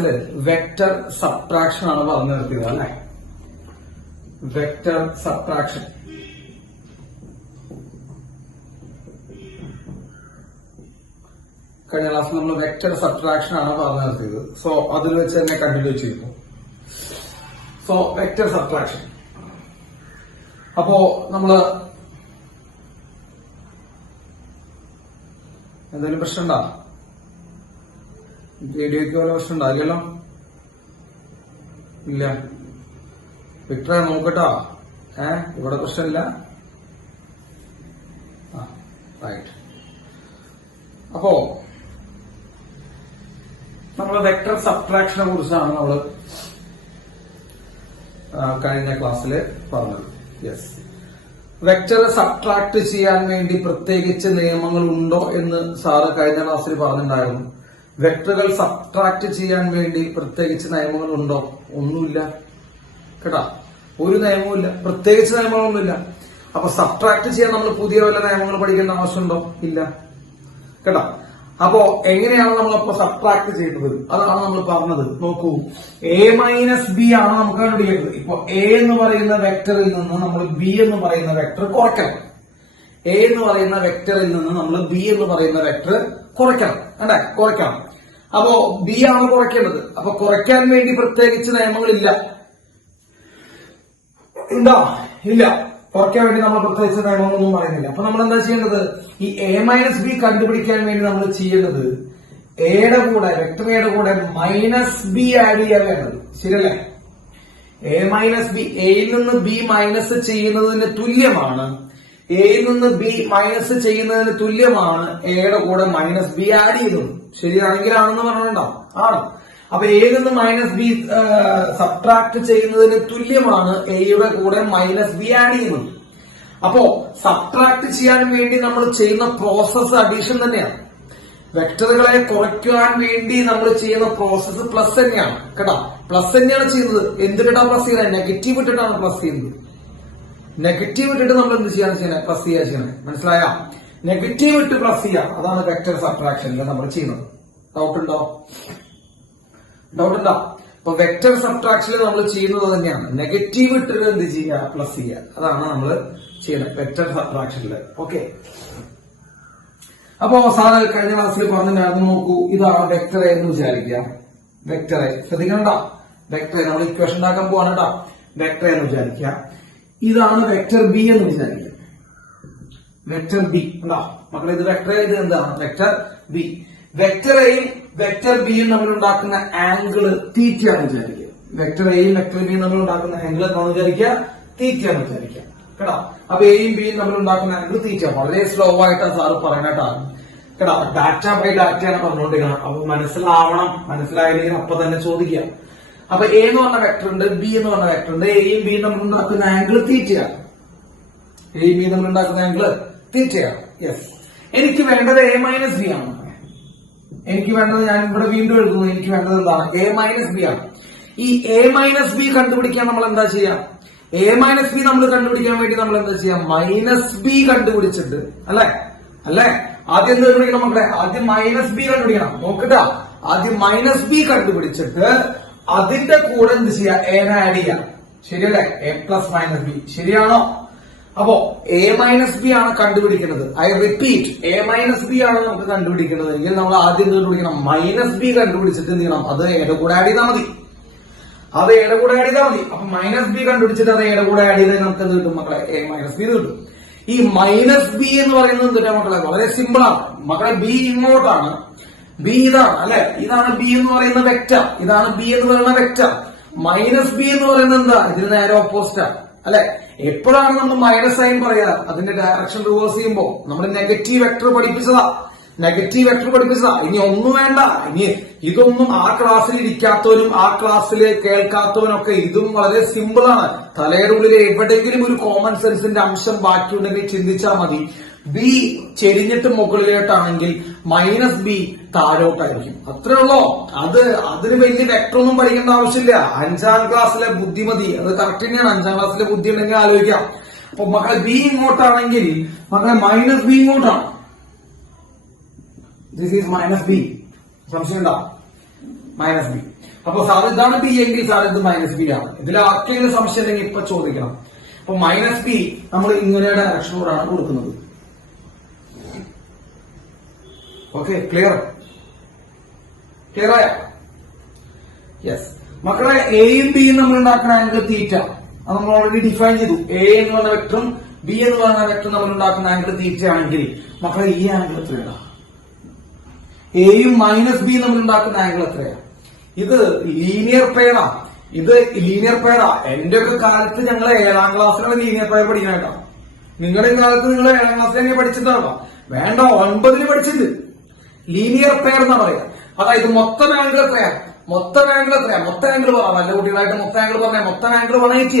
ക്ലാസ്സില് vector subtraction ആണ് പറഞ്ഞു നിർത്തിയത് അല്ലെ. വെക്ടർ സബ്ട്രാക്ഷൻ കഴിഞ്ഞ ക്ലാസ്സിൽ നമ്മൾ വെക്ടർ സബ്ട്രാക്ഷൻ ആണ് പറഞ്ഞു നിർത്തിയത്. സോ അതിൽ വെച്ച് തന്നെ കണ്ടിന്യൂ ചെയ്തു. സോ വെക്ടർ സബ്ട്രാക്ഷൻ അപ്പോ നമ്മള് എന്തെങ്കിലും പ്രശ്നമുണ്ടോ? വീഡിയോയ്ക്ക് വല്ല പ്രശ്നം ഉണ്ടാവില്ലല്ലോ? ഇല്ല. വിക്ടറെ നോക്കട്ടോ. ഇവിടെ പ്രശ്നമില്ല. റൈറ്റ്. അപ്പോ നമ്മള് വെക്ടർ സബ്ട്രാക്ഷനെ കുറിച്ചാണ് നമ്മള് കഴിഞ്ഞ ക്ലാസ്സിൽ പറഞ്ഞത്. യെസ്. വെക്ടർ സബ്ട്രാക്ട് ചെയ്യാൻ വേണ്ടി പ്രത്യേകിച്ച് നിയമങ്ങൾ ഉണ്ടോ എന്ന് സാറ് കഴിഞ്ഞ ക്ലാസ്സിൽ പറഞ്ഞിട്ടുണ്ടായിരുന്നു. വെക്ടറുകൾ സബ്ട്രാക്ട് ചെയ്യാൻ വേണ്ടി പ്രത്യേകിച്ച് നിയമങ്ങൾ ഉണ്ടോ? ഒന്നുമില്ല കേട്ടാ. ഒരു നിയമവുമില്ല, പ്രത്യേകിച്ച് നിയമങ്ങളൊന്നുമില്ല. അപ്പൊ സബ്ട്രാക്ട് ചെയ്യാൻ നമ്മൾ പുതിയ വല്ല നിയമങ്ങൾ പഠിക്കേണ്ട ആവശ്യമുണ്ടോ? ഇല്ല കേട്ടാ. അപ്പോ എങ്ങനെയാണ് നമ്മളപ്പോ സബ്ട്രാക്ട് ചെയ്യുന്നത്? അതാണ് നമ്മൾ പറഞ്ഞത്. നോക്കൂ, a-b ആണ് നമുക്ക് കണ്ടുപിടിക്കുന്നത്. ഇപ്പൊ a എന്ന് പറയുന്ന വെക്ടറിൽ നിന്ന് നമ്മൾ b എന്ന് പറയുന്ന വെക്ടർ കുറയ്ക്കണം. a എന്ന് പറയുന്ന വെക്ടറിൽ നിന്ന് നമ്മൾ b എന്ന് പറയുന്ന വെക്ടർ കുറയ്ക്കണം. അല്ലേ? കുറയ്ക്കണം. അപ്പോ b ആണ് കുറയ്ക്കേണ്ടത്. അപ്പൊ കുറയ്ക്കാൻ വേണ്ടി പ്രത്യേകിച്ച് നിയമങ്ങളില്ല. ഉണ്ടോ? ഇല്ല. കുറയ്ക്കാൻ വേണ്ടി നമ്മൾ പ്രത്യേകിച്ച് നിയമങ്ങളൊന്നും പറയുന്നില്ല. അപ്പൊ നമ്മൾ എന്താ ചെയ്യേണ്ടത്? ഈ a-b കണ്ടുപിടിക്കാൻ വേണ്ടി നമ്മൾ ചെയ്യേണ്ടത് എയുടെ കൂടെ, വെക്ടർ എയുടെ കൂടെ -b ആഡ് ചെയ്യാൻ വേണ്ടത്. ശരിയല്ലേ? a-b എയിൽ നിന്ന് b മൈനസ് ചെയ്യുന്നതിന് തുല്യമാണ്. എയിൽ നിന്ന് b മൈനസ് ചെയ്യുന്നതിന് തുല്യമാണ് എയുടെ കൂടെ -b ആഡ് ചെയ്യുന്നത്. ശരിയാണെങ്കിൽ ആണെന്ന് പറഞ്ഞിട്ടുണ്ടാവും. ആണ്. അപ്പൊ എയിൽ നിന്ന് -b സബ്ട്രാക്ട് ചെയ്യുന്നതിന് തുല്യമാണ് എയുടെ കൂടെ -b ആഡ് ചെയ്യുന്നത്. അപ്പോ സബ്ട്രാക്ട് ചെയ്യാൻ വേണ്ടി നമ്മൾ ചെയ്യുന്ന പ്രോസസ് അഡീഷൻ തന്നെയാണ്. വെക്ടറുകളെ കുറയ്ക്കാൻ വേണ്ടി നമ്മൾ ചെയ്യുന്ന പ്രോസസ് പ്ലസ് തന്നെയാണ് കേട്ടോ. പ്ലസ് തന്നെയാണ് ചെയ്യുന്നത്. എന്തിട്ടാ പ്ലസ് ചെയ്യുന്നത്? നെഗറ്റീവ് ഇട്ടിട്ടാണ് പ്ലസ് ചെയ്യുന്നത്. നെഗറ്റീവ് ഇട്ടിട്ട് നമ്മൾ എന്ത് ചെയ്യാൻ ചെയ്യുന്നത്? പ്ലസ് ചെയ്യാൻ ചെയ്യുന്നത്. മനസ്സിലായ? നെഗറ്റീവ് ഇട്ട് പ്ലസ് ചെയ്യുക. അതാണ് വെക്ടർ സബ്ട്രാക്ഷനിൽ നമ്മൾ ചെയ്യുന്നത്. ഡൗട്ട് ഉണ്ടോ? അപ്പൊ വെക്ടർ സബ്ട്രാക്ഷനിൽ നമ്മൾ ചെയ്യുന്നത് തന്നെയാണ്. നെഗറ്റീവ് ഇട്ടിട്ട് എന്ത് ചെയ്യുക? പ്ലസ് ചെയ്യുക. അതാണ് നമ്മൾ ചെയ്യുന്നത് വെക്ടർ സബ്ട്രാക്ഷനിൽ. ഓക്കെ. അപ്പോ സാറ് കഴിഞ്ഞ ക്ലാസ്സിൽ പറഞ്ഞിട്ടുണ്ടായിരുന്നു. നോക്കൂ, ഇതാണ് വെക്ടർ എന്ന് വിചാരിക്കുക. വെക്ടറെ ശ്രദ്ധിക്കണ്ട. വെക്ടറെ നമ്മൾ ഇക്വേഷൻ ഉണ്ടാക്കാൻ പോവാണ് കേട്ടോ. വെക്ടർ എന്ന് വിചാരിക്കുക. ഇതാണ് വെക്ടർ ബി എന്ന് വിചാരിക്കുക. വെക്ടർ ബി ഉണ്ടോ മക്കളെ? ഇത് വെക്ടർ, ഇത് എന്താണ്? Vector B. വെക്ടർ എയും വെക്ടർ ബിയും നമ്മൾ ഉണ്ടാക്കുന്ന ആംഗിള് തീറ്റയാണ് വിചാരിക്കുക. വെക്ടർ എയും വെക്ടർ ബിയും നമ്മൾ ഉണ്ടാക്കുന്ന ആംഗിൾ എന്താണെന്ന് വിചാരിക്കുക? തീറ്റയാണ് വിചാരിക്കുക കേട്ടോ. അപ്പൊ എയും ബിയും നമ്മൾ ഉണ്ടാക്കുന്ന ആംഗിൾ തീറ്റ. വളരെ സ്ലോ ആയിട്ടാണ് സാറ് പറയണട്ടാണ് കേട്ടോ. ഡാറ്റ ബൈ ഡാറ്റയാണ് പറഞ്ഞുകൊണ്ടിരിക്കണം. അപ്പൊ മനസ്സിലാവണം. മനസ്സിലായില്ലെങ്കിൽ അപ്പൊ തന്നെ ചോദിക്കുക. അപ്പൊ എ എന്ന് പറഞ്ഞ വെക്ടർ ഉണ്ട്, ബി എന്ന് പറഞ്ഞ വെക്ടർ ഉണ്ട്. എയും ബിയും നമ്മൾ ഉണ്ടാക്കുന്ന ആംഗിൾ തീറ്റയാണ്. എയും ബിയും നമ്മൾ ഉണ്ടാക്കുന്ന ആംഗിൾ തീറ്റയാണ്. യെസ്. എനിക്ക് വേണ്ടത് a-b ആണ്. എനിക്ക് വേണ്ടത്, ഞാൻ ഇവിടെ വീണ്ടും എഴുതുന്നു, എനിക്ക് വേണ്ടത് എന്താണ്? a-b ആണ്. ഈ a-b കണ്ടുപിടിക്കാൻ നമ്മൾ എന്താ ചെയ്യാം? a-b നമ്മൾ കണ്ടുപിടിക്കാൻ വേണ്ടി നമ്മൾ എന്താ ചെയ്യാം? -b കണ്ടുപിടിച്ചിട്ട് അല്ലെ? ആദ്യം എന്ത് കണ്ടുപിടിക്കണം മക്കളെ? ആദ്യം -b കണ്ടുപിടിക്കണം. നോക്കട്ടാ. ആദ്യം -b കണ്ടുപിടിച്ചിട്ട് അതിന്റെ കൂടെ എന്ത് ചെയ്യാം? a ആഡ് ചെയ്യാം. ശരിയല്ലേ? a+-b. ശരിയാണോ? അപ്പോ a-b ആണ് കണ്ടുപിടിക്കുന്നത്. ഐ റിപ്പീറ്റ്, a-b ആണ് നമുക്ക് കണ്ടുപിടിക്കുന്നത്. എങ്കിൽ നമ്മൾ ആദ്യം കണ്ടുപിടിക്കണം -b കണ്ടുപിടിച്ചിട്ട് എന്ത് ചെയ്യണം? അത് എയുടെ കൂടെ ആഡ് ചെയ്താൽ മതി. അപ്പൊ -b കണ്ടുപിടിച്ചിട്ട് അത് എയുടെ കൂടെ ആഡ് ചെയ്താൽ നമുക്ക് എന്ത് കിട്ടും മക്കളെ? a-b കിട്ടും. ഈ -b എന്ന് പറയുന്നത് എന്തിനാ മക്കളെ? വളരെ സിമ്പിൾ ആണ് മക്കളെ. b ഇങ്ങോട്ടാണ്, b ഇതാണ് അല്ലെ? ഇതാണ് b എന്ന് പറയുന്ന വെക്ടർ. ഇതാണ് b എന്ന് പറയുന്ന വെക്ടർ. -b എന്ന് പറയുന്നത് എന്താ? ഇതിന് നേരെ ഓപ്പോസിറ്റ് ആണ് അല്ലെ? എപ്പോഴാണ് നമ്മൾ മൈനസ് സൈൻ പറയാ? അതിന്റെ ഡയറക്ഷൻ റിവേഴ്സ് ചെയ്യുമ്പോ. നമ്മൾ നെഗറ്റീവ് വെക്ടർ പഠിപ്പിച്ചതാ. ഇനി ഒന്നും വേണ്ട. ഇനി ഇതൊന്നും ആ ക്ലാസ്സിൽ ഇരിക്കാത്തവരും ആ ക്ലാസ്സിൽ കേൾക്കാത്തവനൊക്കെ ഇതും വളരെ സിമ്പിൾ ആണ്. തലയുടെ ഉള്ളിൽ എവിടെയെങ്കിലും ഒരു കോമൺ സെൻസിന്റെ അംശം ബാക്കിയുണ്ടെങ്കിൽ ചിന്തിച്ചാൽ മതി. ബി ചെരിഞ്ഞിട്ട് മുകളിലോട്ടാണെങ്കിൽ -b താഴോട്ടായിരിക്കും. അത്രേ ഉള്ളോ? അതിന് വലിയ വെക്ടർ ഒന്നും പഠിക്കേണ്ട ആവശ്യമില്ല. 5ാം ക്ലാസ്സിലെ ബുദ്ധിമതി. അത് കറക്റ്റ് തന്നെയാണ്. 5ാം ക്ലാസ്സിലെ ബുദ്ധി ഉണ്ടെങ്കിൽ ആലോചിക്കാം. അപ്പൊ മക്കളെ ബി ഇങ്ങോട്ടാണെങ്കിൽ മക്കളെ -b ഇങ്ങോട്ടാണ്. This is -b. സംശയം ഉണ്ടോ? -b. അപ്പൊ സാർ ഇതാണ് ബി എങ്കിൽ സാർ ഇത് മൈനസ് ബി ആണ്. ഇതിൽ ആർക്കെങ്കിലും സംശയം ഉണ്ടെങ്കിൽ ഇപ്പൊ ചോദിക്കണം. അപ്പൊ മൈനസ് ബി നമ്മൾ ഇങ്ങനെ ഡയറക്ഷനോടാണ് കൊടുക്കുന്നത്. ഓക്കെ, ക്ലിയർ ആയ? യെസ് മക്കളെ, എയും ബിയും നമ്മൾ ഉണ്ടാക്കുന്ന ആംഗിൾ തീറ്റ അത് നമ്മൾ ഓൾറെഡി ഡിഫൈൻ ചെയ്തു. എ എന്ന് പറഞ്ഞ വെക്ടറും ബി എന്ന് പറഞ്ഞ വെക്ടറും നമ്മൾ ഉണ്ടാക്കുന്ന ആംഗിൾ തീറ്റ ആണെങ്കിൽ മക്കളെ ഈ ആംഗിൾ എത്രയാണ്? എയും മൈനസ് ബിയും നമ്മൾ ഉണ്ടാക്കുന്ന ആംഗിൾ എത്രയാണ്? ഇത് ലീനിയർ പെയറാ. ഇത് ലീനിയർ പെയറാ. എന്റെ ഒക്കെ കാലത്ത് ഞങ്ങൾ 7ാം ക്ലാസ്സിലാണ് ലീനിയർ പെയർ പഠിക്കാൻ കേട്ടോ. നിങ്ങളുടെ കാലത്ത് നിങ്ങൾ 7ാം ക്ലാസ്സിൽ പഠിച്ചിട്ടുണ്ടാവാം. വേണ്ട, 9ൽ പഠിച്ചിട്ടുണ്ട്. ലീനിയർ പെയർ എന്നാ പറയാ. അതായത് മൊത്തം ആംഗിൾ എത്രയാ? മൊത്തം ആംഗിൾ പറയാം. നല്ല കുട്ടികളായിട്ട് മൊത്തം ആംഗിൾ പറഞ്ഞാൽ മൊത്തം ആംഗിൾ 180.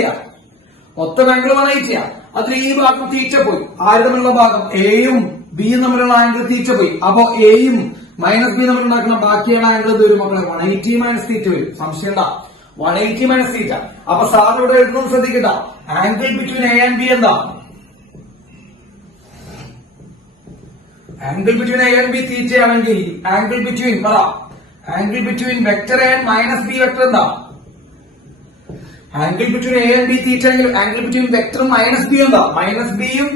അതിൽ ഈ ഭാഗം തീറ്റ പോയി. ആര് തമ്മിലുള്ള ഭാഗം? എയും ബിയും തമ്മിലുള്ള ആംഗിൾ തീറ്റ പോയി. അപ്പൊ എയും മൈനസ് ബി നമ്മൾ ഉണ്ടാക്കുന്ന ബാക്കിയുള്ള ആംഗിൾ ഇത് വരും മക്കളെ, 180 മൈനസ് തീറ്റ വരും. സംശയം എന്താ? 180 മൈനസ് തീറ്റ. അപ്പൊ സാർ ഇവിടെ എഴുതുന്നത് ശ്രദ്ധിക്കട്ട. Angle between A and B എന്താ? Angle between A and B theta ആണെങ്കിൽ angle between vector A and minus B vector എന്താ? Angle between A and B theta ആണെങ്കിൽ ആംഗിൾ ബിറ്റ്വീൻ വെക്ടറും മൈനസ് ബി എന്താ? മൈനസ് ബിയും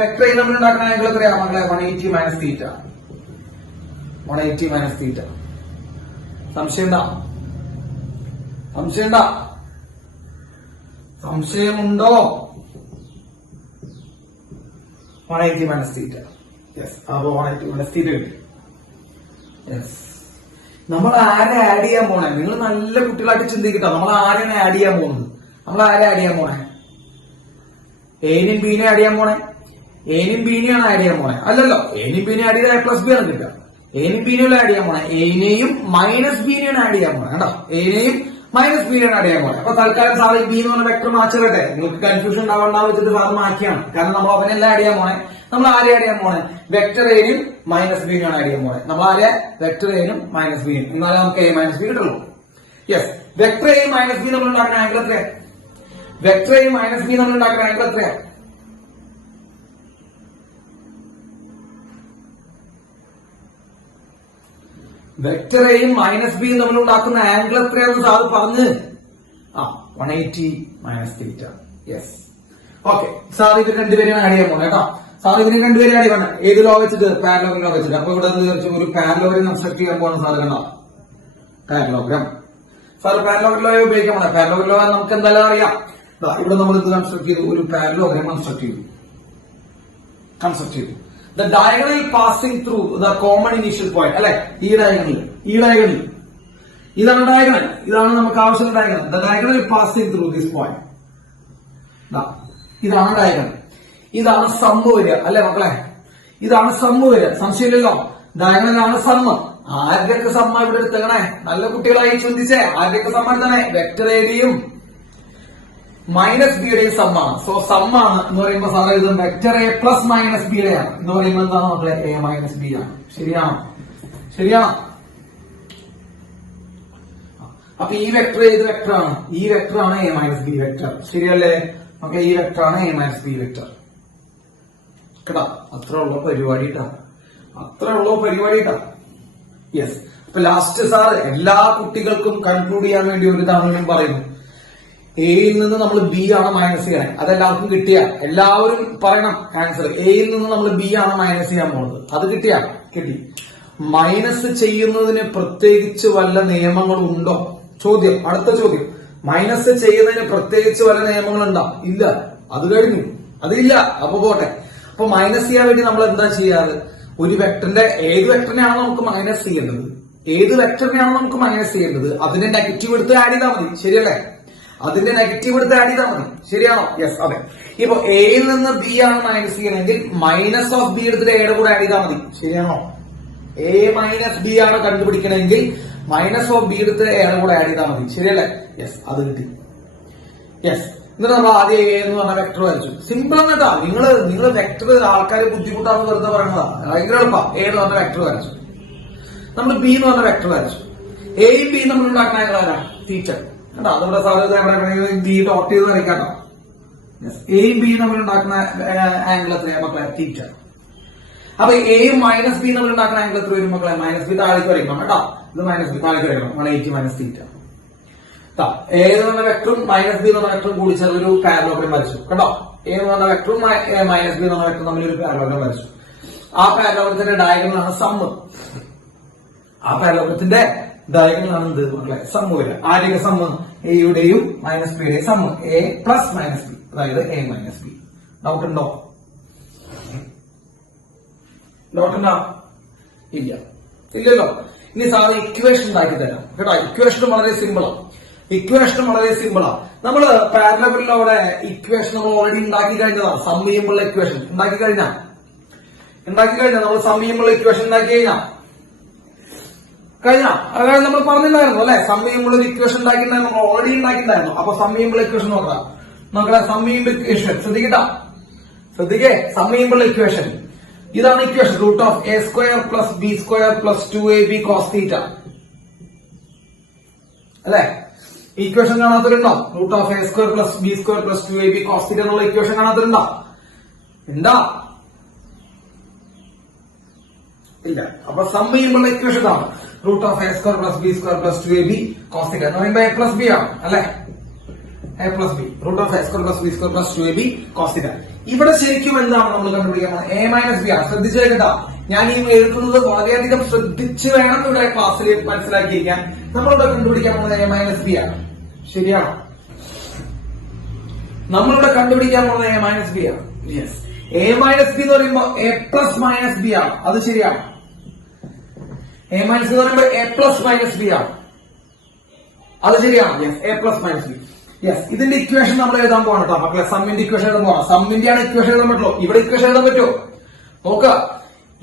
വെക്ടർ എ നമ്മൾ ഉണ്ടാക്കുന്ന angle എത്രയാ മക്കളെ? 180 മൈനസ് തീറ്റ. 180 മൈനസ് തീറ്റ. സംശയമുണ്ടോ? 180 മൈനസ് തീറ്റ. യെസ്, അപ്പൊ 180 മൈനസ് തീറ്റ കിട്ടി. യെസ്, നമ്മൾ ആരെ ആഡ് ചെയ്യാൻ പോണേ? നിങ്ങൾ നല്ല കുട്ടികളായിട്ട് ചിന്തിക്കട്ടോ. നമ്മൾ ആരെയാണ് ആഡ് ചെയ്യാൻ പോകുന്നത്? നമ്മൾ ആരെ ആഡ് ചെയ്യാൻ പോണേ? എനും ബിനെ ആഡ് ചെയ്യാൻ പോണേ? എനും ബിനെയാണ് ആഡ് ചെയ്യാൻ പോണേ? അല്ലല്ലോ, എനും ബിനെ ആഡ് ചെയ്താൽ എ പ്ലസ് ബി ആണ് കിട്ടുക. എനും ബിനെയും ആഡ് ചെയ്യാൻ പോണേ. എനെയും മൈനസ് ബിനെയാണ് ആഡ് ചെയ്യാൻ പോണേ കേട്ടോ. എനെയും മൈനസ് ബിനെയാണ് ആഡ് ചെയ്യാൻ പോണേ. അപ്പൊ തൽക്കാലം സാർ ബി എന്ന് പറഞ്ഞ വെക്ടർ മാച്ചിരട്ടെ. നിങ്ങൾക്ക് കൺഫ്യൂഷൻ ഉണ്ടാവണ്ടാന്ന് വെച്ചിട്ട് സാർ മാറ്റിയാണ്. കാരണം നമ്മൾ അവനെല്ലാം ആഡ് ചെയ്യാൻ പോണേ. നമ്മൾ ആരെ ആഡ് ചെയ്യാൻ പോണേ? വെക്ടർ എനും മൈനസ് ബിനെയാണ് ആഡ് ചെയ്യാൻ പോണേ. നമ്മൾ ആരെ? വെക്ടർ എനും മൈനസ് ബിനും. എന്നാലേ നമുക്ക് എ മൈനസ് ബി കിട്ടുള്ളൂ. യെസ്, വെക്ടർ എയും മൈനസ് ബി നമ്മൾ ഉണ്ടാക്കുന്ന ആംഗിൾ എത്രയാ? വെക്ടർ എയും മൈനസ് ബി നമ്മൾ ഉണ്ടാക്കുന്ന ആംഗിൾ എത്രയാ? വെക്ടർ എയും മൈനസ് ബിയും നമ്മൾ ഉണ്ടാക്കുന്ന ആംഗിൾ എത്രയാണെന്ന് സാർ പറഞ്ഞ് 180 മൈനസ് തീറ്റ. Yes, okay. സാർ ഇത് രണ്ടുപേരെയാണ് ആഡ് ചെയ്യാൻ പോകുന്നത് കേട്ടോ. സാർ ഇതിന് രണ്ടുപേരും ആഡ് ചെയ്യണം. ഏത് ലോ വെച്ചിട്ട്? പാരലോഗ്രാം ലോ വെച്ചിട്ട്. അപ്പൊ ഇവിടെ ഒരു പാരലോഗ്രാം കൺസ്ട്രക്ട് ചെയ്യാൻ പോകുന്ന സാർ കണ്ടോ? പാരലോഗ്രാം. സാർ പാരലോഗ്രാം ലോ ഉപയോഗിക്കാൻ പോണേ. പാരലോഗ്രാം ലോ നമുക്ക് എന്തായാലും അറിയാം. ഇവിടെ നമ്മൾ ഇത് കൺസ്ട്രക്ട് ചെയ്തു, ഒരു പാരലോഗ്രാം കൺസ്ട്രക്ട് ചെയ്തു. The diagonal passing through the common initial point. അല്ലെ, ഈ ഡയഗണൽ ഇതാണ് ഡയഗണൽ. ഇതാണ് നമുക്ക് ആവശ്യമുള്ള diagonal. The diagonal passing through this point. ഇതാണ് ഡയഗണൽ. ഇതാണ് സമ്മ് വരിക. അല്ലെ മക്കളെ, ഇതാണ് സമ്മ് വരിക. സംശയമില്ലല്ലോ. ഡയഗണലാണ് സമ്മ്. ആരുടെയൊക്കെ സമ്മ ഇവിടെ എടുത്തേ? നല്ല കുട്ടികളായി ചിന്തിച്ചേ. ആരുടെയൊക്കെ സമ്മ എടുത്തേ? വെക്ടർ എയുടെയും മൈനസ് ബിയുടെയും സമ്മാണ്. സോ സമ്മാണ് എന്ന് പറയുമ്പോൾ സാറ് ഇത് വെക്ടർ എ പ്ലസ് മൈനസ് ബിയുടെ ആണ് എന്ന് പറയുമ്പോൾ എന്താണ് മക്കളെ? എ മൈനസ് ബി ആണ്. ശരിയാണോ? അപ്പൊ ഈ വെക്ടർ ഏത് വെക്ടറാണ്? ഈ വെക്ടറാണ് എ മൈനസ് ബി വെക്ടർ. ശരിയല്ലേ? ഓക്കെ, ഈ വെക്ടറാണ് എ മൈനസ് ബി വെക്ടർ കേട്ടോ. അത്ര ഉള്ള പരിപാടി കേട്ടോ. യെസ്, അപ്പൊ ലാസ്റ്റ് സാർ എല്ലാ കുട്ടികൾക്കും കൺക്ലൂഡ് ചെയ്യാൻ വേണ്ടി ഒരു തവണയും പറയുന്നു. എയിൽ നിന്ന് നമ്മൾ ബി ആണ് മൈനസ് ചെയ്യണേ. അതെല്ലാവർക്കും കിട്ടിയ എല്ലാവരും പറയണം ആൻസർ. എയിൽ നിന്ന് നമ്മൾ ബി ആണ് മൈനസ് ചെയ്യാൻ പോകുന്നത്. അത് കിട്ടി. മൈനസ് ചെയ്യുന്നതിന് പ്രത്യേകിച്ച് വല്ല നിയമങ്ങളും ഉണ്ടോ? അടുത്ത ചോദ്യം. മൈനസ് ചെയ്യുന്നതിന് പ്രത്യേകിച്ച് വല്ല നിയമങ്ങളുണ്ടോ? ഇല്ല, അത് കഴിഞ്ഞു. അതില്ല. അപ്പൊ പോട്ടെ. അപ്പൊ മൈനസ് ചെയ്യാൻ വേണ്ടി നമ്മൾ എന്താ ചെയ്യാറ്? ഒരു വെക്ടറിന്റെ ഏത് വെക്ടറിനെയാണോ നമുക്ക് മൈനസ് ചെയ്യേണ്ടത്, അതിന്റെ നെഗറ്റീവ് എടുത്ത് ആഡ് ചെയ്താൽ മതി. ശരിയല്ലേ? അതിന്റെ നെഗറ്റീവ് എടുത്ത് ആഡ് ചെയ്താൽ മതി. ശരിയാണോ? യെസ്, അതെ. ഇപ്പൊ എയിൽ നിന്ന് ബി ആണ് മൈനസ് ചെയ്യണമെങ്കിൽ മൈനസ് ഓഫ് ബി എടുത്തിട്ട് എയുടെ കൂടെ ആഡ് ചെയ്താൽ മതി. ശരിയാണോ? എ മൈനസ് ബി ആണ് കണ്ടുപിടിക്കണമെങ്കിൽ മൈനസ് ഓഫ് ബി എടുത്ത് എയുടെ കൂടെ ആഡ് ചെയ്താൽ മതി. ശരിയല്ലേ? യെസ്, അത് കിട്ടി. യെസ്, എന്നിട്ട് നമ്മൾ ആദ്യം എ എന്ന് പറഞ്ഞ വെക്ടർ വരച്ചു. സിമ്പിൾ എന്നിട്ടാ. നിങ്ങൾ വെക്ടർ ആൾക്കാർ ബുദ്ധിമുട്ടാന്ന് വെറുതെ പറയണതാ. ഭയങ്കര എളുപ്പം. എ എന്ന് പറഞ്ഞ വെക്ടർ വരച്ചു. നമ്മൾ ബി എന്ന് പറഞ്ഞ വെക്ടർ വരച്ചു. എയും ബി നമ്മൾ ഉണ്ടാക്കുന്ന ആംഗിൾ തീറ്റ കേട്ടോ. അതുകൊണ്ട് സാധ്യത ബി ഡോട്ട് ചെയ്ത് വരയ്ക്കാട്ടോ. എയും ബി നമ്മൾ ഉണ്ടാക്കുന്ന ആംഗിൾ എത്രയാ മക്കളെ? തീറ്റ. അപ്പൊ എയും മൈനസ് ബി നമ്മൾ ഉണ്ടാക്കുന്ന ആംഗിൾ എത്ര വരും മക്കളെ? മൈനസ് ബി താഴേക്ക് വരയ്ക്കണം കേട്ടോ. ഇത് മൈനസ് ബി താഴേക്ക് വരയ്ക്കണം. 180 മൈനസ് തീറ്റ. എ എന്ന് പറഞ്ഞ വെക്ടറും മൈനസ് ബി എന്ന് പറഞ്ഞ വെക്ടറും കൂടി ചേർന്ന് ഒരു പാരലോഗ്രാം വരച്ചു കേട്ടോ. എ എന്ന് പറഞ്ഞ വെക്ടറും മൈനസ് ബി എന്ന് പറഞ്ഞ വെക്ടറും തമ്മിൽ ഒരു പാരലോഗ്രാം വരച്ചു. ആ പാരലോഗ്രത്തിന്റെ ഡയഗണലാണ് സമ്മ്. ആ പാരലോഗ്രത്തിന്റെ ഡയഗണലാണ് എന്ത് മക്കളെ? സമ്മ് വരിക. ആദ്യ സമ്മ് എയുടെയും മൈനസ് ബിയുടെയും sum A plus minus B, അതായത് എ മൈനസ് ബി. ഡൗട്ട് ഉണ്ടോ? ഡൗട്ട് ഉണ്ടോ? ഇല്ല, ഇല്ലല്ലോ. ഇനി സാധാരണ ഇക്വേഷൻ ഉണ്ടാക്കി തരാം കേട്ടോ. ഇക്വേഷൻ വളരെ സിമ്പിളാണ്. ഇക്വേഷൻ വളരെ സിമ്പിളാണ്. നമ്മള് പാരലബിളിലൂടെ ഇക്വേഷൻ നമ്മൾ ഓൾറെഡി ഉണ്ടാക്കി കഴിഞ്ഞതാണ്. സം ചെയ്യുമ്പോൾ ഇക്വേഷൻ ഉണ്ടാക്കി കഴിഞ്ഞാൽ നമ്മൾ സം ചെയ്യുമ്പോൾ ഇക്വേഷൻ ഉണ്ടാക്കി അതായത് നമ്മൾ പറഞ്ഞിട്ടുണ്ടായിരുന്നു അല്ലെ, സം ചെയ്യുമ്പോൾ ഒരു ഇക്വേഷൻ ഉണ്ടാക്കിയിട്ടുണ്ടായിരുന്നു, നമ്മൾ ഓൾറെഡി ഉണ്ടാക്കിയിട്ടുണ്ടായിരുന്നു. അപ്പൊ സം ചെയ്യുമ്പോൾ ഇക്വേഷൻ നോക്കാം. നോക്കട്ടെ, സം ചെയ്യുമ്പോൾ ഇക്വേഷൻ ശ്രദ്ധിക്കേ. സം ചെയ്യുമ്പോൾ ഇക്വേഷൻ ഇതാണ് equation. Root of A square plus B square plus 2ab cos theta അല്ലെ. ഇക്വേഷൻ കാണാത്തവരുണ്ടോ? Root of A square plus B square plus 2ab cos theta എന്നുള്ള ഇക്വേഷൻ കാണാത്തവരുണ്ടോ? എന്താ? ഇല്ല. അപ്പൊ സം ചെയ്യുമ്പോൾ ഇക്വേഷൻ ആണ് root of A square plus B square plus 2ab cos theta എന്ന് പറയുമ്പോൾ എ പ്ലസ് ബി ആണ് അല്ലെ. A plus B root of A square plus B square plus 2ab cos theta. ഇവിടെ ശരിക്കും എന്താണ് നമ്മൾ കണ്ടുപിടിക്കാൻ പോകുന്നത്? എ മൈനസ് ബി ആണ്. ശ്രദ്ധിച്ചു കേട്ടാ, ഞാൻ ഈ എഴുതുന്നത് വളരെയധികം ശ്രദ്ധിച്ച് വേണം ഇവിടെ ക്ലാസ്സിൽ മനസ്സിലാക്കിയിരിക്കാൻ. നമ്മളിവിടെ കണ്ടുപിടിക്കാൻ പോകുന്നത് എ മൈനസ് ബി ആണ്. ശരിയാണോ? നമ്മളിവിടെ കണ്ടുപിടിക്കാൻ പോകുന്നത് എ മൈനസ് ബി ആണ്. യെസ്. എ മൈനസ് ബി എന്ന് പറയുമ്പോൾ എ പ്ലസ് മൈനസ് ബി ആണ്. അത് ശരിയാണ്. എ മൈനസ് ബി എന്ന് പറയുമ്പോൾ എ പ്ലസ് മൈനസ് ബി ആണ്. അത് ശരിയാണ്. Yes, A plus minus B. Yes, ഇതിന്റെ ഇക്വേഷൻ നമ്മൾ എഴുതാൻ പോകണം കേട്ടോ മക്കളെ. സമ്മിന്റെ ഇക്വേഷൻ എഴുതാൻ പോകണം. സമ്മിന്റെ ആണ് ഇക്വേഷൻ എഴുതാൻ പറ്റുള്ളൂ. ഇവിടെ ഇക്വേഷൻ എഴുതാൻ പറ്റുമോ? നോക്കുക,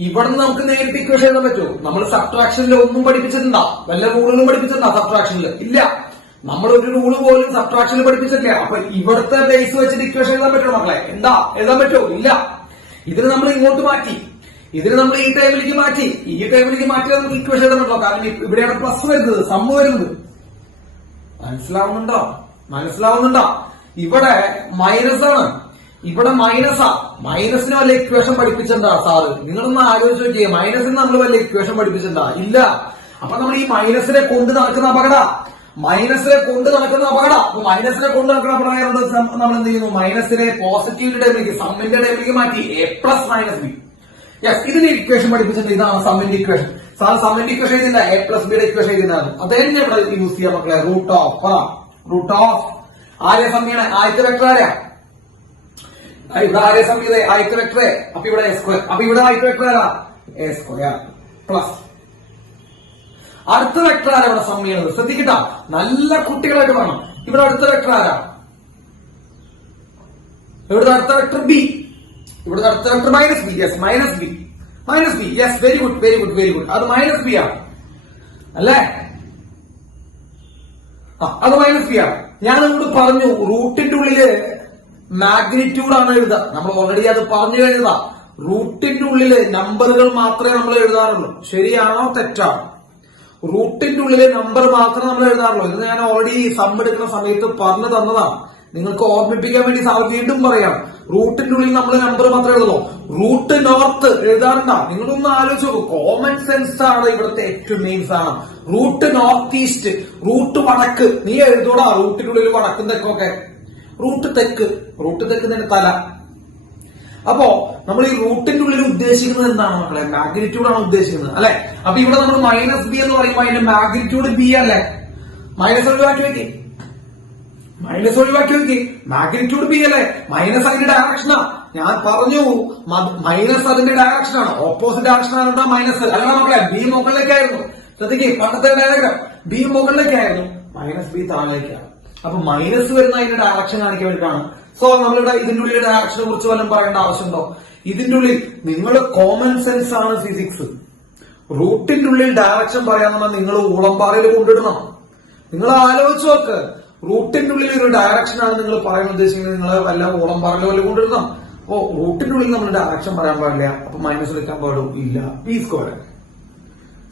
ഇവിടെ നിന്ന് നമുക്ക് നേരിട്ട് ഇക്വേഷൻ എഴുതാൻ പറ്റുമോ? നമ്മൾ സബ്ട്രാക്ഷനിൽ ഒന്നും പഠിപ്പിച്ചിട്ടുണ്ടോ? വല്ല റൂളുകളും പഠിപ്പിച്ചിട്ടുണ്ടോ സബ്ട്രാക്ഷനിൽ? ഇല്ല. നമ്മൾ ഒരു റൂള് പോലും സബ്ട്രാക്ഷനിൽ പഠിപ്പിച്ചിട്ടില്ല. അപ്പൊ ഇവിടുത്തെ ബേസ് വെച്ചിട്ട് ഇക്വേഷൻ എഴുതാൻ പറ്റുമോ മക്കളെ? എന്താ എഴുതാൻ പറ്റുമോ? ഇല്ല. ഇതിന് നമ്മൾ ഇങ്ങോട്ട് മാറ്റി, ഇതിന് നമ്മൾ ഈ ടൈമിലേക്ക് മാറ്റി, ഈ ടൈമിലേക്ക് മാറ്റിയാൽ നമുക്ക് ഇക്വേഷൻ എഴുതാൻ പറ്റുമോ? കാരണം ഇവിടെയാണ് പ്ലസ് വരുന്നത്, സമ്മ് വരുന്നത്. മനസ്സിലാവുന്നുണ്ടോ? ഇവിടെ മൈനസ് ആണ്, ഇവിടെ മൈനസാ. മൈനസിന് വല്ല ഇക്വേഷൻ പഠിപ്പിച്ചിട്ടുണ്ടാ സാറ്? നിങ്ങളൊന്ന് ആലോചിച്ച് നോക്കിയേ. മൈനസിന് നമ്മൾ വല്ല ഇക്വേഷൻ പഠിപ്പിച്ചിട്ടുണ്ടാ? ഇല്ല. അപ്പൊ നമ്മൾ ഈ മൈനസിനെ കൊണ്ട് നടക്കുന്ന അപകട. അപ്പൊ മൈനസിനെ കൊണ്ട് നടക്കുന്ന അപകടം നമ്മൾ എന്ത് ചെയ്യുന്നു? മൈനസിനെ പോസിറ്റീവിന്റെ ടൈമിലേക്ക്, സമ്മിന്റെ ടൈമിലേക്ക് മാറ്റി A plus minus B. Yes, ഇതിന്റെ ഇക്വേഷൻ പഠിപ്പിച്ചിട്ടുണ്ട്. ഇതാണ് സമ്മിന്റെ ഇക്വേഷൻ. സാർ സമ്മിന്റെ ഇക്വേഷൻ എഴുതില്ല, എ പ്ലസ് ബിയുടെ ഇക്വേഷൻ എഴുതിണ്ടായിരുന്നു. അതന്നെ ഇവിടെ യൂസ് ചെയ്യാൻ മക്കളെ. റൂട്ട് ഓഫ് ആരെ സമ്മിയാണ്? ആദ്യത്തെ വെക്ടർ ആരാ? ഇവിടെ ആരെ സമ്മിയത്? ആദ്യത്തെ വെക്ടർ. അപ്പൊ ഇവിടെ എ സ്ക്വയർ. അപ്പൊ ഇവിടെ ആദ്യത്തെ വെക്ടർ ആരാ? എ സ്ക്വയർ പ്ലസ് അടുത്ത വെക്ടർ ആരാ ഇവിടെ സം ചെയ്യുന്നത്? ശ്രദ്ധിക്കട്ടാ, നല്ല കുട്ടികളായിട്ട് പറയണം. ഇവിടെ അടുത്ത വെക്ടർ ആരാ? ഇവിടുത്തെ അടുത്ത വെക്ടർ ബി. ഇവിടുത്തെ അടുത്ത vector minus B. Yes, minus B. Yes, very good. അത് മൈനസ് ബി ആണ് അല്ലേ? അത് മൈനസ് ബി ആണ്. ഞാൻ നിങ്ങളോട് പറഞ്ഞു റൂട്ടിന്റെ ഉള്ളില് മാഗ്നിറ്റ്യൂഡ് ആണ് എഴുതുക. നമ്മൾ ഓൾറെഡി അത് പറഞ്ഞു കഴിഞ്ഞതാ. റൂട്ടിന്റെ ഉള്ളില് നമ്പറുകൾ മാത്രമേ നമ്മൾ എഴുതാറുള്ളൂ. ശരിയാണോ തെറ്റാണോ? റൂട്ടിന്റെ ഉള്ളിലെ നമ്പർ മാത്രമേ നമ്മൾ എഴുതാറുള്ളൂ. ഇത് ഞാൻ ഓൾറെഡി സം എടുക്കുന്ന സമയത്ത് പറഞ്ഞു തന്നതാണ്. നിങ്ങൾക്ക് ഓർമ്മിപ്പിക്കാൻ വേണ്ടി വീണ്ടും പറയാം. റൂട്ടിന്റെ ഉള്ളിൽ നമ്മൾ നമ്പർ മാത്രമേ എഴുതുള്ളൂ. Root north എഴുതാറുണ്ടാ? നിങ്ങളൊന്ന് ആലോചിച്ച് നോക്കൂ. കോമൺ സെൻസ് ആണ് ഇവിടുത്തെ ഏറ്റവും മെയിൻ സാധനം. റൂട്ട് നോർത്ത് ഈസ്റ്റ്, റൂട്ട് വടക്ക്. നീ എഴുതൂടാ റൂട്ടിനുള്ളിൽ വടക്കും തെക്കൊക്കെ. റൂട്ട് തെക്ക് തന്നെ തല. അപ്പോ നമ്മൾ ഈ റൂട്ടിന്റെ ഉള്ളിൽ ഉദ്ദേശിക്കുന്നത് എന്താണ് മക്കളെ? മാഗ്നിറ്റ്യൂഡ് ആണ് ഉദ്ദേശിക്കുന്നത് അല്ലെ? അപ്പൊ ഇവിടെ നമ്മൾ മൈനസ് ബി എന്ന് പറയുമ്പോൾ അതിന്റെ മാഗ്നിറ്റ്യൂഡ് ബി അല്ലേ? മൈനസ് ഒഴിവാക്കി വെക്കി, മാഗ്നിറ്റ്യൂഡ് ബി അല്ലേ? മൈനസ് അതിന്റെ ഡയറക്ഷനാ. ഞാൻ പറഞ്ഞു മൈനസ് അതിന്റെ ഡയറക്ഷനാണ്, ഓപ്പോസിറ്റ് ഡയറക്ഷനാണ് മൈനസ്. അല്ല മക്കളെ, ബി മുകളിലേക്കായിരുന്നു. ശ്രദ്ധിക്കേ, പണ്ടത്തെ ഡയഗ്രാം ബി മുകളിലേക്കായിരുന്നു, മൈനസ് ബി താഴേക്കാണ്. അപ്പൊ മൈനസ് വരുന്ന അതിന്റെ ഡയറക്ഷൻ കാണിക്കാൻ വേണ്ടിയിട്ടാണ്. സോ നമ്മളിവിടെ ഇതിന്റെ ഉള്ളിൽ ഡയറക്ഷനെ കുറിച്ച് വല്ലതും പറയേണ്ട ആവശ്യമുണ്ടോ? ഇതിന്റെ ഉള്ളിൽ നിങ്ങൾ കോമൺ സെൻസ് ആണ് ഫിസിക്സ്. റൂട്ടിന്റെ ഉള്ളിൽ ഡയറക്ഷൻ പറയാമെന്നാൽ നിങ്ങൾ ഊളംപാറയിൽ കൊണ്ടിടണം. നിങ്ങൾ ആലോചിച്ച് നോക്ക്. റൂട്ടിന്റെ ഉള്ളിൽ ഒരു ഡയറക്ഷൻ ആണ് നിങ്ങൾ പറയാൻ ഉദ്ദേശിക്കുന്നത്. നിങ്ങൾ വല്ല ഊളംപാറയിലോ വല്ല കൊണ്ടിടണം. അപ്പോ റൂട്ടിന്റെ ഉള്ളിൽ നമ്മൾ ഡയറക്ഷൻ പറയാൻ പാടില്ല. അപ്പൊ മൈനസ് എടുക്കാൻ പാടും ഇല്ല. B square.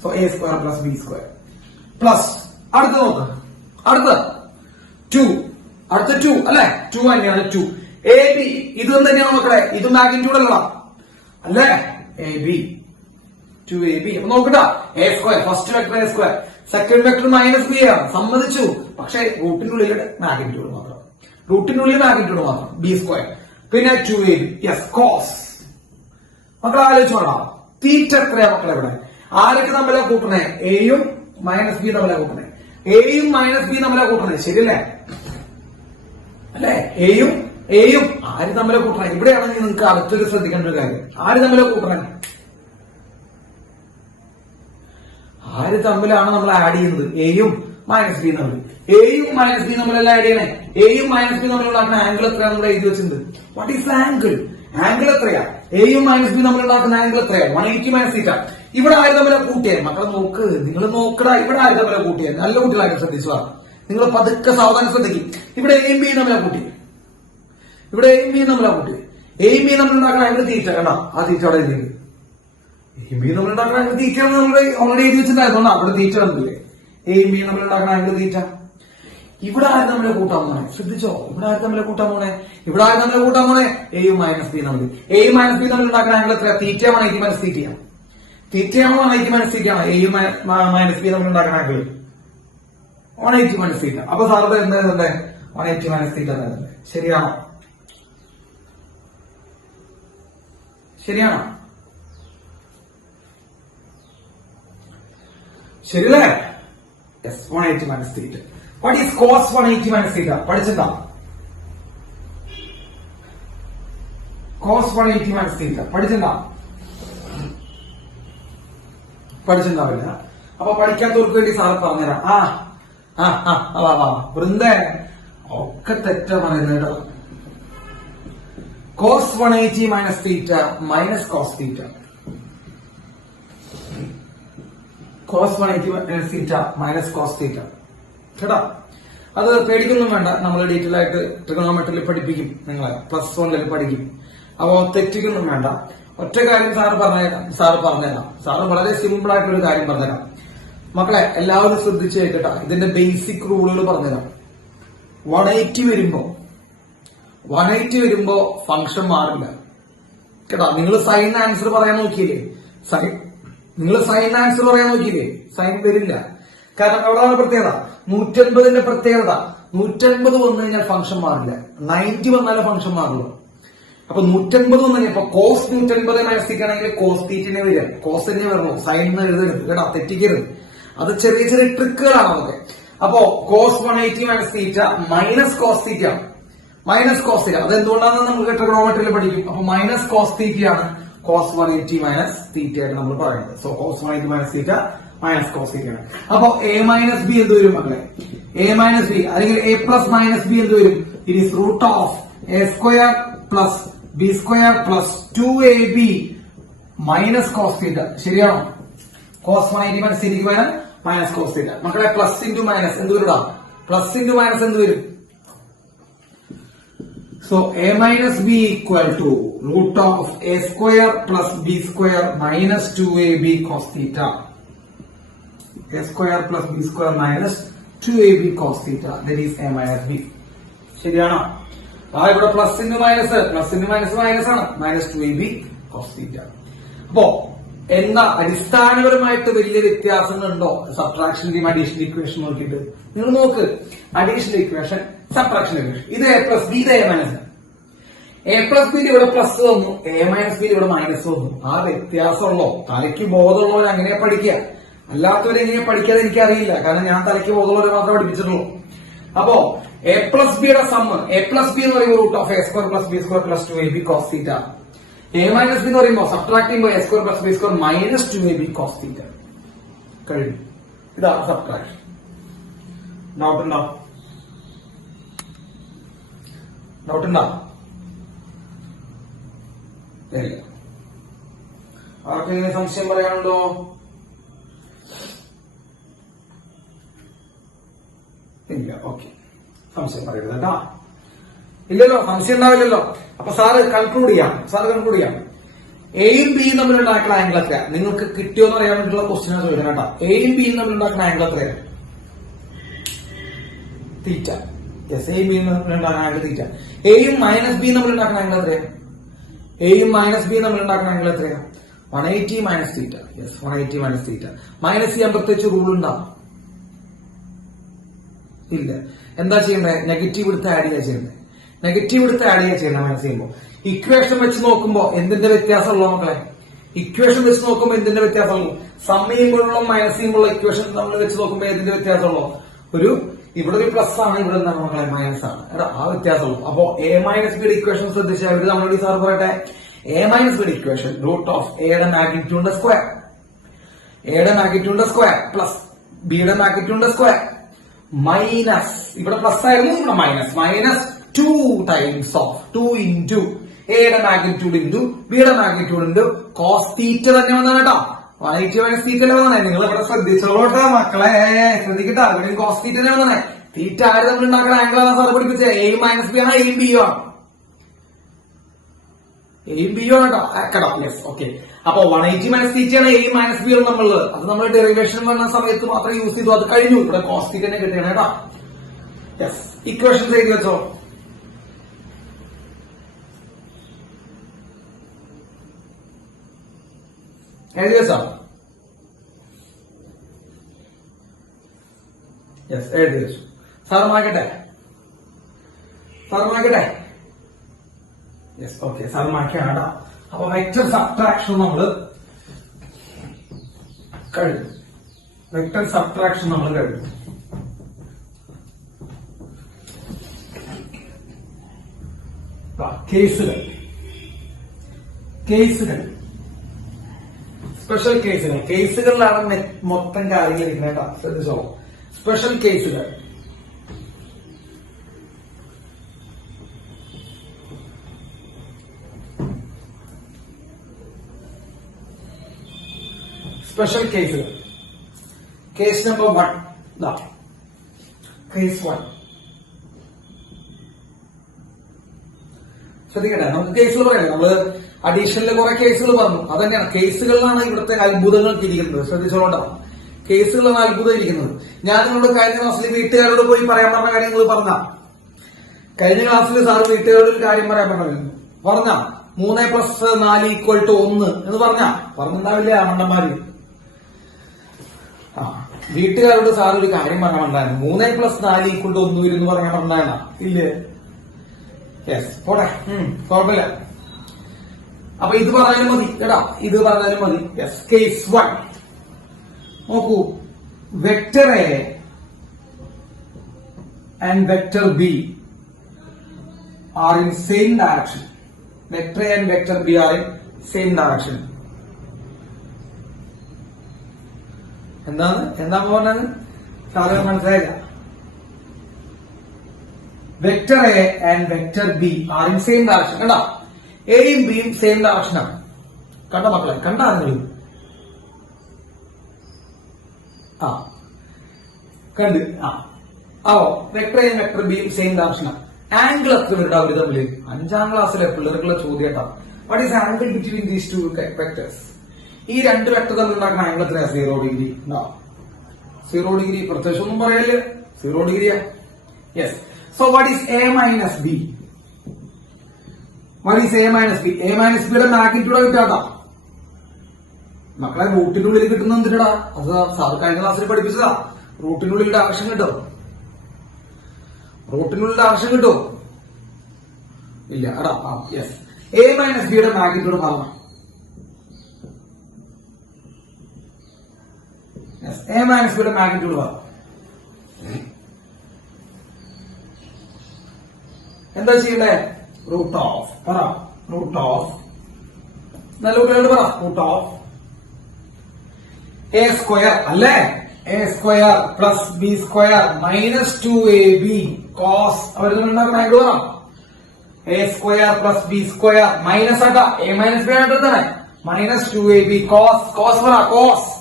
So A square plus B square plus അടുത്ത് നോക്ക്. അടുത്ത 2 അല്ലെ? 2 തന്നെയാണ് 2. എ ബി ഇതും തന്നെയാണ് മക്കളെ. ഇത് മാഗ്നിറ്റ്യൂഡ് അല്ലേ? A B 2ab. അപ്പൊ നോക്കട്ടാ, A square first vector A square second vector minus B ആണ്, സമ്മതിച്ചു. പക്ഷെ റൂട്ടിനുള്ളിൽ മാഗ്നിറ്റ്യൂഡ് മാത്രം, റൂട്ടിനുള്ളിൽ മാഗ്നിറ്റ്യൂഡ് മാത്രം, ബി സ്ക്വയർ. പിന്നെ 2ab, യെസ് കോസ്. മക്കളെ ആലോചിച്ചോളാം, തീറ്റ എത്രയാ മക്കളെ ഇവിടെ? ആരൊക്കെ തമ്മിലാ കൂട്ടണേ? എയും മൈനസ് ബി തമ്മിലാ കൂട്ടണേ, എയും മൈനസ് ബി തമ്മിലാ കൂട്ടണേ, ശരിയല്ലേ? അല്ലെ? എയും ആര് തമ്മിലാ കൂട്ടണേ? ഇവിടെയാണ് നിങ്ങൾക്ക് അടുത്തൊരു ശ്രദ്ധിക്കേണ്ട ഒരു കാര്യം. ആര് തമ്മിലാ കൂട്ടണേ? ആര് തമ്മിലാണ് നമ്മൾ ആഡ് ചെയ്യുന്നത്? എയും മൈനസ് ബി തമ്മിൽ. എയും മൈനസ് ബി തമ്മിലല്ല ആഡ് ചെയ്യണേ. എയും മൈനസ് ബി തമ്മിലുണ്ടാക്കുന്ന ആംഗിൾ എത്രയാണ് നമ്മൾ എഴുതി വെച്ചിട്ടുണ്ട്? What is angle? ആംഗിൾ എത്രയാ? എയും മൈനസ് ബി തമ്മിലുണ്ടാക്കുന്ന ആംഗിൾ എത്രയാ? 180 മൈനസ് തീറ്റ. ഇവിടെ ആര് തമ്മിലാ കൂട്ടിയേ? മക്കളെ നോക്ക്, നിങ്ങൾ നോക്കടാ, ഇവിടെ ആര് തമ്മിലാ കൂട്ടിയേ? നല്ല കുട്ടികളായിട്ട് ശ്രദ്ധിച്ചതാ, നിങ്ങൾ പതുക്കെ സാവധാനം ശ്രദ്ധിക്കും. ഇവിടെ എയും ബിയും തമ്മിലാ കൂട്ടി, ഇവിടെ എയും ബിയും തമ്മിലാ കൂട്ടി. എയും ബിയും തമ്മിലുണ്ടാക്കുന്ന ആംഗിൾ തീറ്റ, കണ്ടാ? ആ തീറ്റ അവിടെ എഴുതി. എയും ബിയും തമ്മിലുണ്ടാക്കുന്ന ആംഗിൾ തീറ്റ നമ്മൾ ഓൾറെഡി എഴുതി വെച്ചിട്ടുണ്ടായിരുന്നു, അവിടെ തീറ്റ വന്നില്ലേ? എയും ബിയും തമ്മിലുണ്ടാക്കുന്ന ആംഗിൾ തീറ്റ. ഇവിടെ ആര് തമ്മിലെ കൂട്ടാൻ പോണേ? ശ്രദ്ധിച്ചോ, ഇവിടെ ആര് തമ്മിലെ കൂട്ടാൻ പോണേ? ഇവിടെ ആര് തമ്മിലെ കൂട്ടാൻ പോണേ? എയും മൈനസ് ബി തമ്മിൽ. എയും മൈനസ് ബി തമ്മിൽ ഉണ്ടാക്കുന്ന ആംഗിൾ എത്രയാ? തീറ്റ 180 മൈനസ് തീറ്റയാണ്. തീറ്റയാണോ 180 മൈനസ് തീറ്റയാണോ? എയും മൈനസ് ബി തമ്മിൽ ഉണ്ടാക്കുന്ന ആംഗിൾ 180 മൈനസ് തീറ്റ. അപ്പൊ സാറിന് എന്താ 180 മൈനസ് തീറ്റ തന്നെ. ശരിയാണോ? ശരിയാണോ? ശരിയല്ലേ? Yes, 180 minus theta. What is cos 180 minus theta? പഠിച്ചിട്ടുണ്ടോ? കോസ് 180 മൈനസ് തീറ്റ പഠിച്ചിട്ടുണ്ടോ? പഠിച്ചിട്ടുണ്ടാവില്ല. അപ്പൊ പഠിക്കാത്തവർക്ക് വേണ്ടി സാറ് പറഞ്ഞുതരാം. വൃന്ദ ഒക്കെ തെറ്റ പറയുന്നത്. Cos 180 minus theta minus cos theta. Cos 180 minus theta minus cos theta കേട്ടാ. അത് പേടിക്കൊന്നും വേണ്ട, നമ്മൾ ഡീറ്റെയിൽ ആയിട്ട് ട്രിഗണോമെട്രിയിൽ പഠിപ്പിക്കും, നിങ്ങളെ +1 പഠിക്കും. അപ്പോ തെറ്റിക്കൊന്നും വേണ്ട. ഒറ്റ കാര്യം സാറ് പറഞ്ഞുതരാം. സാറ് വളരെ സിമ്പിൾ ആയിട്ടൊരു കാര്യം പറഞ്ഞുതരാം. മക്കളെ എല്ലാവരും ശ്രദ്ധിച്ചു കേട്ടാ, ഇതിന്റെ ബേസിക് റൂളുകൾ പറഞ്ഞുതരാം. 180 വരുമ്പോ ഫംഗ്ഷൻ മാറില്ല കേട്ടാ. നിങ്ങൾ സൈൻ ആൻസർ പറയാൻ നോക്കിയില്ലേ? സൈൻ വരില്ല. കാരണം എവിടെയാണ് പ്രത്യേകത? 180ന്റെ പ്രത്യേകത, 180 വന്നു കഴിഞ്ഞാൽ ഫംഗ്ഷൻ മാറില്ല, 90 വന്നാലേ ഫംഗ്ഷൻ മാറുള്ളൂ. അപ്പൊ 180 വന്നു കഴിഞ്ഞാൽ ഇപ്പൊ കോസ് 180 മനസ്സിലാണെങ്കിൽ കോസ് തീറ്റിനെ വരിക, കോസ് തന്നെ വരണോ, സൈൻ എഴുതരുത് കേട്ടോ, തെറ്റിക്കരുത്. അത് ചെറിയ ചെറിയ ട്രിക്കുകളാണ് അതൊക്കെ. അപ്പോ cos 180 minus theta minus cos theta, അതെന്തുകൊണ്ടാണെന്ന് നമുക്ക് ട്രിഗണോമെട്രിയിൽ പഠിക്കും. അപ്പൊ മൈനസ് കോസ് തീറ്റയാണ് കോസ് 180 മൈനസ് തീറ്റ ആയിട്ട് നമ്മൾ പറയുന്നത്. So cos 180 minus theta minus cos തീറ്റയാണ്. അപ്പൊ എ മൈനസ് ബി എന്ത് വരും മക്കളെ? എ മൈനസ് ബി അല്ലെങ്കിൽ എ പ്ലസ് മൈനസ് ബി എന്ത് വരും? It is root of A square plus B square plus 2ab minus cos theta. ശരിയാണോ? കോസ് 180 മൈനസ് തീറ്റയ്ക്ക് പകരം മൈനസ് കോസ് തീറ്റ. മക്കളെ പ്ലസ് ഇൻറ്റു മൈനസ് എന്ത് വരും? പ്ലസ് ഇൻറ്റു മൈനസ് എന്ത് വരും? So a minus b equal to root of a square plus b square minus 2ab cos theta. A square plus b square minus 2ab cos theta. That is a minus b. ശരിയാണോ? ഇവിടെ plus into minus minus ആണ്, minus 2ab cos theta. അപ്പോ എന്താ അടിസ്ഥാനപരമായിട്ട് വലിയ വ്യത്യാസങ്ങളുണ്ടോ സബ്ട്രാക്ഷന്റെയും additional equation നോക്കിയിട്ട്? നിങ്ങൾ നോക്ക്, അഡീഷണൽ ഇക്വേഷൻ, സബ്ട്രാക്ഷൻ ഇക്വേഷൻ. ഇത് എ പ്ലസ് ബി, ഇത് എ മൈനസ്. എ പ്ലസ് ബിയിൽ ഇവിടെ പ്ലസ് വന്നു, എ മൈനസ് ബിയിൽ ഇവിടെ മൈനസ് വന്നു. ആ വ്യത്യാസമുള്ളോ? തലയ്ക്ക് ബോധമുള്ളവർ അങ്ങനെ പഠിക്കുക, അല്ലാത്തവരെ എങ്ങനെ പഠിക്കാതെ എനിക്കറിയില്ല. കാരണം ഞാൻ തലയ്ക്ക് ബോധമുള്ളവരെ മാത്രമേ പഠിപ്പിച്ചിട്ടുള്ളൂ. അപ്പോ എ പ്ലസ് ബിയുടെ സമ്മ്, എ പ്ലസ് ബി എന്ന് പറയുമ്പോൾ root of A square plus B square plus 2ab cos theta. A minus B എന്ന് പറയുമ്പോൾ സബ്ട്രാക്ട് ചെയ്യുമ്പോൾ A square plus B square minus 2ab cos theta കഴിഞ്ഞു. ഇതാണ് സബ്ട്രാക്ഷൻ. ഡൗട്ട് ഉണ്ടോ? ഇല്ല. ആർക്കെങ്കിലും സംശയം പറയാനുണ്ടോ? ഇല്ല. ഓക്കെ, സംശയം പറയരുത് കേട്ടാ. ഇല്ലല്ലോ, സംശയം ഉണ്ടാവില്ലല്ലോ. അപ്പൊ സാറ് കൺക്ലൂഡ് ചെയ്യാം. എയും ബിയും തമ്മിലുണ്ടാക്കുന്ന ആംഗിൾ എത്ര? നിങ്ങൾക്ക് കിട്ടിയോന്ന് അറിയാൻ വേണ്ടിയിട്ടുള്ള ക്വസ്റ്റ്യൻ ചോദിക്കണം കേട്ടോ. എയും ബിയും തമ്മിലുണ്ടാക്കുന്ന ആംഗിൾ എത്രയാണ്? തീറ്റ. യെസ്, എയും ബിയും തമ്മിലുണ്ടാക്കുന്ന ആംഗിൾ തീറ്റ. എയും മൈനസ് ബിയും തമ്മിലുണ്ടാക്കുന്ന ആംഗിൾ എത്രയാണ്? 180 മൈനസ് തീറ്റ. Yes, 180 minus theta. മൈനസ് ചെയ്യാൻ പ്രത്യേകിച്ച് റൂൾ ഉണ്ടാവും. ഇല്ല. എന്താ ചെയ്യണ്ടേ? നെഗറ്റീവ് എടുത്ത് ആഡ് ചെയ്യാ ചെയ്യണ്ടേ. നെഗറ്റീവ് എടുത്ത് ആഡ് ചെയ്യാ ചെയ്യണം മൈനസ് ചെയ്യുമ്പോൾ. ഇക്വേഷൻ വെച്ച് നോക്കുമ്പോ എന്തിന്റെ വ്യത്യാസമുള്ളൂ മക്കളെ? ഇക്വേഷൻ വെച്ച് നോക്കുമ്പോൾ എന്തിന്റെ വ്യത്യാസമുള്ളൂ? സം ചെയ്യുമ്പോഴുള്ള മൈനസ് ചെയ്യുമ്പോഴുള്ള ഇക്വേഷൻ നമ്മൾ വെച്ച് നോക്കുമ്പോൾ എന്തിന്റെ വ്യത്യാസമുള്ളൂ? ഇവിടെ ഒരു പ്ലസ് ആണ്, ഇവിടെ എന്താണ് മക്കളെ? മൈനസ് ആണ്. ആ വ്യത്യാസമുള്ളൂ. അപ്പോ എ മൈനസ് ബിയുടെ ഇക്വേഷൻ ശ്രദ്ധിച്ചാൽ ഇവിടെ നമ്മളോട് സാർ പറയട്ടെ, എ മൈനസ് ബിയുടെ ഇക്വേഷൻ റൂട്ട് ഓഫ് എയുടെ മാഗ്നിറ്റ്യൂഡിന്റെ സ്ക്വയർ, എയുടെ മാഗ്നിറ്റ്യൂഡിന്റെ സ്ക്വയർ പ്ലസ് ബിയുടെ മാഗ്നിറ്റ്യൂഡിന്റെ സ്ക്വയർ മൈനസ്, ഇവിടെ പ്ലസ് ആയിരുന്നു, ഇവിടെ മൈനസ് 2 ടൈംസ് ഓഫ് 2 ഇൻറ്റു എയുടെ മാഗ്നിറ്റ്യൂഡ് ഇൻറ്റു ബിയുടെ മാഗ്നിറ്റ്യൂഡ് ഇൻറ്റു കോസ് തീറ്റ തന്നെ വന്നാണ് കേട്ടോ. 180 മൈനസ് തീറ്റ വന്നേ. നിങ്ങൾ ഇവിടെ ശ്രദ്ധിച്ചോളൂട്ടോ മക്കളെ, ശ്രദ്ധിക്കട്ടോ. ഇവിടെ കോസ് തീറ്റ തന്നെ വന്നേ. തീറ്റ ആര് നമ്മൾ ഉണ്ടാക്കുന്ന ആംഗിളാണ് സാർ പഠിപ്പിച്ചത്? എയും മൈനസ് ബി ആണ്, എയും ബിയും ആണ്. എയും ബിയും ആണ് കേട്ടോ. Yes, okay. അപ്പൊ 180 മൈനസ് തീറ്റയാണ് എയും മൈനസ് ബിയും നമ്മളുള്ളത്. അത് നമ്മൾ ഡെറിവേഷൻ വരുന്ന സമയത്ത് മാത്രം യൂസ് ചെയ്തു. അത് കഴിഞ്ഞു. ഇവിടെ കോസ് തീറ്റ തന്നെ കിട്ടിയാണ് കേട്ടോ. യെസ്, ഇക്വേഷൻസ് എഴുതി വെച്ചോ. എഴുതി വെച്ചോ? യെസ്, എഴുതി വെച്ചു. സാർ മാക്കട്ടെ, യെസ്, ഓക്കെ. സാർ മാക്കാണ്. അപ്പൊ വെക്ടർ സബ്ട്രാക്ഷൻ നമ്മള് കഴിഞ്ഞു. കേസുകൾ, സ്പെഷ്യൽ കേസുകളിലാണ് മൊത്തം കാര്യങ്ങൾ ഇരിക്കുന്നത് കേട്ടോ. ശ്രദ്ധിച്ചോ. സ്പെഷ്യൽ കേസുകൾ. Case number 1. കേസ് 1 ശ്രദ്ധിക്കട്ടെ. നമുക്ക് കേസുകൾ പറയാം. നമ്മള് അഡീഷണലിൽ കുറെ കേസുകൾ പറഞ്ഞു. അതന്നെയാണ് കേസുകളിലാണ് ഇവിടുത്തെ അത്ഭുതങ്ങൾക്ക് ഇരിക്കുന്നത്. ശ്രദ്ധിച്ചോളാം, കേസുകളാണ് അത്ഭുതം ഇരിക്കുന്നത്. ഞാൻ നിങ്ങളോട് കഴിഞ്ഞ ക്ലാസ്സിൽ വീട്ടുകാരോട് പോയി പറയാൻ പറഞ്ഞ കാര്യങ്ങൾ കഴിഞ്ഞ ക്ലാസ്സിൽ സാർ വീട്ടുകാരോട് ഒരു കാര്യം പറയാൻ പറഞ്ഞ 3 + 4 = 1 എന്ന് പറഞ്ഞിട്ടുണ്ടാവില്ലേ മണ്ടന്മാര്? വീട്ടുകാരോട് സാർ ഒരു കാര്യം പറഞ്ഞിട്ടുണ്ടായിരുന്നു. 3 + 4 = 1 എന്ന് പറഞ്ഞിട്ടുണ്ടായിരുന്ന ഇല്ലേ? യെസ്, പോട്ടെ, കുഴപ്പമില്ല. അപ്പൊ ഇത് പറഞ്ഞാലും മതി കേട്ടാ, ഇത് പറഞ്ഞാലും മതി. യെസ്, കേസ് 1 നോക്കൂ. Vector A and vector B are in same direction. Vector A and vector B are in same direction. എന്താ പറഞ്ഞത്? സാറ് മനസ്സിലായില്ല. Vector A and vector B are in same direction. കണ്ടോ? എയും ബിയും സെയിം ഡയറക്ഷനാണ്. കണ്ട മക്കളെ? കണ്ടായിരുന്നു? കണ്ട്. വെക്ടർ എയും വെക്ടർ ബിയും സെയിം ഡയറക്ഷനാണ്. ആംഗിൾ എത്ര വരും അവർ തമ്മിൽ? 5ാം ക്ലാസ്സിലെ പിള്ളേർക്കുള്ള ചോദ്യം കേട്ടോ. What is angle between these 2 vectors? ഈ 2 വെക്ടർ തമ്മിൽ ഉണ്ടാക്കുന്ന ആംഗിൾ എത്രയാ? 0 ഡിഗ്രി. 0 ഡിഗ്രി. പ്രത്യേകിച്ച് ഒന്നും പറയല്ലേ, 0 ഡിഗ്രിയാ. Yes. So what is A minus B? What is A minus B? A minus B യുടെ മാഗ്നിറ്റ്യൂഡ് കിട്ടാട്ടാ മക്കളെ. റൂട്ടിനുള്ളിൽ കിട്ടുന്ന എന്തിനാ? അത് സാർ കഴിഞ്ഞ ക്ലാസ്സിൽ പഠിപ്പിച്ചതാ. റൂട്ടിനുള്ളിൽ ഡയറക്ഷൻ കിട്ടും. ഇല്ല എടാ. യെസ്, A minus B യുടെ മാഗ്നിറ്റ്യൂഡ് പറഞ്ഞു. യെസ്, A minus B യുടെ മാഗ്നിറ്റ്യൂഡ് പറഞ്ഞു. എന്താ ചെയ്യണ്ടേ? റൂട്ട് ഓഫ് നല്ല കുട്ടികളോട് പറ. റൂട്ട് ഓഫ് എ സ്ക്വയർ അല്ലേ? A square plus B square minus 2ab cos. അവരുണ്ടാക്കുന്ന ആംഗിൾ പറ. A square plus B square minus ആട്ടാ. എ മൈനസ് ബി ആയിട്ട് തന്നെ മൈനസ് 2ab കോസ് പറ. കോസ്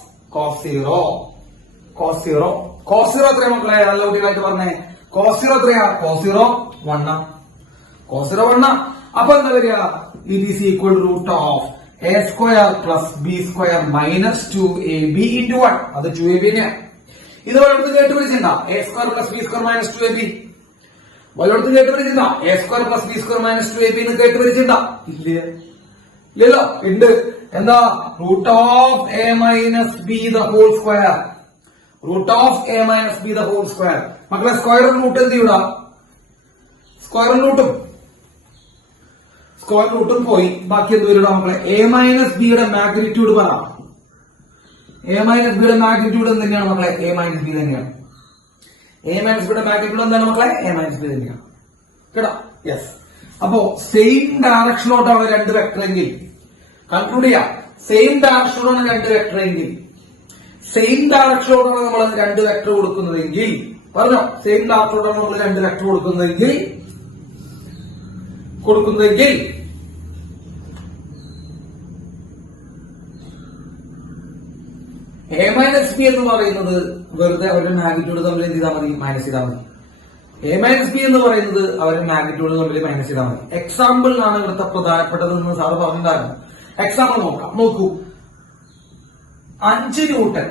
0 എത്രയാ മക്കളെ? നല്ല കുട്ടികളായിട്ട് പറഞ്ഞേ. കോസ് 0 എത്രയാ? കോസ് 0 1. അപ്പൊ എന്താ വരിക? It is equal root of A square plus B square minus 2ab into 1. അത് 2ab തന്നെയാണ്. ഇത് വല്ലയിടത്ത് കേട്ട് പിടിച്ചിട്ടുണ്ടാ? A square plus B square minus 2ab വല്ലയിടത്ത് കേട്ട് പിടിച്ചിട്ടുണ്ടാ? A square plus B square minus 2ab എന്ന് കേട്ട് പിടിച്ചിട്ടുണ്ടാ? ഇല്ലല്ലോ. ഉണ്ട്. എന്താ? Root of A minus B the whole square. മക്കളെ സ്ക്വയർ റൂട്ട് എന്ത് ചെയ്യൂടാ? സ്ക്വയർ റൂട്ടും പോയി. ബാക്കി എന്ത് വരൂടാ മക്കളെ? എ മൈനസ് ബിയുടെ മാഗ്നിറ്റ്യൂഡ് പറ. എ മൈനസ് ബിയുടെ മാഗ്നിറ്റ്യൂഡ് എന്ത് തന്നെയാണ് മക്കളെ? എ മൈനസ് ബി തന്നെയാണ്. എ മൈനസ് ബിയുടെ മാഗ്നിറ്റ്യൂഡ് എന്താണ് മക്കളെ? എ മൈനസ് ബി തന്നെയാണ്. കേട്ടോ? യെസ്. അപ്പോ സെയിം ഡയറക്ഷനിലോട്ടാണ് രണ്ട് വെക്ടർ എങ്കിൽ കൺക്ലൂഡ് ചെയ്യാം. സെയിം ഡയറക്ഷനിലോട്ടാണ് രണ്ട് വെക്ടർ എങ്കിൽ, സെയിം ഡയറക്ഷനിലോട്ടാണ് നമ്മൾ രണ്ട് വെക്ടർ കൊടുക്കുന്നതെങ്കിൽ, പറഞ്ഞോ, സെയിം ഡയറക്ഷനിലോട്ടാണ് നമ്മൾ രണ്ട് വെക്ടർ കൊടുക്കുന്നതെങ്കിൽ എ മൈനസ് ബി എന്ന് പറയുന്നത് വെറുതെ അവരുടെ മാഗ്നിറ്റ്യൂഡ് തമ്മിൽ എന്ത് ചെയ്താൽ മതി? മൈനസ് ചെയ്താൽ മതി. എ മൈനസ് ബി എന്ന് പറയുന്നത് അവരുടെ മാഗ്നിറ്റ്യൂഡ് തമ്മിൽ മൈനസ് ചെയ്താൽ മതി. എക്സാമ്പിളിനാണ് ഇവിടുത്തെ പ്രധാനപ്പെട്ടത് എന്ന് സാറ് പറഞ്ഞിട്ടുണ്ടായിരുന്നു. എക്സാമ്പിൾ നോക്കാം. നോക്കൂ, 5 ന്യൂട്ടൺ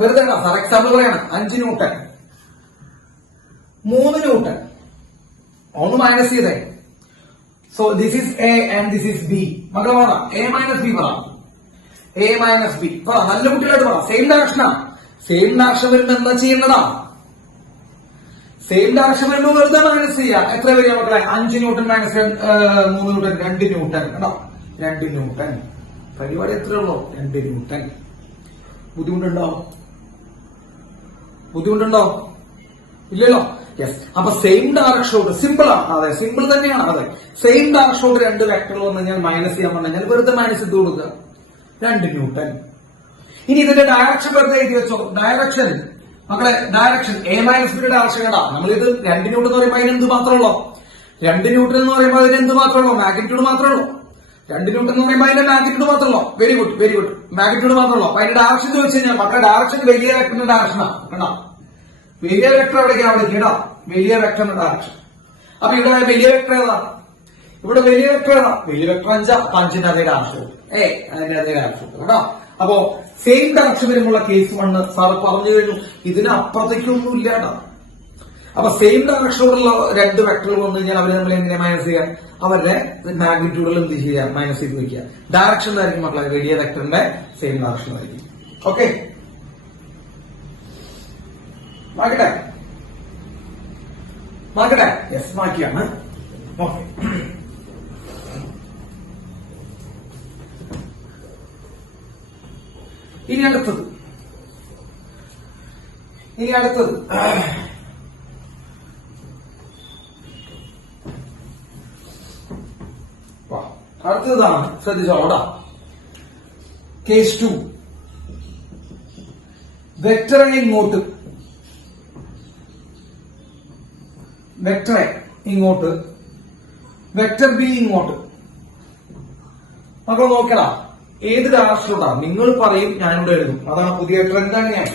വെറുതെ സാർ എക്സാമ്പിൾ പറയണം. 5 ന്യൂട്ടൺ, 3 ന്യൂട്ടൺ, ഒന്ന് മൈനസ് ചെയ്തേ. So this is A and this is B. മക്കളെ പറ, എ മൈനസ് ബി പറ. എ മൈനസ് ബി പറ, നല്ല കുട്ടികളായിട്ട് പറ. സെയിം ഡയറക്ഷനാ. സെയിം ഡയറക്ഷൻ വരുമ്പോ എന്താ ചെയ്യേണ്ടതാ? സെയിം ഡയറക്ഷൻ വരുമ്പോ വെറുതെ മൈനസ് ചെയ്യാം. എത്ര വരിക മക്കളെ? 5 ന്യൂട്ടൺ മൈനസ് 3 ന്യൂട്ടൺ, 2 ന്യൂട്ടൺ. കേട്ടോ? 2 ന്യൂട്ടൺ. പരിപാടി എത്ര ഉള്ളൂ? 2 ന്യൂട്ടൺ. ബുദ്ധിമുട്ടുണ്ടോ? ഇല്ലല്ലോ. യെസ്. അപ്പൊ സെയിം ഡയറക്ഷനോട് സിമ്പിൾ ആണ്. അതെ, സിമ്പിൾ തന്നെയാണ്. അതെ, സെയിം ഡയറക്ഷനോട് രണ്ട് വെക്ടർ വന്നു കഴിഞ്ഞാൽ മൈനസ് ചെയ്യാൻ പറഞ്ഞാൽ വെറുതെ മൈനസ് ചെയ്ത് കൊടുക്കുക. 2 ന്യൂട്ടൺ. ഇനി ഇതിന്റെ ഡയറക്ഷൻ വെറുതെ എഴുതി വെച്ചോ. ഡയറക്ഷൻ മക്കളെ, ഡയറക്ഷൻ എ മൈനസ് ബിയുടെ ഡയറക്ഷൻ കേട്ടാ. നമ്മളിത് 2 ന്യൂട്ടൺ എന്ന് പറയുമ്പോൾ അതിന് എന്ത് മാത്രമുള്ളൂ? 2 ന്യൂട്ടൺ എന്ന് പറയുമ്പോൾ അതിന് എന്ത് മാത്രമുള്ളൂ? മാഗ്നിറ്റ്യൂഡ് മാത്രമുള്ളൂ. 2 ന്യൂട്ടൺ എന്ന് പറയുമ്പോൾ അതിന്റെ മാഗ്നിറ്റ്യൂഡ് മാത്രമല്ലോ. Very good. മാഗ്നിറ്റ്യൂഡ് മാത്രമല്ലോ. അപ്പൊ അതിന്റെ ഡയറക്ഷൻ ചോദിച്ചു കഴിഞ്ഞാൽ മക്കളുടെ ഡയറക്ഷൻ വലിയ വെക്ടറിന്റെ ഡയറക്ഷനാണ്. കണ്ടോ? വലിയ വെക്ടർ എവിടേക്കാണ്? അവിടെ കേട്ടോ, വലിയ വെക്ടറിന്റെ ഡയറക്ഷൻ. അപ്പൊ ഇവിടെ വലിയ വെക്ടർ ഏതാ? വലിയ വെക്ടർ 5. 5ന്റെ അതേ ഡയറക്ഷൻ. അതിന്റെ അതേ ഡയറക്ഷൻ. കേട്ടോ? അപ്പോ സെയിം ഡയറക്ഷൻ വരുമ്പോൾ കേസ് 1 സാർ പറഞ്ഞു കഴിഞ്ഞു. ഇതിനപ്പുറത്തേക്കൊന്നും ഇല്ല കേട്ടോ. അപ്പൊ സെയിം ഡയറക്ഷനോടുള്ള രണ്ട് വെക്ടറുകൾ വന്നു കഴിഞ്ഞാൽ അവരെ നമ്മൾ എങ്ങനെ മൈനസ് ചെയ്യാം? അവരുടെ മാഗ്നിറ്റ്യൂഡുകൾ എന്ത് ചെയ്യാം? മൈനസ് ചെയ്ത് വെക്കുക. ഡയറക്ഷൻ ആയിരിക്കും മക്കളെ വലിയ വെക്ടറിന്റെ സെയിം ഡയറക്ഷൻ ആയിരിക്കും. ഓക്കെ, മാർക്കട്ടെ. യെസ്, മാക്കിയാണ്. ഓക്കെ, ഇനി അടുത്തത് അടുത്തതാണ്. ശ്രദ്ധിച്ചോടാ. കേസ് 2. വെക്ടർ എ ഇങ്ങോട്ട്, വെക്ടർ ബി ഇങ്ങോട്ട്. മക്കൾ നോക്കടാ, ഏത് ഡയറക്ഷനിലാ? നിങ്ങൾ പറയും, ഞാനിവിടെ എഴുതും. അതാണ് പുതിയ ട്രെൻഡ്. അങ്ങനെയാണ്.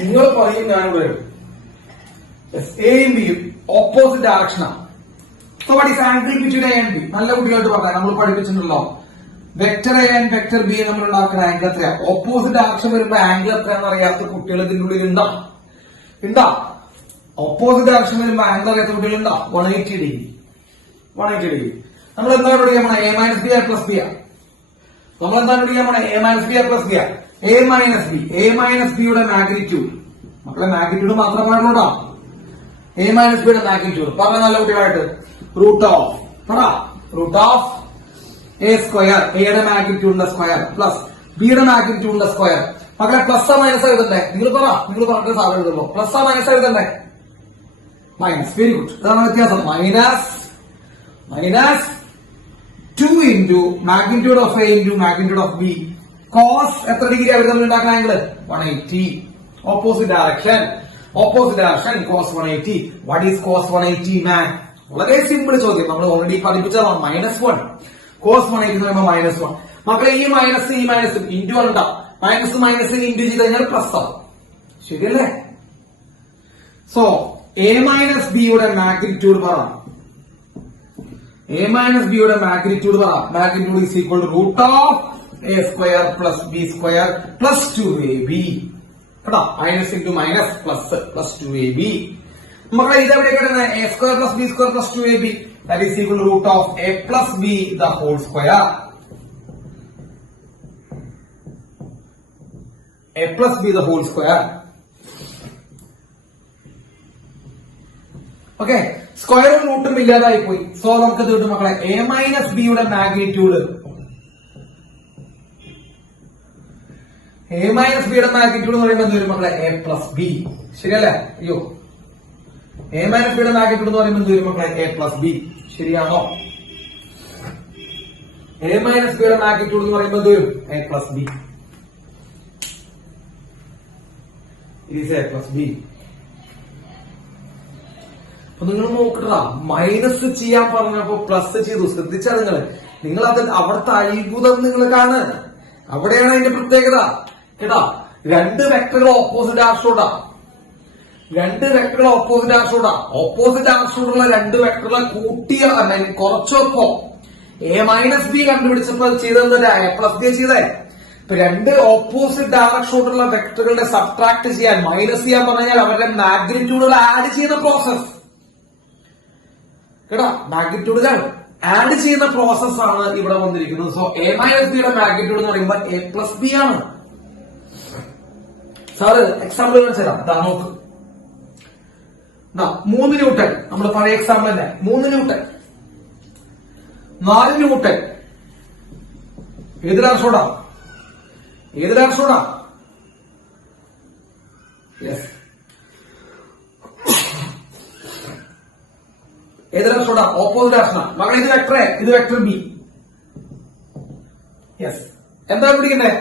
നിങ്ങൾ പറയും, ഞാനിവിടെ എഴുതും. എയും ബിയും ഓപ്പോസിറ്റ് ഡയറക്ഷനാണ്. So what is angle between A and B? നല്ല കുട്ടികളായിട്ട് പറഞ്ഞാൽ നമ്മൾ പഠിപ്പിച്ചിട്ടുണ്ടല്ലോ. Vector A and vector B നമ്മൾ ഉണ്ടാക്കുന്ന ആംഗിൾ എത്രയാ? ഓപ്പോസിറ്റ് ഡയറക്ഷൻ വരുമ്പോ ആംഗിൾ എത്രയാണെന്ന് അറിയാത്ത കുട്ടികൾ ഇതിന്റെ ഉള്ളിൽ ഉണ്ടാ? ഓപ്പോസിറ്റ് ഡയറക്ഷൻ വരുമ്പോ ആംഗിൾ അറിയാത്ത കുട്ടികളുണ്ടാ? 180 ഡിഗ്രി. നമ്മൾ എന്താണ് പഠിക്കാൻ പോണേ? A minus B R plus B R. നമ്മൾ എന്താണ് പഠിക്കാൻ പോണേ? A minus B R plus B R. A minus ബിയുടെ മാഗ്നിറ്റ്യൂഡ്. മക്കളെ മാഗ്നിറ്റ്യൂഡ് മാത്രം പാടുള്ളൂടാ. എ മൈനസ് ബിയുടെ മാഗ്നിറ്റ്യൂഡ് പറഞ്ഞ നല്ല കുട്ടികളായിട്ട് റൂട്ട് ഓഫ് എ സ്ക്വയർ, എയുടെ മാഗ്നിറ്റ്യൂഡിന്റെ സ്ക്വയർ പ്ലസ് ബിയുടെ മാഗ്നിറ്റ്യൂഡിന്റെ സ്ക്വയർ. മക്കളെ പ്ലസ് ആ മൈനസ് എഴുതണ്ടേ? നിങ്ങൾ പറഞ്ഞ സാധനം എഴുതുള്ളൂ. പ്ലസ് ആ മൈനസ് എഴുതണ്ടേ? മൈനസ്. Very good. ഇതാണ് വ്യത്യാസം. Minus 2 into magnitude of A into magnitude of B. Cos എത്ര ഡിഗ്രി അവർ തമ്മിൽ ഉണ്ടാക്കുന്ന angle? 180. Opposite direction cos 180. What is cos 180 man? വളരെ സിമ്പിൾ ചോദ്യം. നമ്മൾ ഓൾറെഡി പഠിപ്പിച്ചതാണ്. -1. കോസ് 180 എന്ന് പറയുമ്പോൾ -1. മക്കളെ ഈ മൈനസ് ഇൻറ്റു ഉണ്ടാവും. മൈനസ് ഇൻറ്റു ചെയ്ത് കഴിഞ്ഞാൽ പ്ലസ് ആവും. ശരിയല്ലേ? സോ എ മൈനസ് ബിയുടെ മാഗ്നിറ്റ്യൂഡ് പറ. Magnitude is equal to root of A square plus B square plus 2ab. കേട്ടോ? Minus into minus plus 2ab. മക്കളെ ഇതെവിടെ കിടന്നത്? A square plus B square plus 2ab. That is equal to root of A plus B the whole square. A plus B the whole square. Okay, സ്ക്വയറും റൂട്ടും ഇല്ലാതായി പോയി. So നമുക്ക് ഇത് കിട്ടും മക്കളെ, എ മൈനസ് ബിയുടെ മാഗ്നിറ്റ്യൂഡ്. എ മൈനസ് ബിയുടെ മാഗ്നിറ്റ്യൂഡ് എന്ന് പറയുമ്പോൾ എന്ത് വരും മക്കളെ, എ പ്ലസ് ബി. ശരിയല്ലേ? അയ്യോ, എ മൈനസ് ബിയുടെ മാഗ്നിറ്റ്യൂഡ് എന്ന് പറയുമ്പോൾ എന്ത് വരും മക്കളെ, എ പ്ലസ് ബി. ശരിയാണോ? എ മൈനസ് ബിയുടെ മാഗ്നിറ്റ്യൂഡ് എന്ന് പറയുമ്പോൾ എന്ത് വരും, A plus B. Is A plus B. അപ്പൊ നിങ്ങൾ നോക്കട്ടാ, മൈനസ് ചെയ്യാൻ പറഞ്ഞപ്പോ പ്ലസ് ചെയ്തു. ശ്രദ്ധിച്ചാ നിങ്ങൾ അത് അവിടുത്തെ അത്ഭുതം നിങ്ങൾ കാണുക. അവിടെയാണ് അതിന്റെ പ്രത്യേകത കേട്ടാ. രണ്ട് വെക്ടറുകൾ ഓപ്പോസിറ്റ് ആർഷോടാ, രണ്ട് വെക്ടറുകൾ ഓപ്പോസിറ്റ് ആർഷോടാ. ഓപ്പോസിറ്റ് ആർഷോടുള്ള രണ്ട് വെക്ടറുകളെ കൂട്ടിയ കുറച്ചപ്പോ എ മൈനസ് ബി കണ്ടുപിടിച്ചപ്പോ ചെയ്തത് എ പ്ലസ് ബി ചെയ്തേ. ഇപ്പൊ രണ്ട് ഓപ്പോസിറ്റ് ഡയറക്ഷനോടുള്ള വെക്ടറുകളുടെ സബ്ട്രാക്ട് ചെയ്യാൻ, മൈനസ് ചെയ്യാൻ പറഞ്ഞാൽ അവരുടെ മാഗ്നിറ്റ്യൂഡുകൾ ആഡ് ചെയ്യുന്ന പ്രോസസ് കേട്ടാ. മാഗ്നിറ്റ്യൂഡുകൾ ആഡ് ചെയ്യുന്ന പ്രോസസ് ആണ് ഇവിടെ വന്നിരിക്കുന്നത്. സോ എ മൈനസ് ബിയുടെ മാഗ്നിറ്റ്യൂഡ് എന്ന് പറയുമ്പോൾ എ പ്ലസ് ബി ആണ്. സാറ് എക്സാമ്പിൾ കാണിച്ചുതരാം. നോക്ക്, 3 ന്യൂട്ടൺ, നമ്മുടെ പഴയ എക്സാമ്പിൾ തന്നെ. 3 ന്യൂട്ടൺ, 4 ന്യൂട്ടൺ. ഏത് ഡയറക്ഷനോടാ, ഏത് ഡയറക്ഷനോടാ? യെസ്, ഏത് ഡയറക്ഷനോടാ? ഓപ്പോസിറ്റ് ഡയറക്ഷനാ മകളെ. ഇത് വെക്ടർ എ, ഇത് വെക്ടർ ബി. യെസ്, എന്താ പിടിക്കണ്ടേ?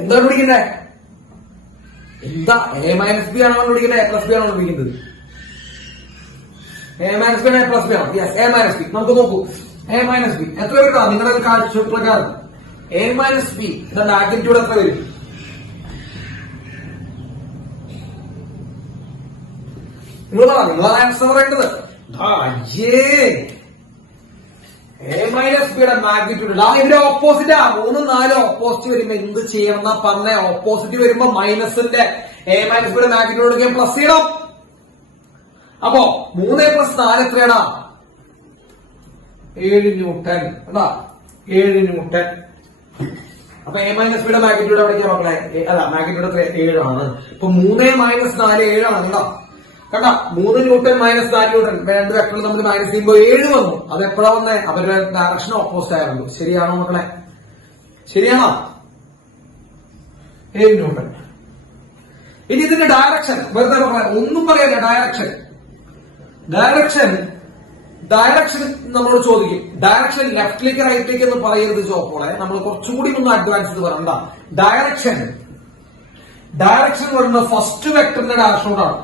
എന്താ പിടിക്കണ്ടേ? എന്താ? എ മൈനസ് ബി ആണോ പിടിക്കണ്ടേ, എ പ്ലസ് ബി ആണോ പിടിക്കുന്നത്? എ മൈനസ് ബി ആണ്, എ പ്ലസ് ബി ആണ്. Yes, A minus B. നമുക്ക് നോക്കൂ, എ മൈനസ് ബി എത്ര വരും? നിങ്ങളുടെ കാഴ്ച പ്രകാരം എ മൈനസ് ബി മാഗ്നിറ്റ്യൂഡ് എത്ര വരും? നിങ്ങളാണ് ആൻസർ പറയേണ്ടത്. എ മൈനസ് ബിയുടെ മാഗ്നിറ്റ്യൂഡ് ഇതിന്റെ ഓപ്പോസിറ്റാ. 3, 4 ഓപ്പോസിറ്റ് വരുമ്പോ എന്ത് ചെയ്യണം എന്നാ പറഞ്ഞ? ഓപ്പോസിറ്റ് വരുമ്പോ മൈനസിന്റെ എ മൈനസ് ബിയുടെ മാഗ്നിറ്റ്യൂഡ് പ്ലസ് ചെയ്യണം. അപ്പോ 3 + 4 എത്രയാടാ? 7 ന്യൂട്ടൺ. 7 ന്യൂട്ടൺ. അപ്പൊ എ മൈനസ് ബിയുടെ മാഗ്നിറ്റ്യൂഡ് എവിടേക്കാ മക്കളെ? അല്ല, മാഗ്നിറ്റ്യൂഡ് എത്ര? 7 ആണ്. ഇപ്പൊ 3 - 4 7 ആണ്. കേട്ടോ കണ്ട, 3 ന്യൂട്ടൺ മൈനസ് 4 ന്യൂട്ടൺ രണ്ട് വെക്ടർ നമ്മൾ മൈനസ് ചെയ്യുമ്പോൾ 7 വന്നു. അത് എപ്പോഴാ വന്നേ? അവരുടെ ഡയറക്ഷൻ ഓപ്പോസിറ്റ് ആയിരുന്നു. ശരിയാണോ മക്കളെ? ശരിയാണോ? 7 ന്യൂട്ടൺ. ഇനി ഇതിന്റെ ഡയറക്ഷൻ വെറുതെ മക്കളെ ഒന്നും പറയാനില്ല. ഡയറക്ഷൻ നമ്മളോട് ചോദിക്കും. ഡയറക്ഷൻ ലെഫ്റ്റിലേക്ക് റൈറ്റിലേക്ക് എന്ന് പറയരുത് ചോപ്പോളെ. നമ്മൾ കുറച്ചുകൂടി ഒന്ന് അഡ്വാൻസ് ചെയ്ത് പറയണ്ട. ഡയറക്ഷൻ പറയുന്നത് ഫസ്റ്റ് വെക്ടറിന്റെ ഡയറക്ഷനോടാണ്.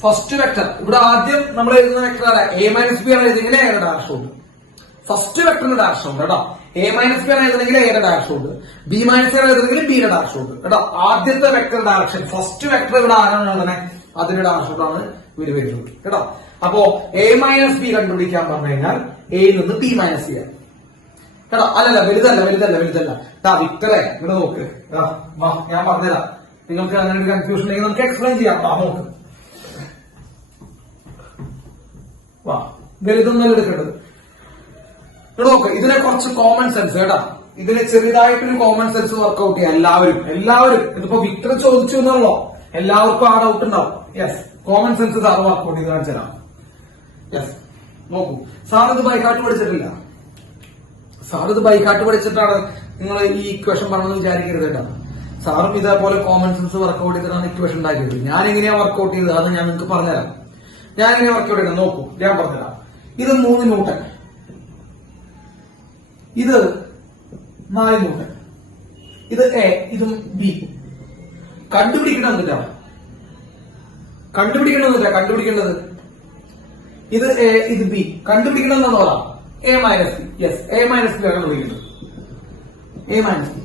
ഫസ്റ്റ് വെക്ടർ ഇവിടെ ആദ്യം നമ്മൾ എഴുതുന്ന വെക്ടർ എ മൈനസ് ബി ആണ് എഴുതിയെങ്കിൽ എയുടെ ഡയറക്ഷനുണ്ട്. ഫസ്റ്റ് വെക്ടറിന്റെ ഡയറക്ഷനുണ്ട് കേട്ടോ. എ മൈനസ് ബി ആണ് എഴുതുന്നെങ്കിൽ എയുടെ ഡയറക്ഷനുണ്ട്. ബി മൈനസ് ആണ് എഴുതുന്നെങ്കിൽ ബിയുടെ ഡയറക്ഷനുണ്ട് കേട്ടോ. ആദ്യത്തെ വെക്ടർ ഡയറക്ഷൻ ഫസ്റ്റ് വെക്ടർ ഇവിടെ ആരാണ് എഴുതണേ? അതിന്റെ ഡയറക്ഷനാണ് ഇവര് വരുന്നത് കേട്ടോ. അപ്പോ എ മൈനസ് ബി കണ്ടുപിടിക്കാൻ പറഞ്ഞു കഴിഞ്ഞാൽ എയിൽ നിന്ന് ബി മൈനസ് ചെയ്യാം കേട്ടോ. അല്ലല്ല, വലുതല്ല. വിക്ടറെ ഇവിടെ നോക്ക്. വാ, ഞാൻ പറഞ്ഞുതരാം. നിങ്ങൾക്ക് അങ്ങനെ ഒരു കൺഫ്യൂഷൻ ഉണ്ടെങ്കിൽ നമുക്ക് എക്സ്പ്ലെയിൻ ചെയ്യാം. നോക്ക്, വാ, വലുതൊന്നും എടുക്കേണ്ടത്. ഇവിടെ നോക്ക്, ഇതിനെ കുറച്ച് കോമൺ സെൻസ് കേട്ടാ. ഇതിന് ചെറിയതായിട്ടൊരു കോമൺ സെൻസ് വർക്ക്ഔട്ട് ചെയ്യാം എല്ലാവരും. ഇതിപ്പോ വിക്ടർ ചോദിച്ചു എന്നുള്ളോ, എല്ലാവർക്കും ആ ഡൗട്ട് ഉണ്ടാവും. Yes, common sense sir work out ചെയ്ത് കാണിച്ചു തരാം. യെസ്, നോക്കൂ, സാർ ഇത് ബൈക്കാട്ട് പഠിച്ചിട്ടില്ല. സാർ ഇത് ബൈക്കാട്ട് പഠിച്ചിട്ടാണ് നിങ്ങൾ ഈ ഇക്വേഷൻ പറഞ്ഞെന്ന് വിചാരിക്കരുത് കേട്ടോ. സാറും ഇതേപോലെ കോമൺ സെൻസ് വർക്ക്ഔട്ട് ചെയ്തിട്ടാണ് ഇക്വേഷൻ ഉണ്ടാക്കിയത്. ഞാൻ എങ്ങനെയാ വർക്ക്ഔട്ട് ചെയ്തത് അത് ഞാൻ നിങ്ങൾക്ക് പറഞ്ഞുതരാം. ഞാൻ എങ്ങനെ വർക്ക്ഔട്ട് ചെയ്യണം നോക്കൂ, ഞാൻ പറഞ്ഞുതരാം. ഇത് 3 ന്യൂട്ടൺ, ഇത് 4 ന്യൂട്ടൺ, ഇത് എ, ഇതും ബി. കണ്ടുപിടിക്കേണ്ടത് ഇത് എ, ഇത് ബി. കണ്ടുപിടിക്കണമെന്ന് പറയാം. A minus B. Yes, A minus B ആണ് കണ്ടുപിടിക്കുന്നത്. എ മൈനസ് ബി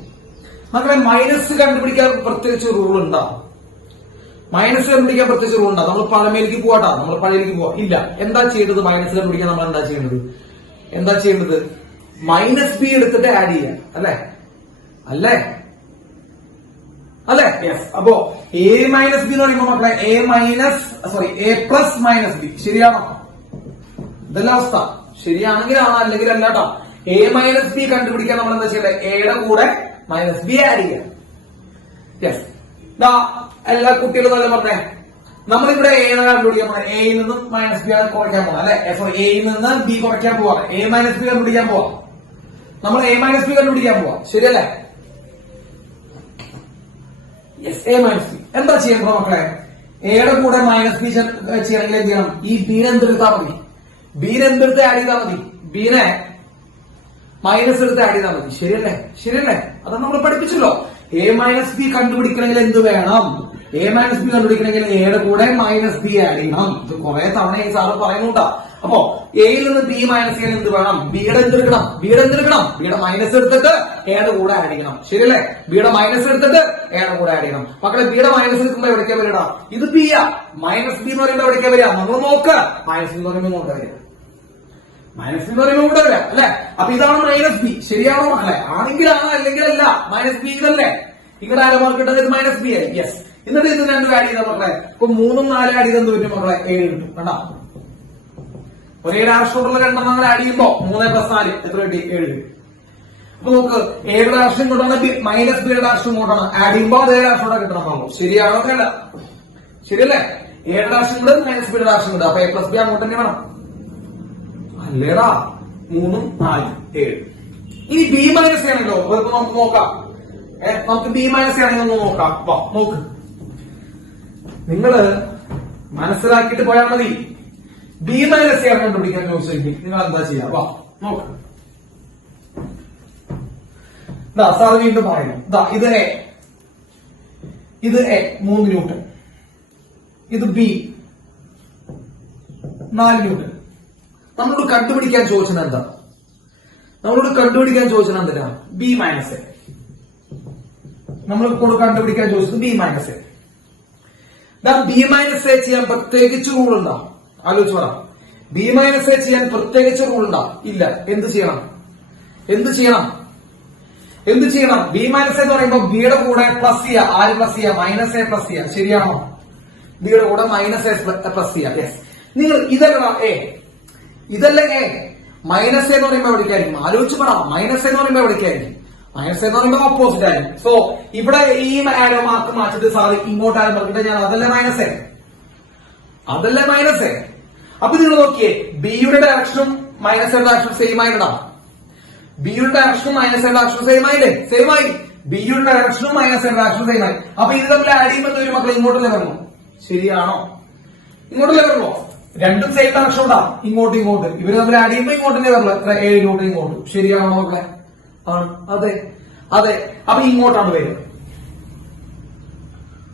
മക്കളെ, മൈനസ് കണ്ടുപിടിക്കാൻ പ്രത്യേകിച്ച് റൂൾ ഉണ്ടാവും. നമ്മൾ പഴമയിലേക്ക് പോവാട്ടാ. നമ്മൾ പഴയയിലേക്ക് പോവാ ഇല്ല. എന്താ ചെയ്യേണ്ടത്? മൈനസ് കണ്ടുപിടിക്കാൻ നമ്മൾ എന്താ ചെയ്യേണ്ടത്? മൈനസ് ബി എടുത്തിട്ട് ആഡ് ചെയ്യാം. അല്ലേ? യെസ്. അപ്പോ എ മൈനസ് ബി എന്ന് പറയുമ്പോൾ മക്കളെ എ പ്ലസ് മൈനസ് ബി. ശരിയാണോ? ഇതല്ല അവസ്ഥ. ശരിയാണെങ്കിലാണ്, അല്ലെങ്കിൽ അല്ലാട്ടോ. എ മൈനസ് ബി കണ്ടുപിടിക്കാൻ നമ്മൾ എന്താ ചെയ്യേണ്ടത്? എയുടെ കൂടെ മൈനസ് ബി ആഡ് ചെയ്യാം. യെസ്, എല്ലാ കുട്ടികളും നല്ല പറഞ്ഞേ. നമ്മളിവിടെ എ കണ്ടുപിടിക്കാൻ പോകണം. എയിൽ നിന്നും മൈനസ് ബി കുറയ്ക്കാൻ പോകാം അല്ലെ? സോറി, എയിൽ നിന്ന് ബി കുറയ്ക്കാൻ പോവാം. എ മൈനസ് ബി കണ്ടുപിടിക്കാൻ പോവാം. നമ്മൾ എ മൈനസ് ബി കണ്ടുപിടിക്കാൻ പോവാം. ശരിയല്ലേ? Yes, A minus B. എന്താ ചെയ്യേണ്ടത് മക്കളെ? എയുടെ കൂടെ മൈനസ് ബി ചെയ്യണമെങ്കിൽ എന്ത് ചെയ്യണം? ഈ ബീനെ എന്തെടുത്താൽ മതി? ബീനെ എന്തെടുത്ത് ആഡ് ചെയ്താൽ മതി? ബീനെ മൈനസ് എടുത്ത് ആഡ് ചെയ്താൽ മതി. ശരിയല്ലേ? ശരിയല്ലേ? അത് നമ്മൾ പഠിപ്പിച്ചല്ലോ. എ മൈനസ് ബി കണ്ടുപിടിക്കണമെങ്കിൽ എന്ത് വേണം? എ മൈനസ് ബി കണ്ടുപിടിക്കണമെങ്കിൽ എയുടെ കൂടെ മൈനസ് ബി ആഡ് ചെയ്യണം. ഇത് കുറെ തവണ ഈ സാറ് പറയുന്നുണ്ടാ. അപ്പോ എയിൽ നിന്ന് ബി മൈനസ് ചെയ്യാൻ എന്ത് വേണം? ബിയുടെ എന്തെടുക്കണം? ബിയുടെ മൈനസ് എടുത്തിട്ട് എയുടെ കൂടെ ആഡ് ചെയ്യണം. ശരിയല്ലേ? ബിയുടെ മൈനസ് എടുത്തിട്ട് എയുടെ കൂടെ ആഡ് ചെയ്യണം. മക്കളെ, ബിയുടെ മൈനസ് എടുക്കുമ്പോ എവിടേക്കാ വരിക? ഇത് ബി ആ. മൈനസ് ബി എന്ന് പറയുമ്പോ എവിടേക്കാ വരിക? നമ്മൾ നോക്കുക. മൈനസ് ബി എന്ന് പറയുമ്പോൾ നോക്കാൻ വരിക. മൈനസ് ബി എന്ന് പറയുമ്പോൾ ഇവിടെ വരാം അല്ലെ? അപ്പൊ ഇതാണ് മൈനസ് ബി. ശരിയാണോ മക്കളെ? ആണെങ്കിലാണ്, അല്ലെങ്കിൽ അല്ല. മൈനസ് ബി ഇതല്ലേ? ഇവിടെ ആരോ മാർക്ക് കിട്ടുന്നത് മൈനസ് ബി ആയി. യെസ്. എന്നിട്ട് ഇത് രണ്ടും ആഡ് ചെയ്താൽ മക്കളെ, ഇപ്പൊ 3ഉം 4 ആഡ് ചെയ്തെന്ത് പറ്റും മക്കളെ? 7 കിട്ടും. കണ്ടാ, ഒരേ ഡാഷോടുള്ള രണ്ടെണ്ണം ആഡ് ചെയ്യുമ്പോ 3 + 4 എത്ര കിട്ടി? 7 കിട്ടി. അപ്പൊ നമുക്ക് എയുടെ ഡാഷും കൊണ്ടാണ് മൈനസ് ബിയുടെ ഡാഷും കൊണ്ടാണ് ആഡ് ചെയ്യുമ്പോ അതേ ഡാഷോടെ കിട്ടണമെന്നുള്ളൂ. ശരിയാണോ? അല്ല, ശരിയല്ലേ? എയുടെ ഡാഷും കൂടെ മൈനസ് ബിയുടെ ഡാഷും കൂടെ. അപ്പൊ എ പ്ലസ് ബി അങ്ങോട്ട് തന്നെ വേണം അല്ലേടാ? 3ഉം 4ഉം 7. ഇനി ബി മൈനസ് ആണല്ലോ. നമുക്ക് നോക്കാം. നമുക്ക് ബി മൈനസ് ആണെങ്കിൽ ഒന്ന് നോക്കാം. വാ നോക്ക്. നിങ്ങള് മനസ്സിലാക്കിയിട്ട് പോയാൽ മതി. ബി മൈനസ് ആണ് കണ്ടുപിടിക്കാൻ ചോദിച്ചെങ്കിൽ നിങ്ങൾ എന്താ ചെയ്യാ? വാ നോക്ക്. സാർ വീണ്ടും പറയുന്നു. ഇത് എ, ഇത് എ 3 ന്യൂട്ടൺ, ഇത് ബി 4 ന്യൂട്ടൺ. നമ്മളോട് കണ്ടുപിടിക്കാൻ ചോദിച്ചത് എന്താ? B minus A. നമ്മളോട് കണ്ടുപിടിക്കാൻ ചോദിച്ചത് B minus A. B minus A ചെയ്യാൻ പ്രത്യേകിച്ച് റൂൾ ഉണ്ടോ? ആലോചിച്ച് പറ. ബി മൈനസ് എ ചെയ്യാൻ പ്രത്യേകിച്ച് റൂൾ ഉണ്ടോ? ഇല്ല. എന്ത് ചെയ്യണം? ബി മൈനസ് എന്ന് പറയുമ്പോ ബിയുടെ കൂടെ പ്ലസ് ചെയ്യുക. ആര് പ്ലസ് ചെയ്യുക? മൈനസ് എ പ്ലസ് ചെയ്യുക. ശരിയാണോ? ബിയുടെ കൂടെ മൈനസ് എ പ്ലസ് ചെയ്യുക. യെസ്. നിങ്ങൾ ഇതല്ല എ, ഇതല്ല എ. മൈനസ് എന്ന് പറയുമ്പോ എവിടേക്കായിരിക്കും? ആലോചിച്ച് പറ. മൈനസ് എന്ന് പറയുമ്പോ എവിടേക്കായിരിക്കും? മൈനസ് എന്ന് പറയുമ്പോ ഓപ്പോസിറ്റ് ആയിരിക്കും. സോ ഇവിടെ ഈ ആരോ മാർക്ക് മാറ്റിട്ട് സാറ് ഇങ്ങോട്ട് ആരും പറഞ്ഞിട്ട് ഞാൻ അതല്ലേ മൈനസ് എ. അപ്പൊ നിങ്ങൾ നോക്കിയേ, ബിയുടെ ഡയറക്ഷനും മൈനസ് എ ഡയറക്ഷനും സെയിം ആയിട്ടാ. ബിയുടെ ഡയറക്ഷനും മൈനസ് എ ഡയറക്ഷനും സെയിം ആയില്ലേ? സെയിം ആയി. ബിയുടെ ഡയറക്ഷനും മൈനസ് എ ഡയറക്ഷനും സെയിം ആയി. അപ്പൊ ഇത് തമ്മിൽ ആഡ് ചെയ്യുമ്പോൾ ഒരു മക്കൾ ഇങ്ങോട്ടല്ലേ വരണോ? ശരിയാണോ? ഇങ്ങോട്ടല്ലേ വരണോ? രണ്ടും സെയിം ഡയറക്ഷൻ ഉണ്ടാ. ഇങ്ങോട്ട് ഇവര് തമ്മിൽ ആഡ് ചെയ്യുമ്പോൾ ഇങ്ങോട്ട് തന്നെ വരണല്ലോ. എത്ര? 7 ഇങ്ങോട്ട്. ശരിയാണോ മക്കളെ? ആണ്. അതെ. അപ്പൊ ഇങ്ങോട്ടാണ് വരുന്നത്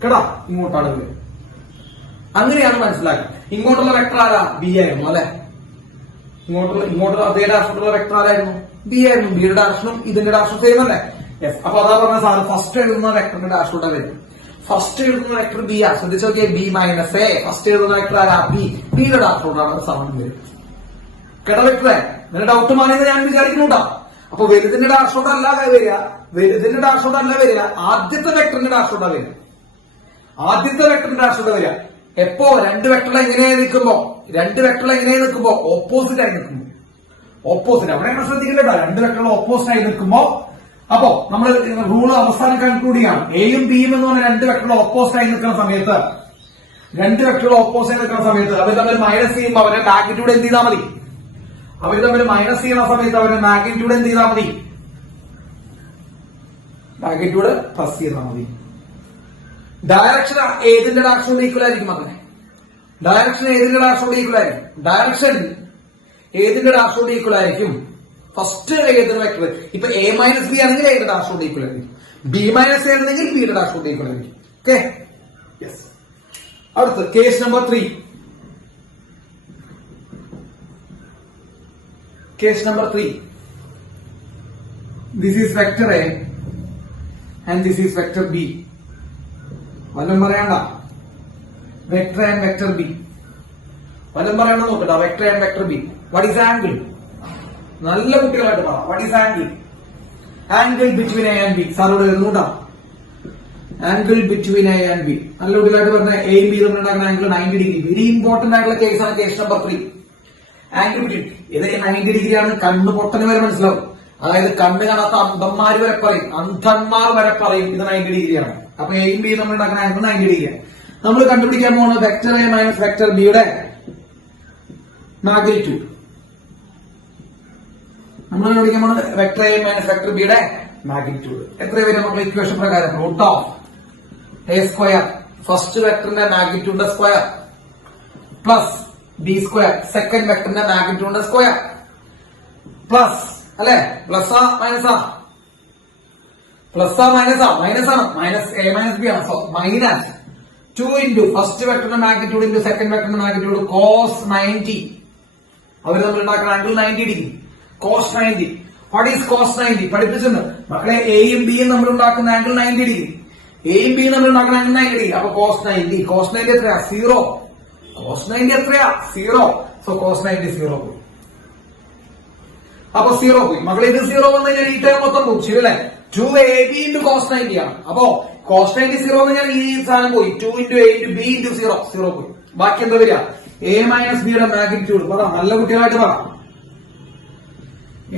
കേട്ടാ. ഇങ്ങോട്ടാണ് വരുന്നത്. അങ്ങനെയാണ് മനസ്സിലാക്കുക. ഇങ്ങോട്ടുള്ള വെക്ടർ ആരാ? ബി ആയിരുന്നു അല്ലെ? ഇങ്ങോട്ടുള്ള അതേ ഡയറക്ഷനുള്ള വെക്ടർ ആരായിരുന്നു? ബി ആയിരുന്നു. ബിയുടെ ഡയറക്ഷനും ഇതിന്റെ ഡയറക്ഷനും സെയിം അല്ലേ? യെസ്. അപ്പൊ അതാ പറഞ്ഞ സാറ് ഫസ്റ്റ് എഴുതുന്ന വെക്ടറിന്റെ ഡയറക്ഷനോടെ വരും. ഫസ്റ്റ് എഴുതുന്ന വെക്ടർ ബി ആ. ശ്രദ്ധിച്ചു നോക്കിയേ, ബി മൈനസ് എ. ഫസ്റ്റ് എഴുതുന്ന വെക്ടർ ആരാ? ബി. ബിയുടെ ഡയറക്ഷനോടാണ് സമയം വരും. കേട്ട വെക്ടറെ? നിന്റെ ഡൗട്ട് മാറിയെന്ന് ഞാൻ വിചാരിക്കുന്നുണ്ടാ. അപ്പൊ വലുതിന്റെ ഡയറക്ഷനോടല്ല വരിക, ആദ്യത്തെ വെക്ടറിന്റെ ഡയറക്ഷനോടാ വരിക. എപ്പോ രണ്ട് വെക്ടറിൽ എങ്ങനെ നിൽക്കുമ്പോ ഓപ്പോസിറ്റ് ആയി നിൽക്കുമ്പോ. അവിടെയാണ് ശ്രദ്ധിക്കേണ്ടത്. രണ്ട് വെക്ടറിൽ ഓപ്പോസിറ്റ് ആയി നിൽക്കുമ്പോ. അപ്പോ നമ്മൾ റൂള് അവസാനം കൺക്ലൂഡ് ചെയ്യാണ്. എയും ബിയും എന്ന് പറഞ്ഞ രണ്ട് വെക്ടറിൽ ഓപ്പോസിറ്റ് ആയി നിൽക്കുന്ന സമയത്ത് അവർ തമ്മിൽ മൈനസ് ചെയ്യുമ്പോൾ അവരെ മാഗ്നിറ്റ്യൂഡ് എന്ത് ചെയ്താൽ മതി? മൈനസ് ചെയ്യുന്ന സമയത്ത് അവരുടെ മാഗ്നിറ്റ്യൂഡ് എന്ത് ചെയ്താൽ മതി? മാഗ്നിറ്റ്യൂഡ് പ്ലസ് ചെയ്താൽ മതി. ഡയറക്ഷൻ ഏതിന്റെ ഡയറക്ഷനോട് ഈക്വൽ ആയിരിക്കും? അങ്ങനെ ഡയറക്ഷൻ ഏതിന്റെ ഡയറക്ഷനോട് ഈക്വൽ ആയിരിക്കും? ഫസ്റ്റ് ഏതൊരു വെക്ടർ. ഇപ്പൊ എ മൈനസ് ബി ആണെങ്കിൽ എയുടെ ഡയറക്ഷനോട് ഈക്വൽ ആയിരിക്കും. ബി മൈനസ് എ ആണെങ്കിൽ ബിയുടെ ഡയറക്ഷനോട് ഈക്വൽ ആയിരിക്കും. ഓക്കെ. യെസ്. അടുത്ത് case number 3. Case number 3. This is vector A and this is vector B. വല്ലതും പറയണ്ട. Vector and vector B. വല്ലതും പറയണ്ട നോക്കണ്ട. Vector and vector B. What is angle? നല്ല കുട്ടികളായിട്ട് പറ. What is angle? Angle between A and B. സാറോട് എഴുതുന്നുണ്ടാ. Angle between A and B. നല്ല കുട്ടികളായിട്ട് പറഞ്ഞ എയും ബി തമ്മിലുണ്ടാക്കുന്ന ആംഗിൾ 90 ഡിഗ്രി. വെരി ഇമ്പോർട്ടന്റ് ആയിട്ടുള്ള കേസാണ് കേസ് നമ്പർ 3. ആംഗിൾ ബിറ്റ്വീൻ ഇത് 90 ഡിഗ്രിയാണ്. കണ്ണ് പൊട്ടന് വരെ മനസ്സിലാവും. അതായത് കണ്ണ് കാണാത്ത അന്ധന്മാർ വരെ പറയും, അന്ധന്മാർ വരെ പറയും ഇത് 90 ഡിഗ്രിയാണ്. അപ്പൊ എയും ബിയും നമ്മൾ ഉണ്ടാക്കുന്ന ആംഗിൾ 90 ഡിഗ്രിയാണ്. നമ്മൾ കണ്ടുപിടിക്കാൻ പോകുന്നത് വെക്ടർ എ മൈനസ് വെക്ടർ ബിയുടെ മാഗ്നിറ്റ്യൂഡ്. നമ്മൾ കണ്ടുപിടിക്കാൻ പോകുന്നത് വെക്ടർ എ മൈനസ് വെക്ടർ ബിയുടെ മാഗ്നിറ്റ്യൂഡ്. എത്ര വരും നമുക്ക് ഇക്വേഷൻ പ്രകാരം? Root of A square first വെക്ടറിന്റെ മാഗ്നിറ്റ്യൂഡിന്റെ square plus B square second വെക്ടറിന്റെ മാഗ്നിറ്റ്യൂഡിന്റെ സ്ക്വയർ പ്ലസ് അല്ലെ പ്ലസ് മൈനസ് പ്ലസ് മൈനസ് ആണ് മൈനസ് എ മൈനസ് ബി ആണ്. സോ മൈനസ് 2 ഇൻറ്റു ഫസ്റ്റ് വെക്ടറിന്റെ മാഗ്നിറ്റ്യൂഡ് ഇൻറ്റു സെക്കൻഡ് വെക്ടറിന്റെ മാഗ്നിറ്റ്യൂഡ് കോസ് 90. അവർ നമ്മൾ ഉണ്ടാക്കുന്ന angle 90 degree. Cos 90. What is cos 90? പഠിപ്പിച്ചിട്ടുണ്ട് മക്കളെ. എയും ബിയും നമ്മൾ ഉണ്ടാക്കുന്ന ആംഗിൾ 90 ഡിഗ്രി. എയും ബിയും നമ്മൾ ഉണ്ടാക്കുന്ന ആംഗിൾ 90 ഡിഗ്രി. അപ്പൊ കോസ് 90. കോസ് 90 എത്രയാ? 0. കോസ് 90 എത്രയാ? 0. സോ കോസ് 90 0 പോയി. അപ്പൊ 0 പോയി മക്കളെ. ഇത് 0 വന്നു കഴിഞ്ഞാൽ ഈ ടൈം മൊത്തം പോകും. ശരി അല്ലെ? 2ab ഇൻറ്റു കോസ് 90 ആണ്. അപ്പോ കോസ് 90 0 എന്ന് പറഞ്ഞാൽ ഈ സാധനം പോയി. 2 into A into B into 0 പോയി. ബാക്കി എന്താ വരിക? എ മൈനസ് ബിയുടെ മാഗ്നിറ്റ്യൂഡ്. പറ, നല്ല കുട്ടികളായിട്ട് പറ.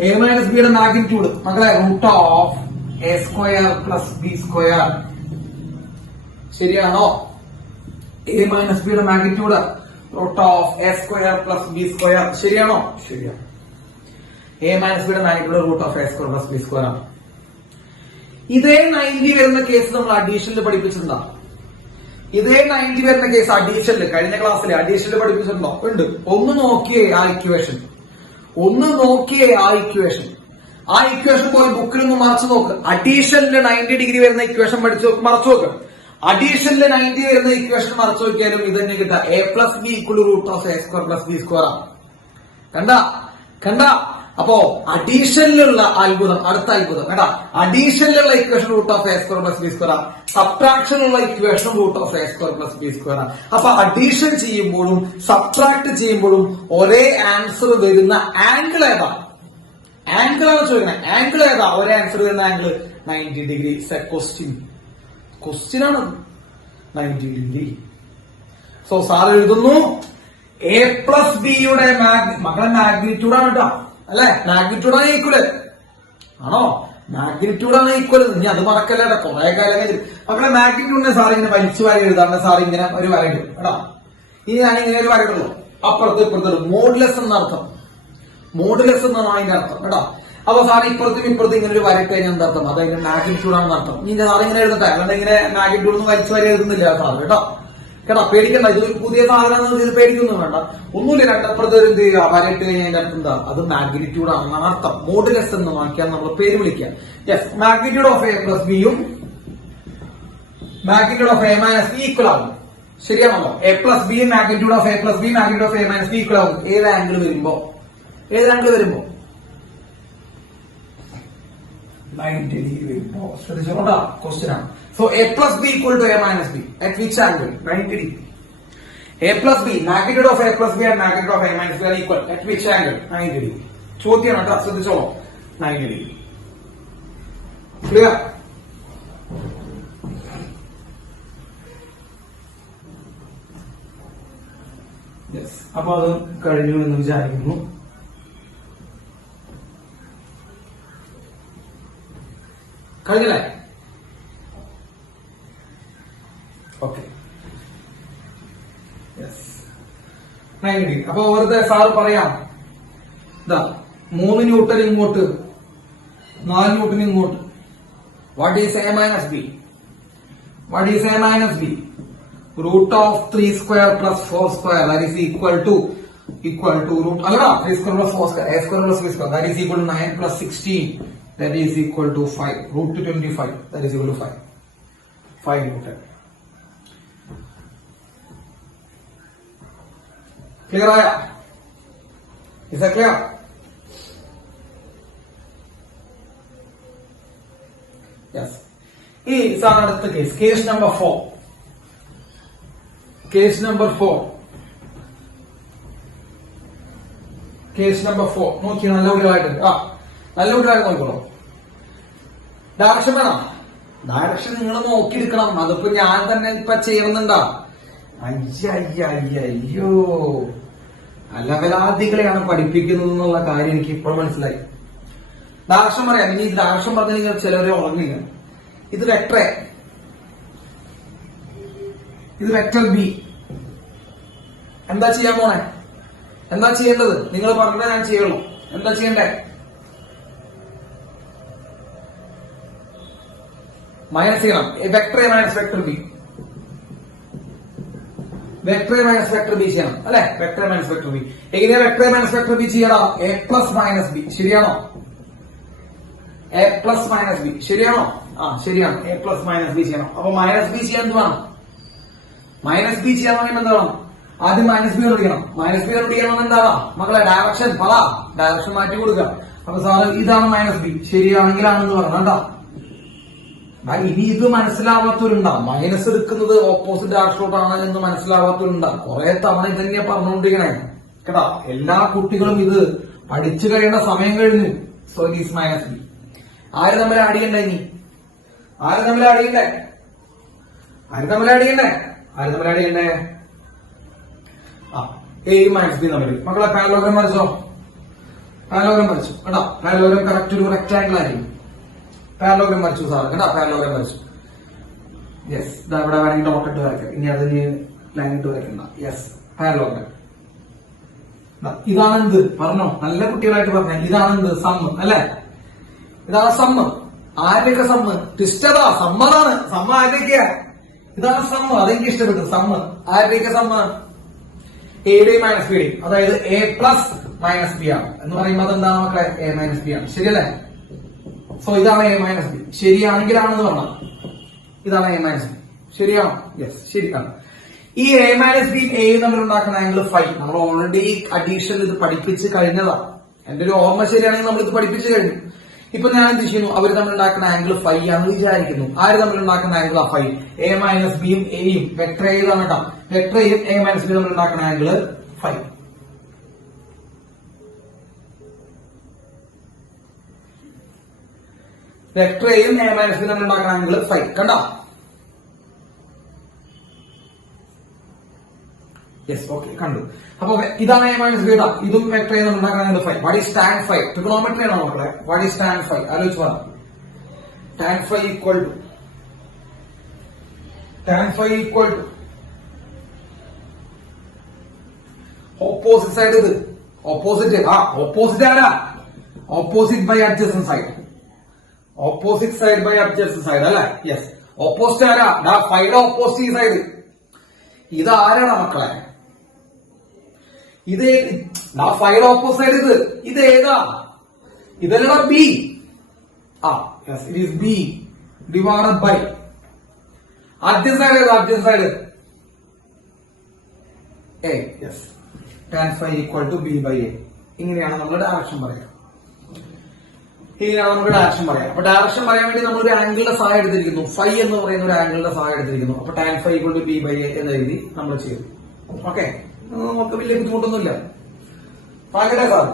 എ മൈനസ് ബിയുടെ മാഗ്നിറ്റ്യൂഡ് മക്കളെ root of A square plus B square. ശരിയാണോ? എ മൈനസ് ബിയുടെ magnitude root of A square plus B square. ശരിയാണോ? ശരിയാണ്. എ മൈനസ് ബിയുടെ magnitude root of A square plus B square ആണ്. ഇതേ 90 വരുന്ന കേസ് നമ്മൾ അഡീഷനിൽ പഠിപ്പിച്ചിട്ടുണ്ടോ? ഇതേ 90 വരുന്ന കേസ് അഡീഷനിൽ കഴിഞ്ഞ ക്ലാസ്സിൽ അഡീഷനിൽ പഠിപ്പിച്ചിട്ടുണ്ടോ? ഉണ്ട്. ഒന്ന് നോക്കിയേ ആ ഇക്വേഷൻ. ആ ഇക്വേഷൻ പോയി ബുക്കിൽ നിന്ന് മറച്ചു നോക്ക്. അഡീഷനിൽ 90 ഡിഗ്രി വരുന്ന ഇക്വേഷൻ പഠിച്ചു നോക്ക്, മറച്ചു നോക്ക്. അഡീഷനിൽ 90 വരുന്ന ഇക്വേഷൻ മറച്ചു നോക്കിയാലും ഇത് തന്നെ കിട്ടാം. A plus B equal root of A square plus B square ആണ്. കണ്ട അപ്പോ അഡീഷനിലുള്ള അത്ഭുതം, അടുത്ത അത്ഭുതം കേട്ടാ. അഡീഷനിലുള്ള equation root of A square plus B square ആണ്. സബ്ട്രാക്ഷനുള്ള equation root of A square plus B square ആണ്. അപ്പൊ അഡീഷൻ ചെയ്യുമ്പോഴും സബ്ട്രാക്ട് ചെയ്യുമ്പോഴും ഒരേ ആൻസർ വരുന്ന ആംഗിൾ ഏതാ? ആംഗിൾ ആണ് ചോദിക്കുന്നത്. ആംഗിൾ ഏതാ? ഒരേ ആൻസർ വരുന്ന ആംഗിൾ 90 ഡിഗ്രി. ക്വസ്റ്റ്യൻ ആണ് 90 ഡിഗ്രി. സോ സാർ എഴുതുന്നു എ പ്ലസ് ബിയുടെ മക്കളെ മാഗ്നിറ്റ്യൂഡ് ആണ് കേട്ടോ. അല്ലെ? മാഗ്നിറ്റ്യൂഡാണ് ഈക്വല് ആണോ? മാഗ്നിറ്റ്യൂഡാണ് ഈക്വൽ. ഇനി അത് മറക്കല്ലേടാ. കുറെ കാലം കഴിഞ്ഞു മക്കളെ മാഗ്നിറ്റ്യൂഡിനെ സാർ ഇങ്ങനെ വലിച്ചു വര എഴുതാണ്ട് സാർ ഇങ്ങനെ ഒരു വരയിടും കേട്ടോ. ഇനി ഞാൻ ഇങ്ങനെ ഒരു വരയിടുള്ളൂ. അപ്പുറത്ത് ഇപ്പുറത്ത് മോഡുലസ് എന്നർത്ഥം. മോഡുലസ് എന്നാണ് അതിന്റെ അർത്ഥം കേട്ടോ. അപ്പൊ സാർ ഇപ്പുറത്തും ഇങ്ങനെ ഒരു വരട്ട് കഴിഞ്ഞാൽ എന്താ അർത്ഥം? അതായത് മാഗ്നിറ്റ്യൂഡാണെന്ന് അർത്ഥം. ഇനി സാർ ഇങ്ങനെ എഴുതട്ടെ, അല്ലാണ്ട് ഇങ്ങനെ മാഗ്നിറ്റ്യൂഡ് ഒന്നും വലിച്ചു വര എഴുതുന്നില്ല സാർ കേട്ടോ. പേടിക്കണ്ട. ഇതൊരു പുതിയ സാധനം, ഇത് പേടിക്കൊന്നും വേണ്ട. ഒന്നുമില്ല. രണ്ടപ്പുറത്ത് എന്ത് ചെയ്യുക? വരട്ട് കഴിഞ്ഞാൽ അർത്ഥം എന്താ? അത് മാഗ്നിറ്റ്യൂഡ് ആണെന്നാണ് അർത്ഥം. മോഡുലസ് എന്ന് നോക്കിയാൽ നമ്മൾ പേര് വിളിക്കാം. Yes, magnitude of A plus ബിയും magnitude of A minus B equal ആകും. ശരിയാണല്ലോ? A plus B magnitude of A plus B magnitude of A minus B equal ആകും. ഏത് ആംഗിൾ വരുമ്പോ? 90 ഡിഗ്രി വരുമ്പോ. ശ്രദ്ധിച്ചോണ്ടാ, ക്വസ്റ്റ്യൻ ആണ്. So a plus b equal to a minus b at which angle? 90 degree. A plus b, magnitude of a plus b and magnitude of a minus b are equal at which angle? 90 degree. ചോദ്യമാണ് കേട്ടോ, ശ്രദ്ധിച്ചോളൂ. 90 degree. Clear? Yes. അപ്പൊ അത് കഴിഞ്ഞു എന്ന് വിചാരിക്കുന്നു. കഴിഞ്ഞല്ലേ? Okay. അപ്പൊ വെറുതെ സാർ പറയാം, ഇതാ 3 ന്യൂട്ടൺ ഇങ്ങോട്ട്, 4 ന്യൂട്ടൺ ഇങ്ങോട്ട്. What is A minus B? Root of 3 square plus 4 square that is equal to root അല്ലടാ 3 square plus 4 square a square plus b square that is equal to 9 plus 16 that is equal to 5 root 25 that is equal to 5 newton. Clear ആയ? Is that clear? Yes. ഈ sir അടുത്ത case, case number 4. Case number 4 നോക്കി. നല്ല കുട്ടികളായിട്ട് നല്ല കുട്ടികളായിട്ട് നോക്കണോ? Direction വേണം. ഡയറക്ഷൻ നിങ്ങൾ നോക്കിയെടുക്കണം. അതിപ്പോ ഞാൻ തന്നെ ഇപ്പൊ ചെയ്യുന്നുണ്ടാ. അയ്യോ അലവലാദികളെയാണ് പഠിപ്പിക്കുന്നത് എന്നുള്ള കാര്യം എനിക്ക് ഇപ്പോൾ മനസ്സിലായി. ഡയറക്ഷൻ പറയാം. ഇനി ഡയറക്ഷൻ പറഞ്ഞു കഴിഞ്ഞാൽ ചിലവരെ ഉറങ്ങില്ല. ഇത് വെക്ടർ എ, ഇത് വെക്ടർ ബി. എന്താ ചെയ്യാൻ പോണേ? എന്താ ചെയ്യേണ്ടത്? നിങ്ങൾ പറഞ്ഞാൽ ഞാൻ ചെയ്യുള്ളൂ. എന്താ ചെയ്യണ്ടേ? മൈനസ് ചെയ്യണം. Vector A minus vector B. Vector A minus vector B ചെയ്യണം അല്ലെ? Vector A minus vector B. എങ്ങനെയാ vector A minus vector B ചെയ്യണം? A plus minus B. ശരിയാണോ? എ പ്ലസ് മൈനസ് ബി ശരിയാണോ? ശരിയാണ്. എ പ്ലസ് മൈനസ് ബി ചെയ്യണം. അപ്പൊ minus B ചെയ്യാൻ എന്ത് വേണം? മൈനസ് ബി ചെയ്യാൻ പറയുമ്പോൾ എന്താ വേണം? ആദ്യം മൈനസ് ബി കണ്ടുപിടിക്കണം. മൈനസ് ബി കണ്ടുപിടിക്കണം എന്താവാ മക്കളെ? ഡയറക്ഷൻ പറ. ഡയറക്ഷൻ മാറ്റി കൊടുക്കുക. അപ്പൊ സാറ് ഇതാണ് മൈനസ് ബി. ശരിയാണെങ്കിലാണെന്ന് പറഞ്ഞാ ഇനി ഇത് മനസ്സിലാവാത്തവരുണ്ടാവും. മൈനസ് എടുക്കുന്നത് ഓപ്പോസിറ്റ് ഡയറക്ഷനോട്ടാണ് എന്ന് മനസ്സിലാവാത്തവരുണ്ടാവും. കുറെ തവണ ഇത് തന്നെയാ പറഞ്ഞുകൊണ്ടിരിക്കണേ കേട്ടാ. എല്ലാ കുട്ടികളും ഇത് പഠിച്ചു കഴിയേണ്ട സമയം കഴിഞ്ഞു. So it is minus B. ആര് തമ്മിൽ ആഡ് ചെയ്യണ്ടേ? ഇനി ആര് തമ്മിൽ ആഡ് ചെയ്യണ്ടേ? ആര് തമ്മിൽ ആഡ് ചെയ്യണ്ടേ? ആര് തമ്മിൽ ആഡ് ചെയ്യണ്ടേ? എയും മൈനസ് ബി തമ്മിൽ. മക്കളെ പാരലോഗ്രാം വരച്ചോ? പാരലോഗ്രാം വരച്ചു കേട്ടോ. പാരലോഗ്രാം കറക്റ്റ് ഒരു റെക്ടാംഗിൾ ആയിരിക്കും. പാരലോഗ്രാം വരച്ചു സാറ് കേട്ടോ. പാരലോഗ്രാം വരച്ചു. യെസ്. ഇവിടെ വേണമെങ്കിൽ ഡോട്ട് ഇട്ട് വരയ്ക്കാം. ഇനി അത് ലൈൻ ഇട്ട് വരയ്ക്കണ്ട. യെസ്. പാരലോഗ്രാം. ഇതാണെന്ത് പറഞ്ഞോ? നല്ല കുട്ടികളായിട്ട് പറഞ്ഞ ഇതാണെന്ത്? സമ്മ് അല്ലെ? ഇതാണ് സമ്മ്. ആരുടെയൊക്കെ സമ്മ്? ട്വിസ്റ്റതാ. സമ്മതാണ്. സമ്മ ആരുടെയൊക്കെയാ? ഇതാണ് സമ്മ്. അതെനിക്ക് ഇഷ്ടപ്പെട്ടു. സമ്മ് ആരുടെയൊക്കെ സമ്മ്? എയുടെയും മൈനസ് ബിയുടെയും. അതായത് എ പ്ലസ് മൈനസ് ബി ആണ് എന്ന് പറയുമ്പോൾ അതെന്താണ് മക്കളെ? എ മൈനസ് ബി ആണ്. ശരിയല്ലേ? സോ ഇതാണ് എ മൈനസ് ബി. ശരിയാണെങ്കിലാണെന്ന് പറഞ്ഞാൽ ഇതാണ് എ മൈനസ് ബി. ശരിയാണോ? യെസ് ശരിയാണ്. ഈ എ മൈനസ് ബി എയും തമ്മിൽ ഉണ്ടാക്കുന്ന ആംഗിൾ ഫൈ. നമ്മൾ ഓൾറെഡി അഡീഷൻ ഇത് പഠിപ്പിച്ച് കഴിഞ്ഞതാണ്. എന്റെ ഒരു ഓർമ്മ ശരിയാണെങ്കിൽ നമ്മൾ ഇത് പഠിപ്പിച്ചു കഴിഞ്ഞു. ഇപ്പൊ ഞാൻ എന്ത് ചെയ്യുന്നു? അവർ തമ്മിൽ ഉണ്ടാക്കുന്ന ആംഗിൾ ഫൈ ആണെന്ന് വിചാരിക്കുന്നു. ആര് തമ്മിൽ ഉണ്ടാക്കുന്ന ആംഗിൾ ആ ഫൈ? എ മൈനസ് ബിയും എയും വെക്ടർ എതാണ് കേട്ടോ. വെക്ടർ എയും എ മൈനസ് ബി തമ്മിൽ ഉണ്ടാക്കുന്ന ആംഗിൾ ഫൈ. വെക്ടർ എയും എ മൈനസ് ബി തമ്മിൽ ഉണ്ടാക്കുന്ന ആംഗിൾ ഫൈ. കണ്ടോ? യെസ്. ഓക്കെ കണ്ടു. അപ്പൊ ഇതാണ് എ മൈനസ് ബി. ഇതും വെക്ടർ എ തമ്മിൽ ഉണ്ടാക്കുന്ന angle phi. What is tan phi? Trigonometry ആണോ മക്കളെ? What is tan phi? ആലോചിച്ച് പറ. Tan phi equal to opposite side. ഇത് ഓപ്പോസിറ്റ്. ഓപ്പോസിറ്റ് ആരാ? Opposite by adjacent side. Opposite side by adjacent side അല്ലെ? യെസ്. ഓപ്പോസിറ്റ് ആരാ? ഫൈയുടെ ഓപ്പോസിറ്റ് സൈഡ്. ഇത് ആരാണ് മക്കളെ? ഇത് ഫൈയുടെ ഓപ്പോസിറ്റ് സൈഡ്. ഇത് ഏതാ? ഇതല്ലടാ B. Yes it is B divided by adjacent side. Adjacent side A. Yes. Tan phi equal to B by A. ഇങ്ങനെയാണ് നമ്മൾ ഡയറക്ഷൻ പറയാം. ഇങ്ങനെയാണ് നമുക്ക് ഡയറക്ഷൻ പറയാം. അപ്പൊ ഡയറക്ഷൻ പറയാൻ വേണ്ടി നമ്മൾ ഒരു ആംഗിളിന്റെ സഹായം എടുത്തിരിക്കുന്നു. ഫൈ എന്ന് പറയുന്ന ഒരു ആംഗിളിന്റെ സഹായം എടുത്തിരിക്കുന്നു. അപ്പൊ tan phi equal to B by A എന്ന രീതി നമ്മൾ ചെയ്തു. ഓക്കെ. നമുക്ക് വലിയ ബുദ്ധിമുട്ടൊന്നുമില്ല. പാകട്ടെ സാർ.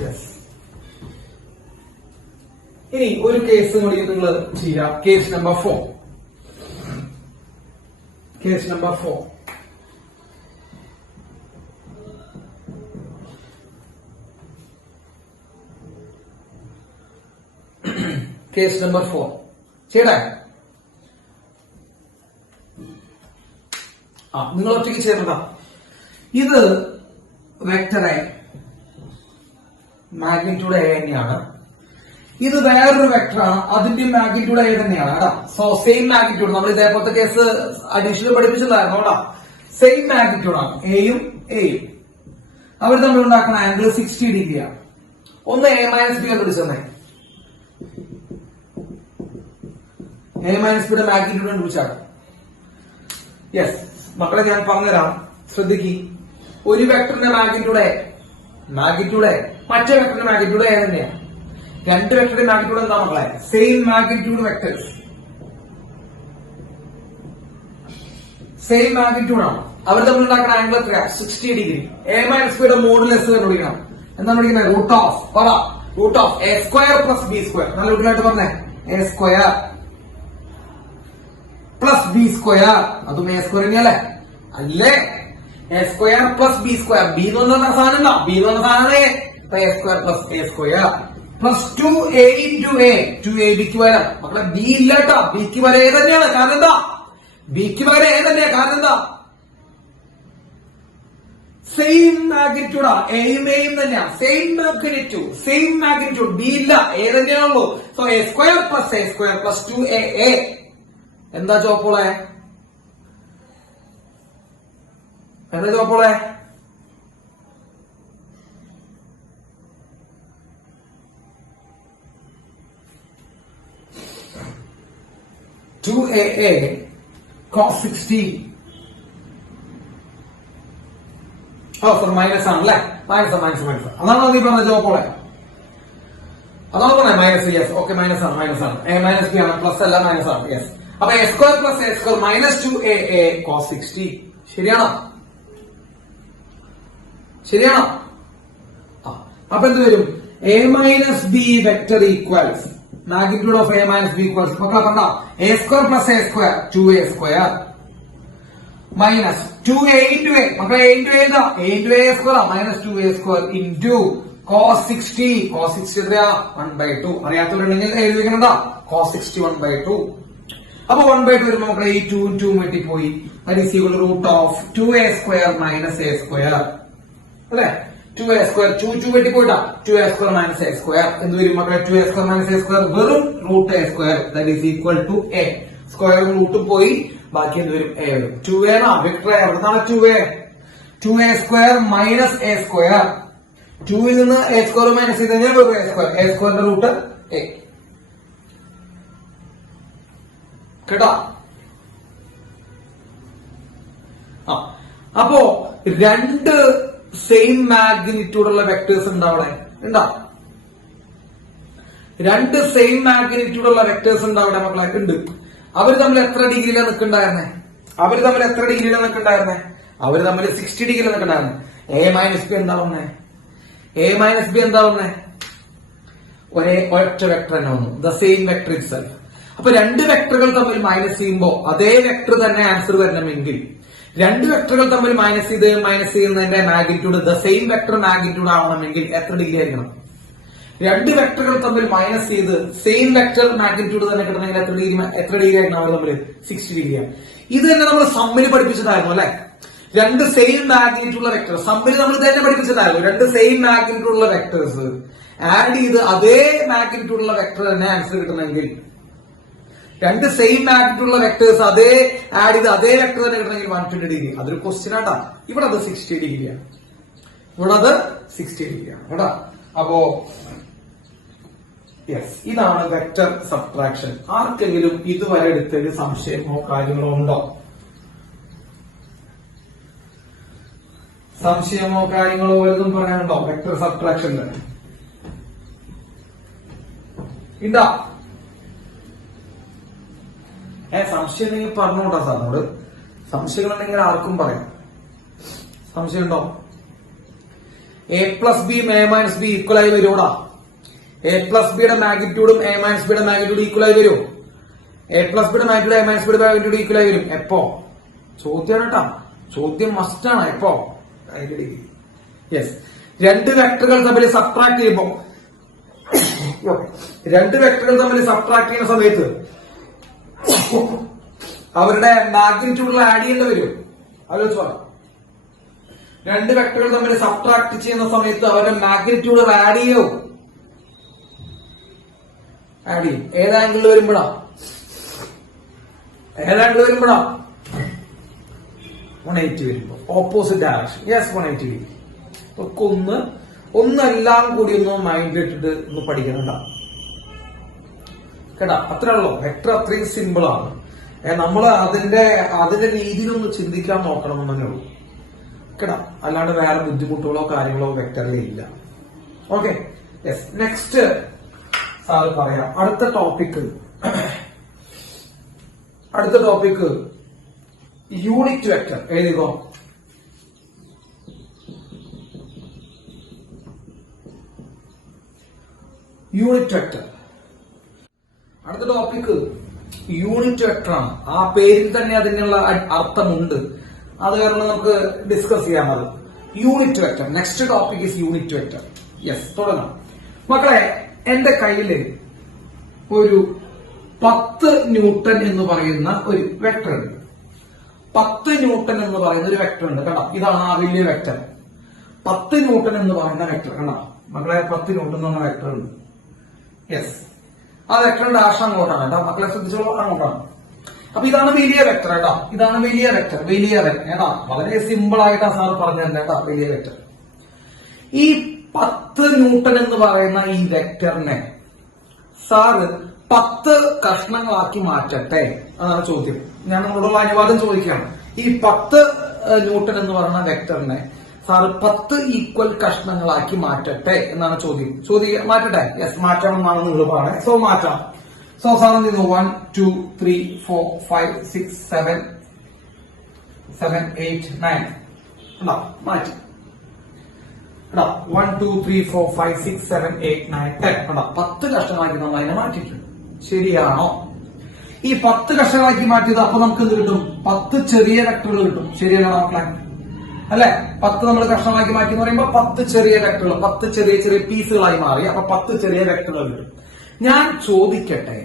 യെസ്. ഇനി ഒരു കേസ് കൂടി നിങ്ങൾ ചെയ്യാം. Case number 4. Case number 4. Case number 4 ചെയ്യട്ടെ? നിങ്ങൾ ഒറ്റയ്ക്ക് ചെയ്യണ്ട. ഇത് വെക്ടർ എ, മാഗ്നിറ്റ്യൂഡ് എ തന്നെയാണ്. ഇത് വേറൊരു വെക്ടറാണ്, അതിന്റെ മാഗ്നിറ്റ്യൂഡ് എ തന്നെയാണ് കേട്ടോ. So same magnitude. നമ്മൾ ഇതേപോലത്തെ കേസ് അഡീഷണൽ പഠിപ്പിച്ചതായിരുന്നു കേട്ടോ. സെയിം മാഗ്നിറ്റ്യൂഡ് ആണ് എയും എയും. അവർ തമ്മിൽ ഉണ്ടാക്കുന്ന ആംഗിൾ 60 ഡിഗ്രിയാണ്. ഒന്ന് എ മൈനസ് ബി കണ്ടുപിടിച്ചേ. എ മൈനസ് ബിയുടെ മാഗ്നിറ്റ്യൂഡ് കണ്ടുപിടിച്ചാണ്. യെസ് മക്കളെ, ഞാൻ പറഞ്ഞുതരാം, ശ്രദ്ധിക്ക്. ഒരു വെക്ടറിന്റെ മാഗ്നിറ്റ്യൂഡ് എ, മറ്റേ വെക്ടറിന്റെ മാഗ്നിറ്റ്യൂഡ് എ തന്നെയാണ്. രണ്ട് വെക്ടറിന്റെ മാഗ്നിറ്റ്യൂഡ് എന്താ മക്കളെ? Same magnitude vectors, same magnitude ആണ്. അവർ തമ്മിൽ ഉണ്ടാക്കുന്ന ആംഗിൾ എത്രയാ? 60 ഡിഗ്രി. എ മൈനസ് ബിയുടെ മോഡുലസ് കണ്ടുപിടിക്കണം. എന്താണ് പഠിക്കുന്നത്? Root of A square plus B square. നല്ല വീട്ടിലായിട്ട് പറഞ്ഞേ. A square plus B square, അതും എ സ്ക്വയർ തന്നെയല്ലേ അല്ലേ? A square plus B square, B എന്ന് പറഞ്ഞ സാധനം ഉണ്ടോ? ബി എന്ന് പറഞ്ഞ സാധനം A square plus A square plus 2a into A, 2a ബിക്ക് വരാം മക്കളെ. ബി ഇല്ല കേട്ടോ, ബിക്ക് വരെ എ തന്നെയാണ്. കാരണം എന്താ? ബിക്ക് വരെ എ തന്നെയാ. കാരണം എന്താ? സെയിം മാഗ്നിറ്റ്യൂഡാ, എയും എയും തന്നെയാ. Same magnitude. ബി ഇല്ല, എ തന്നെയാണുള്ളൂ. So A square plus 2a. എന്താ ചോപ്പോളെ? എന്താ ചോപ്പോളെ? (2aa cos 60). സർ മൈനസ് ആണല്ലേ? മൈനസ്. അതാണോ നീ പറഞ്ഞ ചോപ്പോളെ? അതാണോ പറഞ്ഞ മൈനസ്? യെസ്, ഓക്കെ, മൈനസ് ആണ്. എ മൈനസ് ബി ആണ്, പ്ലസ് അല്ല, മൈനസ് ആണ്. യെസ്. അപ്പൊ A square plus A square minus 2aa cos 60. ശരിയാണോ? അപ്പൊ എന്ത് വരും? A minus B vector equals magnitude of A minus B equals മക്കളെ കണ്ട A square plus A square 2a square minus 2a into A. മക്കളെ A into A എന്താ? A into A square minus 2a square into cos 60. cos 60 എത്രയാ? 1/2. അറിയാത്തവരുണ്ടെങ്കിൽ എഴുതി വെക്കണ cos 60 1/2. അപ്പൊ 1/2 വരുമ്പോ മക്കളെ ഈ 2 2 വെട്ടിപ്പോയി. that is equal to root of 2a square minus a square അല്ലെ? 2a square 2 വെട്ടിപ്പോയിട്ടാ 2a square minus a square എന്ത് വരും മക്കളെ? 2a square minus a square വെറും root a square that is equal to a. സ്ക്വയറും റൂട്ടും പോയി, ബാക്കി എന്ത് വരും? എ വരും. 2a വെക്ടർ എവിടുന്നാണ്? 2a square minus a square. 2 ൽ നിന്ന് a square മൈനസ് ചെയ്ത് കഴിഞ്ഞാൽ വെറും a square. a squareന്റെ റൂട്ട് a. കേട്ടോ? അപ്പോ രണ്ട് സെയിം മാഗ്നിറ്റ്യൂഡ് ഉള്ള വെക്ടേഴ്സ് ഉണ്ട് അവിടെ. രണ്ട് സെയിം മാഗ്നിറ്റ്യൂഡ് ഉള്ള വെക്ടേഴ്സ് ഉണ്ട് അവിടെ മക്കളെ. ഉണ്ട്. അവര് തമ്മിൽ എത്ര ഡിഗ്രിയിലാണ് നിൽക്കണ്ടായിരുന്നേ? അവര് തമ്മിൽ 60 ഡിഗ്രിയിലാണ് നിൽക്കണ്ടായിരുന്നേ. എ മൈനസ് ബി എന്താവുന്നേ? ഒറ്റ വെക്ടർ തന്നെ വന്നു. The same vector itself. അപ്പൊ രണ്ട് വെക്ടറുകൾ തമ്മിൽ മൈനസ് ചെയ്യുമ്പോൾ അതേ വെക്ടർ തന്നെ ആൻസർ വരണമെങ്കിൽ രണ്ട് വെക്ടറുകൾ തമ്മിൽ മൈനസ് ചെയ്യുന്നതിന്റെ magnitude the same vector magnitude ആവണമെങ്കിൽ എത്ര ഡിഗ്രി ആയിരിക്കണം? രണ്ട് വെക്ടറുകൾ തമ്മിൽ മൈനസ് ചെയ്ത് സെയിം വെക്ടർ മാഗ്നിറ്റ്യൂഡ് തന്നെ കിട്ടണമെങ്കിൽ എത്ര ഡിഗ്രി ആയിരിക്കണം അവർ തമ്മിൽ? 60 ഡിഗ്രിയാണ്. ഇത് തന്നെ നമ്മൾ സമ്മിൽ പഠിപ്പിച്ചതായിരുന്നു അല്ലെ? രണ്ട് സെയിം മാഗ്നിറ്റ്യൂഡ് ഉള്ള വെക്ടർ സമ്മിൽ നമ്മൾ തന്നെ പഠിപ്പിച്ചതായിരുന്നു. രണ്ട് സെയിം മാഗ്നിറ്റ്യൂഡ് ഉള്ള വെക്ടേഴ്സ് ആഡ് ചെയ്ത് അതേ മാഗ്നിറ്റ്യൂഡ് ഉള്ള വെക്ടർ തന്നെ ആൻസർ കിട്ടണമെങ്കിൽ, രണ്ട് സെയിം മാഗ്നിറ്റ്യൂഡ് ഉള്ള വെക്ടേഴ്സ് അതേ ആഡ് ചെയ്ത് അതേ വെക്ടർ തന്നെ കിട്ടണമെങ്കിൽ 120 ഡിഗ്രി. അതൊരു ക്വസ്റ്റ്യൻ ആട്ടാ. ഇവിടെ അത് 60 ഡിഗ്രിയാണ്. കേട്ടാ? അപ്പോ യെസ്, ഇതാണ് വെക്ടർ സബ്ട്രാക്ഷൻ. ആർക്കെങ്കിലും ഇതുവരെ എടുത്തതിൽ സംശയമോ കാര്യങ്ങളോ ഉണ്ടോ? സംശയമോ കാര്യങ്ങളോ വല്ലതും പറയാനുണ്ടോ വെക്ടർ സബ്ട്രാക്ഷനിൽ? ഇണ്ടാ? സംശയം ഉണ്ടെങ്കിൽ പറഞ്ഞോട്ടാ സാറിനോട്. സംശയങ്ങളുണ്ടെങ്കിൽ ആർക്കും പറയാം. സംശയമുണ്ടോ? A plus B A minus B equal ആയി വരുമോടാ? എ പ്ലസ് ബിയുടെ മാഗ്നിറ്റ്യൂഡും എ മൈനസ് ബിയുടെ മാഗ്നിറ്റ്യൂഡ് ഈക്വൽ ആയി വരും. എ പ്ലസ് ബിയുടെ മാഗ്നിറ്റ്യൂഡ് എ മൈനസ് ബിയുടെ മാഗ്നിറ്റ്യൂഡ് ഈക്വൽ ആയി വരും. എപ്പോ? ചോദ്യമാണ് കേട്ടാ. ചോദ്യം മസ്റ്റ് ആണ്. എപ്പോ? യെസ്. രണ്ട് വെക്ടറുകൾ തമ്മിൽ സബ്ട്രാക്ട് ചെയ്യുമ്പോൾ ചെയ്യുന്ന സമയത്ത് അവരുടെ മാഗ്നിറ്റ്യൂഡിൽ ആഡ് ചെയ്യേണ്ടി വരും. ആലോചിച്ചോ? രണ്ട് വെക്ടറുകൾ തമ്മിൽ സബ്ട്രാക്ട് ചെയ്യുന്ന സമയത്ത് അവരുടെ മാഗ്നിറ്റ്യൂഡ് ആഡ് ചെയ്യും. ഏത് ആംഗിളിൽ വരുമ്പോഴാ? 180 വരുമ്പോ ഓപ്പോസിറ്റ് ഡയറക്ഷൻ. Yes, 180 degree. ഒക്കെ ഒന്നെല്ലാം കൂടി ഒന്ന് മൈൻഡിലിട്ടിട്ട് ഒന്ന് പഠിക്കണ്ട കേട്ടാ. അത്രേ ഉള്ളൂ. വെക്ടർ അത്രയും സിമ്പിൾ ആണ്. നമ്മൾ അതിന്റെ രീതിയിലൊന്ന് ചിന്തിക്കാൻ നോക്കണം എന്നേ ഉള്ളൂ കേട്ടാ. അല്ലാണ്ട് വേറെ ബുദ്ധിമുട്ടുകളോ കാര്യങ്ങളോ വെക്ടറിൽ ഇല്ല. Okay, yes. നെക്സ്റ്റ് സാറ് പറയാം. അടുത്ത ടോപ്പിക് യൂണിറ്റ് വെക്ടർ. എഴുതിക്കോ. Unit vector. അടുത്ത ടോപ്പിക് യൂണിറ്റ് വെക്ടറാണ്. ആ പേരിൽ തന്നെ അതിനുള്ള അർത്ഥമുണ്ട്. അത് കാരണം നമുക്ക് ഡിസ്കസ് ചെയ്യാം. അത് unit vector. Next topic is unit vector. Yes, തുടങ്ങാം മക്കളെ. എന്റെ കയ്യില് ഒരു 10 ന്യൂട്ടൺ എന്ന് പറയുന്ന ഒരു വെക്ടർ ഉണ്ട്. 10 ന്യൂട്ടൺ എന്ന് പറയുന്ന ഒരു വെക്ടർ ഉണ്ട്. കണ്ടോ, ഇതാണ് ആ വലിയ വെക്ടർ. 10 ന്യൂട്ടൺ എന്ന് പറയുന്ന വെക്ടർ. കണ്ടോ മക്കളെ, 10 ന്യൂട്ടൺ എന്ന് പറഞ്ഞ വെക്ടർ ഉണ്ട്. യെസ്, ആ വെക്ടറിന്റെ ആശ അങ്ങോട്ടാണ് കേട്ടോ മക്കളെ, ശ്രദ്ധിച്ചോളൂ, അങ്ങോട്ടാണ്. അപ്പൊ ഇതാണ് വലിയ വെക്ടർ കേട്ടോ. ഇതാണ് വലിയ വെക്ടർ. വലിയ വെക്ടർ കേട്ടോ, വളരെ സിമ്പിൾ ആയിട്ടാ സാർ പറഞ്ഞു തന്നെ കേട്ടോ. വലിയ വെക്ടർ. ഈ 10 ന്യൂട്ടൺ എന്ന് പറയുന്ന ഈ വെക്ടറിനെ സാറ് 10 കഷ്ണങ്ങളാക്കി മാറ്റട്ടെ, അതാണ് ചോദ്യം. ഞാൻ നിങ്ങളോടുള്ള അനുവാദം ചോദിക്കുകയാണ്. ഈ 10 ന്യൂട്ടൺ എന്ന് പറയുന്ന വെക്ടറിനെ സാറ് 10 ഈക്വൽ കഷ്ണങ്ങളാക്കി മാറ്റട്ടെ എന്നാണ് ചോദ്യം. മാറ്റട്ടെ? യെസ്, മാറ്റണം എന്നാണ് നിങ്ങൾ പറയുന്നത്. സോ മാറ്റാം. സോ സാർ എന്ത് ചെയ്യുന്നു? 1 2 3 4 5 6 7 8 9 മാറ്റി. 1 2 3 4 5 6 7 8 9 10 10 കഷ്ണങ്ങളാക്കി നമ്മൾ അതിനെ മാറ്റിയിട്ടുണ്ട്. ശരിയാണോ? ഈ 10 കഷ്ണങ്ങളാക്കി മാറ്റിയത് അപ്പൊ നമുക്ക് എന്ത് കിട്ടും? 10 ചെറിയ വെക്ടറുകൾ കിട്ടും. ശരിയല്ലോ മക്കളെ? അല്ലെ, 10 നമ്മൾ കഷ്ണമാക്കി മാറ്റി എന്ന് പറയുമ്പോൾ 10 ചെറിയ വെക്ടറുകൾ, 10 ചെറിയ ചെറിയ പീസുകളായി മാറി. അപ്പൊ 10 ചെറിയ വെക്ടറുകൾ കിട്ടും. ഞാൻ ചോദിക്കട്ടെ,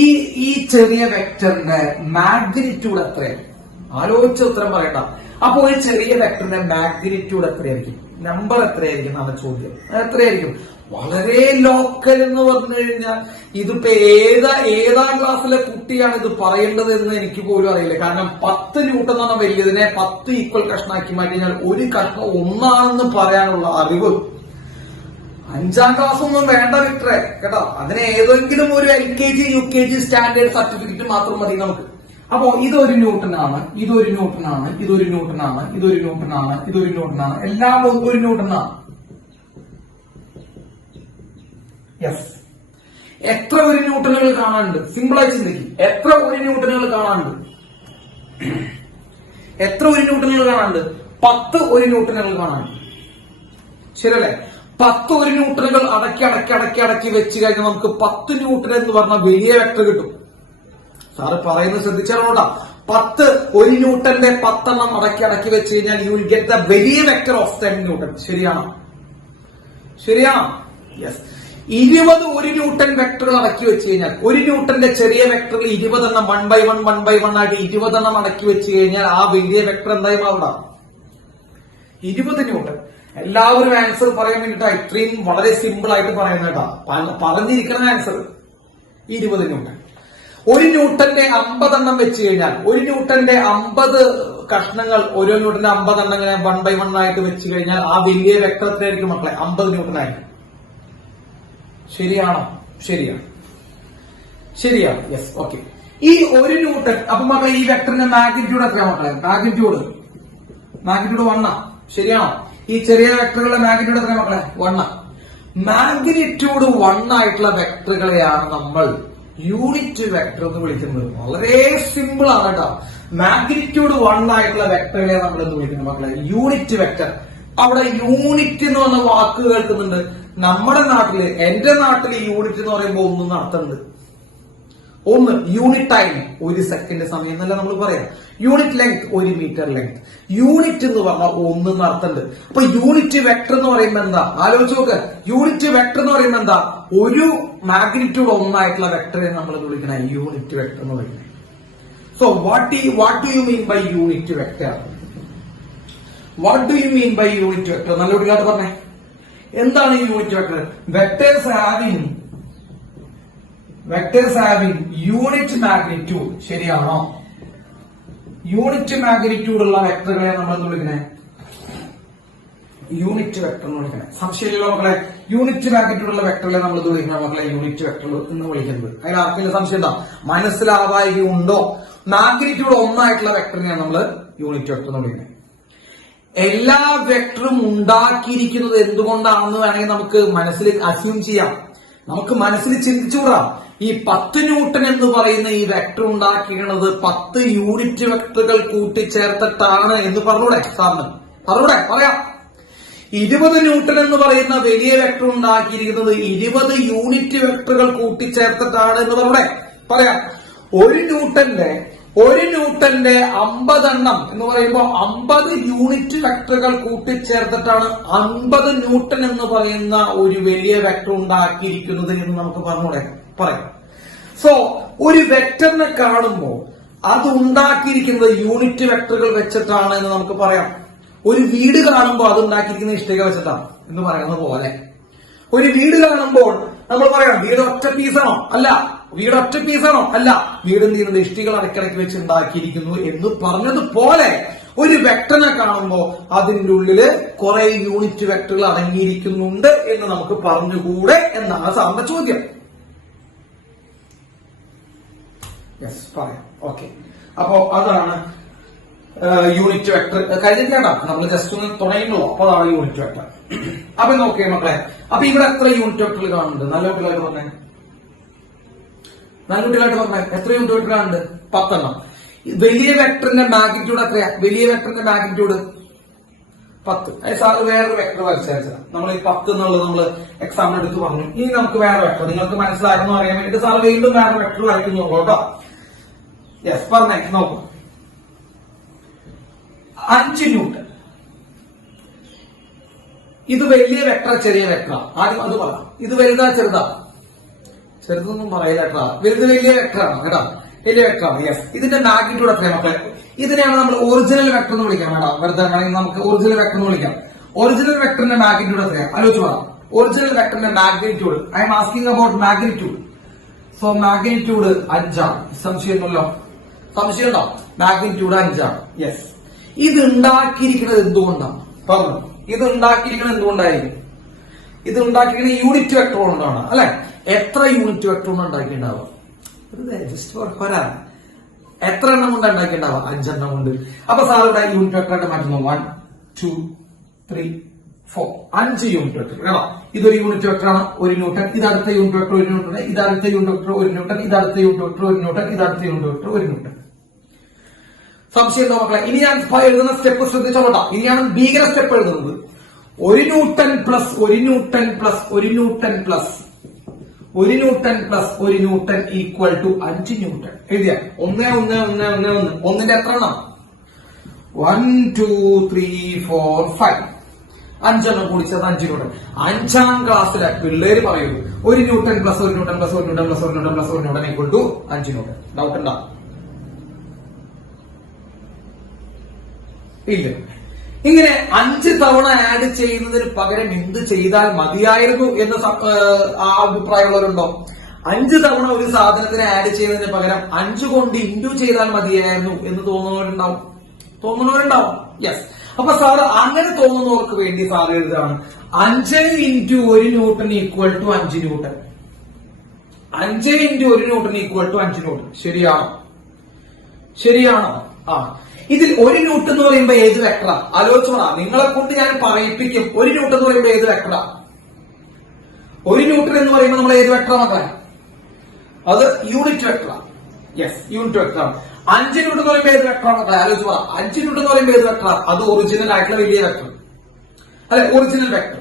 ഈ ചെറിയ വെക്ടറിന്റെ മാഗ്നിറ്റ്യൂഡ് എത്രയാണ്? ആലോചിച്ച ഉത്തരം പറയണ്ട. അപ്പൊ ഒരു ചെറിയ വെക്ടറിന്റെ മാഗ്നിറ്റ്യൂഡ് എത്രയായിരിക്കും? നമ്പർ എത്രയായിരിക്കും എന്നാണ് ചോദ്യം. എത്രയായിരിക്കും? വളരെ ലോക്കൽ എന്ന് പറഞ്ഞു കഴിഞ്ഞാൽ ഇതിപ്പോ ഏതാം ക്ലാസ്സിലെ കുട്ടിയാണ് ഇത് പറയേണ്ടത് എന്ന് എനിക്ക് പോലും അറിയില്ല. കാരണം 10 ന്യൂട്ടൺ എന്ന് പറഞ്ഞാൽ വലിയതിനെ 10 ഈക്വൽ കഷ്ണാക്കി മാറ്റി കഴിഞ്ഞാൽ ഒരു കഷ്ണം ഒന്നാണെന്ന് പറയാനുള്ള അറിവ് 5ാം ക്ലാസ് ഒന്നും വേണ്ട വിക്ടറെ കേട്ടോ. അതിന് ഏതെങ്കിലും ഒരു LKG UKG സ്റ്റാൻഡേർഡ് സർട്ടിഫിക്കറ്റ് മാത്രം മതി നമുക്ക്. അപ്പോ ഇതൊരു ന്യൂട്ടനാണ്, ഇതൊരു ന്യൂട്ടനാണ്, ഇതൊരു ന്യൂട്ടനാണ്, ഇതൊരു ന്യൂട്ടനാണ്, ഇതൊരു ന്യൂട്ടനാണ്, എല്ലാം ഒരു ന്യൂട്ടനാണ്. യെസ്, എത്ര ഒരു ന്യൂട്ടനുകൾ കാണാനുണ്ട്? സിമ്പിളായി ചിന്തിക്കും. എത്ര ഒരു ന്യൂട്ടനുകൾ കാണാനുണ്ട്? എത്ര ഒരു ന്യൂട്ടനുകൾ കാണാനുണ്ട്? 10 ഒരു ന്യൂട്ടനുകൾ കാണാനുണ്ട്. ശരിയല്ലേ? 10 ഒരു ന്യൂട്ടനുകൾ അടക്കി വെച്ച് കഴിഞ്ഞാൽ നമുക്ക് 10 ന്യൂട്ടൺ എന്ന് പറഞ്ഞ വലിയ വെക്ടർ കിട്ടും. സാറ് പറയുന്നത് ശ്രദ്ധിച്ചാലോട്ടാ. 10 ഒരു ന്യൂട്ടന്റെ 10 എണ്ണം അടക്കി വെച്ച് കഴിഞ്ഞാൽ യു വിൽ ഗെറ്റ് ദ വലിയ വെക്ടർ ഓഫ് 10 ന്യൂട്ടൺ. ശരിയാണോ? ശരിയാണോ? യെസ്. 20 ഒരു ന്യൂട്ടൺ വെക്ടറുകൾ അടക്കി വെച്ച് കഴിഞ്ഞാൽ, ഒരു ന്യൂട്ടന്റെ ചെറിയ വെക്ടറിൽ 20 എണ്ണം 1 by 1 ആയിട്ട് 20 എണ്ണം അടക്കി വെച്ച് കഴിഞ്ഞാൽ ആ വലിയ വെക്ടർ എന്തായി മാറുക? 20 ന്യൂട്ടൺ. എല്ലാവരും ആൻസർ പറയാൻ വേണ്ടിട്ടാ ഇത്രയും വളരെ സിമ്പിൾ ആയിട്ട് പറയുന്നത് കേട്ടാ. പറഞ്ഞിരിക്കുന്ന ആൻസർ 20 ന്യൂട്ടൺ. ഒരു ന്യൂട്ടന്റെ 50 എണ്ണം വെച്ച് കഴിഞ്ഞാൽ, ഒരു ന്യൂട്ടന്റെ 50 കഷ്ണങ്ങൾ, ഓരോ ന്യൂട്ടന്റെ 50 എണ്ണം 1 by 1 ആയിട്ട് വെച്ച് കഴിഞ്ഞാൽ ആ വലിയ വെക്ടർ എത്രയായിരിക്കും മക്കളെ? 50 ന്യൂട്ടൺ ആയിരിക്കും. ശരിയാണോ? ശരിയാണ്. ശരിയാണ്. Yes, okay. ഈ ഒരു ന്യൂട്ടൺ, അപ്പൊ മക്കളെ ഈ വെക്ടറിന്റെ മാഗ്നിറ്റ്യൂഡ് എത്രയാണ് മക്കളെ? മാഗ്നിറ്റ്യൂഡ് 1. ശരിയാണോ? ഈ ചെറിയ വെക്ടറുകളുടെ മാഗ്നിറ്റ്യൂഡ് എത്രയാണ് മക്കളെ? 1. മാഗ്നിറ്റ്യൂഡ് 1 ആയിട്ടുള്ള വെക്ടറുകളെയാണ് നമ്മൾ യൂണിറ്റ് വെക്ടർ എന്ന് വിളിക്കുന്നത്. വളരെ സിമ്പിൾ ആണ് കേട്ടോ. മാഗ്നിറ്റ്യൂഡ് 1 ആയിട്ടുള്ള വെക്ടറുകളെ നമ്മൾ എന്ന് വിളിക്കുന്നത് മക്കളെ യൂണിറ്റ് വെക്ടർ. അവിടെ യൂണിറ്റ് എന്ന് പറഞ്ഞ വാക്ക് കേൾക്കുന്നുണ്ട്. നമ്മുടെ നാട്ടില്, എന്റെ നാട്ടില് യൂണിറ്റ് എന്ന് പറയുമ്പോൾ ഒന്നും അർത്ഥമുണ്ട്. 1 യൂണിറ്റ് ടൈം, 1 സെക്കൻഡ് സമയം എന്നല്ല നമ്മൾ പറയാം. Unit length, 1 metre length. Unit എന്ന് പറഞ്ഞാൽ 1 എന്ന് അർത്ഥമുണ്ട്. അപ്പൊ യൂണിറ്റ് വെക്ടർ എന്ന് പറയുമ്പോ എന്താ? ആലോചിച്ച് നോക്ക്. യൂണിറ്റ് വെക്ടർ എന്ന് പറയുമ്പോ എന്താ? ഒരു മാഗ്നിറ്റ്യൂഡ് 1 ആയിട്ടുള്ള വെക്ടറെ നമ്മൾ വിളിക്കണ യൂണിറ്റ് വെക്ടർ എന്ന് വിളിക്കുന്നത്. So what do you mean by unit vector? What do you mean by unit vector? നല്ല കുട്ടികളായിട്ട് പറഞ്ഞേ, എന്താണ് ഈ unit vector? Vectors having unit magnitude. ശരിയാണോ? യൂണിറ്റ് മാഗ്നിറ്റ്യൂഡ് ഉള്ള വെക്ടറുകളെ നമ്മൾ എന്ന് വിളിക്കണേ യൂണിറ്റ് വെക്ടർ എന്ന് വിളിക്കണേ. സംശയമില്ലല്ലോ മക്കളെ? യൂണിറ്റ് മാഗ്നിറ്റ്യൂഡ് ഉള്ള വെക്ടറുകളെ നമ്മൾ വിളിക്കണം മക്കളെ യൂണിറ്റ് വെക്ടർ എന്ന് വിളിക്കുന്നത്. അതിൽ ആർക്കെങ്കിലും സംശയം ഉണ്ടോ? മനസ്സിലാവായികയുണ്ടോ? മാഗ്നിറ്റ്യൂഡ് 1 ആയിട്ടുള്ള വെക്ടറിനെയാണ് നമ്മൾ യൂണിറ്റ് വെക്ടർ എന്ന് വിളിക്കുന്നത്. എല്ലാ വെക്ടറും ഉണ്ടാക്കിയിരിക്കുന്നത് എന്തുകൊണ്ടാണെന്ന് വേണമെങ്കിൽ നമുക്ക് മനസ്സിൽ അസ്യൂം ചെയ്യാം. നമുക്ക് മനസ്സിൽ ചിന്തിച്ചുകൂടാ. ഈ 10 ന്യൂട്ടൺ എന്ന് പറയുന്ന ഈ വെക്ടർ ഉണ്ടാക്കിയിരിക്കുന്നത് 10 യൂണിറ്റ് വെക്ടറുകൾ കൂട്ടിച്ചേർത്തിട്ടാണ് എന്ന് പറഞ്ഞൂടെ സാറിന്? പറയാം. 20 ന്യൂട്ടൺ എന്ന് പറയുന്ന വലിയ വെക്ടർ ഉണ്ടാക്കിയിരിക്കുന്നത് 20 യൂണിറ്റ് വെക്ടറുകൾ കൂട്ടിച്ചേർത്തിട്ടാണ് എന്ന് പറഞ്ഞൂടെ? പറയാം. ഒരു ന്യൂട്ടന്റെ 50 എണ്ണം എന്ന് പറയുമ്പോൾ 50 യൂണിറ്റ് വെക്ടറുകൾ കൂട്ടിച്ചേർത്തിട്ടാണ് 50 ന്യൂട്ടൺ എന്ന് പറയുന്ന ഒരു വലിയ വെക്ടർ ഉണ്ടാക്കിയിരിക്കുന്നത് എന്ന് നമുക്ക് പറയാം. സോ ഒരു വെക്ടറിനെ കാണുമ്പോൾ അത് ഉണ്ടാക്കിയിരിക്കുന്നത് യൂണിറ്റ് വെക്ടറുകൾ വെച്ചിട്ടാണ് എന്ന് നമുക്ക് പറയാം. ഒരു വീട് കാണുമ്പോൾ അത് ഉണ്ടാക്കിയിരിക്കുന്നത് ഇഷ്ടിക വെച്ചിട്ടാണ് എന്ന് പറയുന്ന പോലെ ഒരു വീട് കാണുമ്പോൾ നമ്മൾ പറയാം വീട് ഒറ്റ പീസാണോ? അല്ല. വീട് ഒറ്റ പീസാണോ? അല്ല. വീട് എന്ത് ചെയ്യുന്നത്? ഇഷ്ടികൾ ഇടയ്ക്കിടയ്ക്ക് വെച്ച് ഉണ്ടാക്കിയിരിക്കുന്നു എന്ന് പറഞ്ഞതുപോലെ ഒരു വെക്ടറിനെ കാണുമ്പോൾ അതിൻ്റെ ഉള്ളില് കുറെ യൂണിറ്റ് വെക്ടറുകൾ അടങ്ങിയിരിക്കുന്നുണ്ട് എന്ന് നമുക്ക് പറഞ്ഞുകൂടെ എന്നാണ് സാറിന്റെ ചോദ്യം. യെസ്, പറയാം. ഓക്കെ, അപ്പോ അതാണ് യൂണിറ്റ് വെക്ടർ. കഴിഞ്ഞിട്ടാ നമ്മൾ ജസ്റ്റ് ഒന്ന് തുടങ്ങുള്ളൂ. അപ്പൊ അതാണ് യൂണിറ്റ് വെക്ടർ. അപ്പൊ നോക്കിയേ മക്കളെ, അപ്പൊ ഇവിടെ എത്ര യൂണിറ്റ് വെക്ടറുകൾ കാണുന്നുണ്ട്? നല്ല കുട്ടികളായിട്ട് പറഞ്ഞേ, എത്ര യൂണിറ്റ് വെക്ടർ കാണുന്നുണ്ട്? 10 എണ്ണം. വലിയ വെക്ടറിന്റെ മാഗ്നിറ്റ്യൂഡ് എത്രയാ? വലിയ വെക്ടറിന്റെ മാഗ്നിറ്റ്യൂഡ് 10. സാറ് വേറൊരു വെക്ടർ വരച്ചാൽ നമ്മൾ ഈ 10 എന്നുള്ളത് നമ്മൾ എക്സാമ്പിൾ എടുത്ത് പറഞ്ഞു. ഇനി നമുക്ക് വേറെ വെക്ടർ നിങ്ങൾക്ക് മനസ്സിലായിരുന്നു അറിയാൻ വേണ്ടിട്ട് സാർ വീണ്ടും വേറെ വെക്ടർ വരയ്ക്കുന്നു കേട്ടോ. യെസ്, പറഞ്ഞേ, നോക്കൂ. 5 ന്യൂട്ടൺ. ഇത് വലിയ വെക്ടർ, ചെറിയ വെക്ടർ? ആദ്യം അത് പറയാം. ഇത് വലുതാ ചെറുതാ? ചെറുതൊന്നും പറയില്ല കേട്ടോ. വലുത് വലിയ വെക്ടറാണ് കേട്ടോ, വലിയ വെക്ടറാണ്. യെസ്. ഇതിന്റെ മാഗ്നിറ്റ്യൂഡ് എത്രയാണ് മക്കളെ? ഇതിനെയാണ് നമ്മൾ ഒറിജിനൽ വെക്ടർ എന്ന് വിളിക്കാം കേട്ടോ. വെറുതെ നമുക്ക് ഒറിജിനൽ വെക്ടർ എന്ന് വിളിക്കാം. ഒറിജിനൽ വെക്ടറിന്റെ മാഗ്നിറ്റ്യൂഡ് എത്രയാണ്? ആലോചിച്ച് പറയാം. ഒറിജിനൽ വെക്ടറിന്റെ magnitude, I M asking about magnitude. So magnitude 5 ആണ്. സംശയമൊന്നുമല്ലോ? സംശയമുണ്ടോ? മാഗ്നിറ്റ്യൂഡ് 5 ആണ്. യെസ്. ഇത് ഉണ്ടാക്കിയിരിക്കുന്നത് എന്തുകൊണ്ടാണ്? പറഞ്ഞു. ഇത് ഉണ്ടാക്കിയിരിക്കുന്നത് എന്തുകൊണ്ടായിരിക്കും? ഇത് ഉണ്ടാക്കിയിരിക്കുന്നത് യൂണിറ്റ് വെക്ടർ കൊണ്ടാണ് അല്ലെ? എത്ര യൂണിറ്റ് വെക്ടർ കൊണ്ട് ഉണ്ടാക്കിയിട്ടുണ്ടാവുക? എത്ര എണ്ണം കൊണ്ട് ഉണ്ടാക്കിയിട്ടുണ്ടാവുക? 5 എണ്ണം കൊണ്ട്. അപ്പൊ സാർ ഇവിടെ യൂണിറ്റ് വെക്ടറായിട്ട് മാറ്റുന്നു. 1 2 3 4 5 യൂണിറ്റ് വെക്ടർ കേട്ടോ. ഇതൊരു യൂണിറ്റ് വെക്ടറാണ്, 1 ന്യൂട്ടൺ. ഇത് അടുത്ത യൂണിറ്റ് വെക്ടർ 1 ന്യൂട്ടൺ. ഇത് അടുത്ത യൂണിറ്റ് വെക്ടർ 1 ന്യൂട്ടൺ. ഇത് അടുത്ത യൂണിറ്റ് വെക്ടർ 1 ന്യൂട്ടൺ. ഇത് അടുത്ത യൂണിറ്റ് വെക്ടർ 1 ന്യൂട്ടൺ. സംശയം ഉണ്ടോ മക്കളെ? ഇനി ഞാൻ എഴുതുന്ന സ്റ്റെപ്പ് ശ്രദ്ധിച്ചോട്ടാ. ഇനിയാണ് ഭീകര സ്റ്റെപ്പ് എഴുതുന്നത്. 1 newton plus 1 newton plus 1 newton plus 1 newton plus 1 newton equal to 5 newton. എഴുതിയ 1 1 1 1 1. ഒന്നിന്റെ എത്ര എണ്ണം? 1 2 3 4 5. 5 എണ്ണം കൂടിച്ചത് 5 ന്യൂട്ടൺ. 5ാം ക്ലാസ്സിലെ പിള്ളേര് പറയുന്നു 1 newton plus 1 newton plus 1 newton plus 1 newton plus 1 newton equal to 5 newton. Doubt ഉണ്ടോ? ഇല്ല. ഇങ്ങനെ 5 തവണ ആഡ് ചെയ്യുന്നതിന് പകരം എന്ത് ചെയ്താൽ മതിയായിരുന്നു എന്ന് ആ അഭിപ്രായമുള്ളവരുണ്ടോ? 5 തവണ ഒരു സാധനത്തിന് ആഡ് ചെയ്യുന്നതിന് പകരം 5 കൊണ്ട് ഇൻഡു ചെയ്താൽ മതിയായിരുന്നു എന്ന് തോന്നുന്നവരുണ്ടാവും. യെസ്. അപ്പൊ സാറ് അങ്ങനെ തോന്നുന്നവർക്ക് വേണ്ടി സാർ എഴുതാണ് 5 into 1 newton equal to 5 newton. 5 into 1 newton equal to 5 newton. ശരിയാണോ? ആ. ഇതിൽ 1 ന്യൂട്ടൺ എന്ന് പറയുമ്പോ ഏത് വെക്ടറാ? ആലോചിച്ച് പറ. നിങ്ങളെ കൊണ്ട് ഞാൻ പറയിപ്പിക്കും. 1 ന്യൂട്ടൺ എന്ന് പറയുമ്പോ ഏത് വെക്ടറാ? 1 ന്യൂട്ടൺ എന്ന് പറയുമ്പോൾ നമ്മൾ ഏത് വെക്ടറാ നോക്കാൻ? അത് യൂണിറ്റ് വെക്ടറാ. യെസ്, യൂണിറ്റ് വെക്ടറാണ്. 5 ന്യൂട്ടൺ എന്ന് പറയുമ്പോൾ ഏത് വെക്ടറാ നോക്കാൻ? ആലോചിച്ച് പറ. 5 ന്യൂട്ടൺ എന്ന് പറയുമ്പോൾ ഏത് വെക്ടറാ? അത് ഒറിജിനൽ ആയിട്ടുള്ള വലിയ വെക്ടർ അല്ലെ? ഒറിജിനൽ വെക്ടർ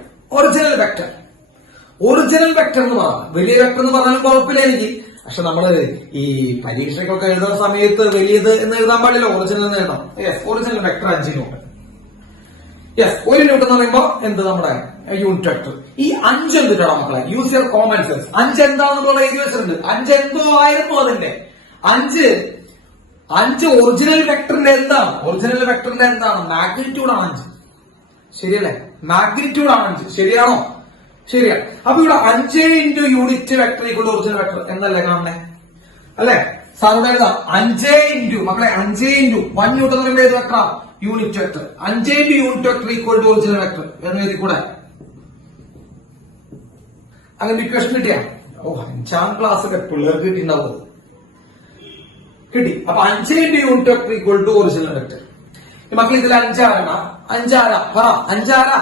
എന്ന് പറയാം. വലിയ വെക്ടർ എന്ന് പറഞ്ഞാലും കുഴപ്പമില്ല എനിക്ക്. പക്ഷെ നമ്മള് ഈ പരീക്ഷയ്ക്കൊക്കെ എഴുതുന്ന സമയത്ത് വലിയത് എന്ന് എഴുതാൻ പാടില്ല, ഒറിജിനൽ എന്ന് എഴുതാം. Yes, original vector 5 newton. Yes, 1 newton എന്ന് പറയുമ്പോ എന്ത്? നമ്മുടെ യൂണിറ്റ് വെക്ടർ. ഈ 5 എന്തിട്ടാണ് മക്കളെ? Use your common sense. 5 എന്താണെന്നുള്ള എഴുതി വെച്ചിട്ടുണ്ട്. 5 എന്തോ ആയിരുന്നു അതിന്റെ. 5 ഒറിജിനൽ വെക്ടറിന്റെ എന്താണ്? ഒറിജിനൽ വെക്ടറിന്റെ എന്താണ്? മാഗ്നിറ്റ്യൂഡ് ആണ് 5. ശരിയല്ലേ? മാഗ്നിറ്റ്യൂഡ് ആണ് 5. ശരിയാണോ? ശരിയാണ്. അപ്പൊ ഇവിടെ 5 into unit vector equal original vector എന്നല്ലേ കാണണേ? അല്ലെ? സാറിന് എഴുതാം 5 ഇൻറ്റു മക്കളെ 5 ഇൻറ്റു 1 ന്യൂട്ടൺ എന്ന് പറയുമ്പോൾ ഏത് വെക്ടറാ? Unit vector. 5 into unit vector equal to original vector എന്ന് എഴുതി കൂടെ. അങ്ങനെ ഇക്വേഷൻ കിട്ടിയാ? 5ാം ക്ലാസ്സിലെ പിള്ളേർക്ക് കിട്ടിണ്ടാവും. കിട്ടി. അപ്പൊ 5 into unit vector equal to original vector. മക്കൾ ഇതിൽ 5 ആരാ? 5 ആരാ?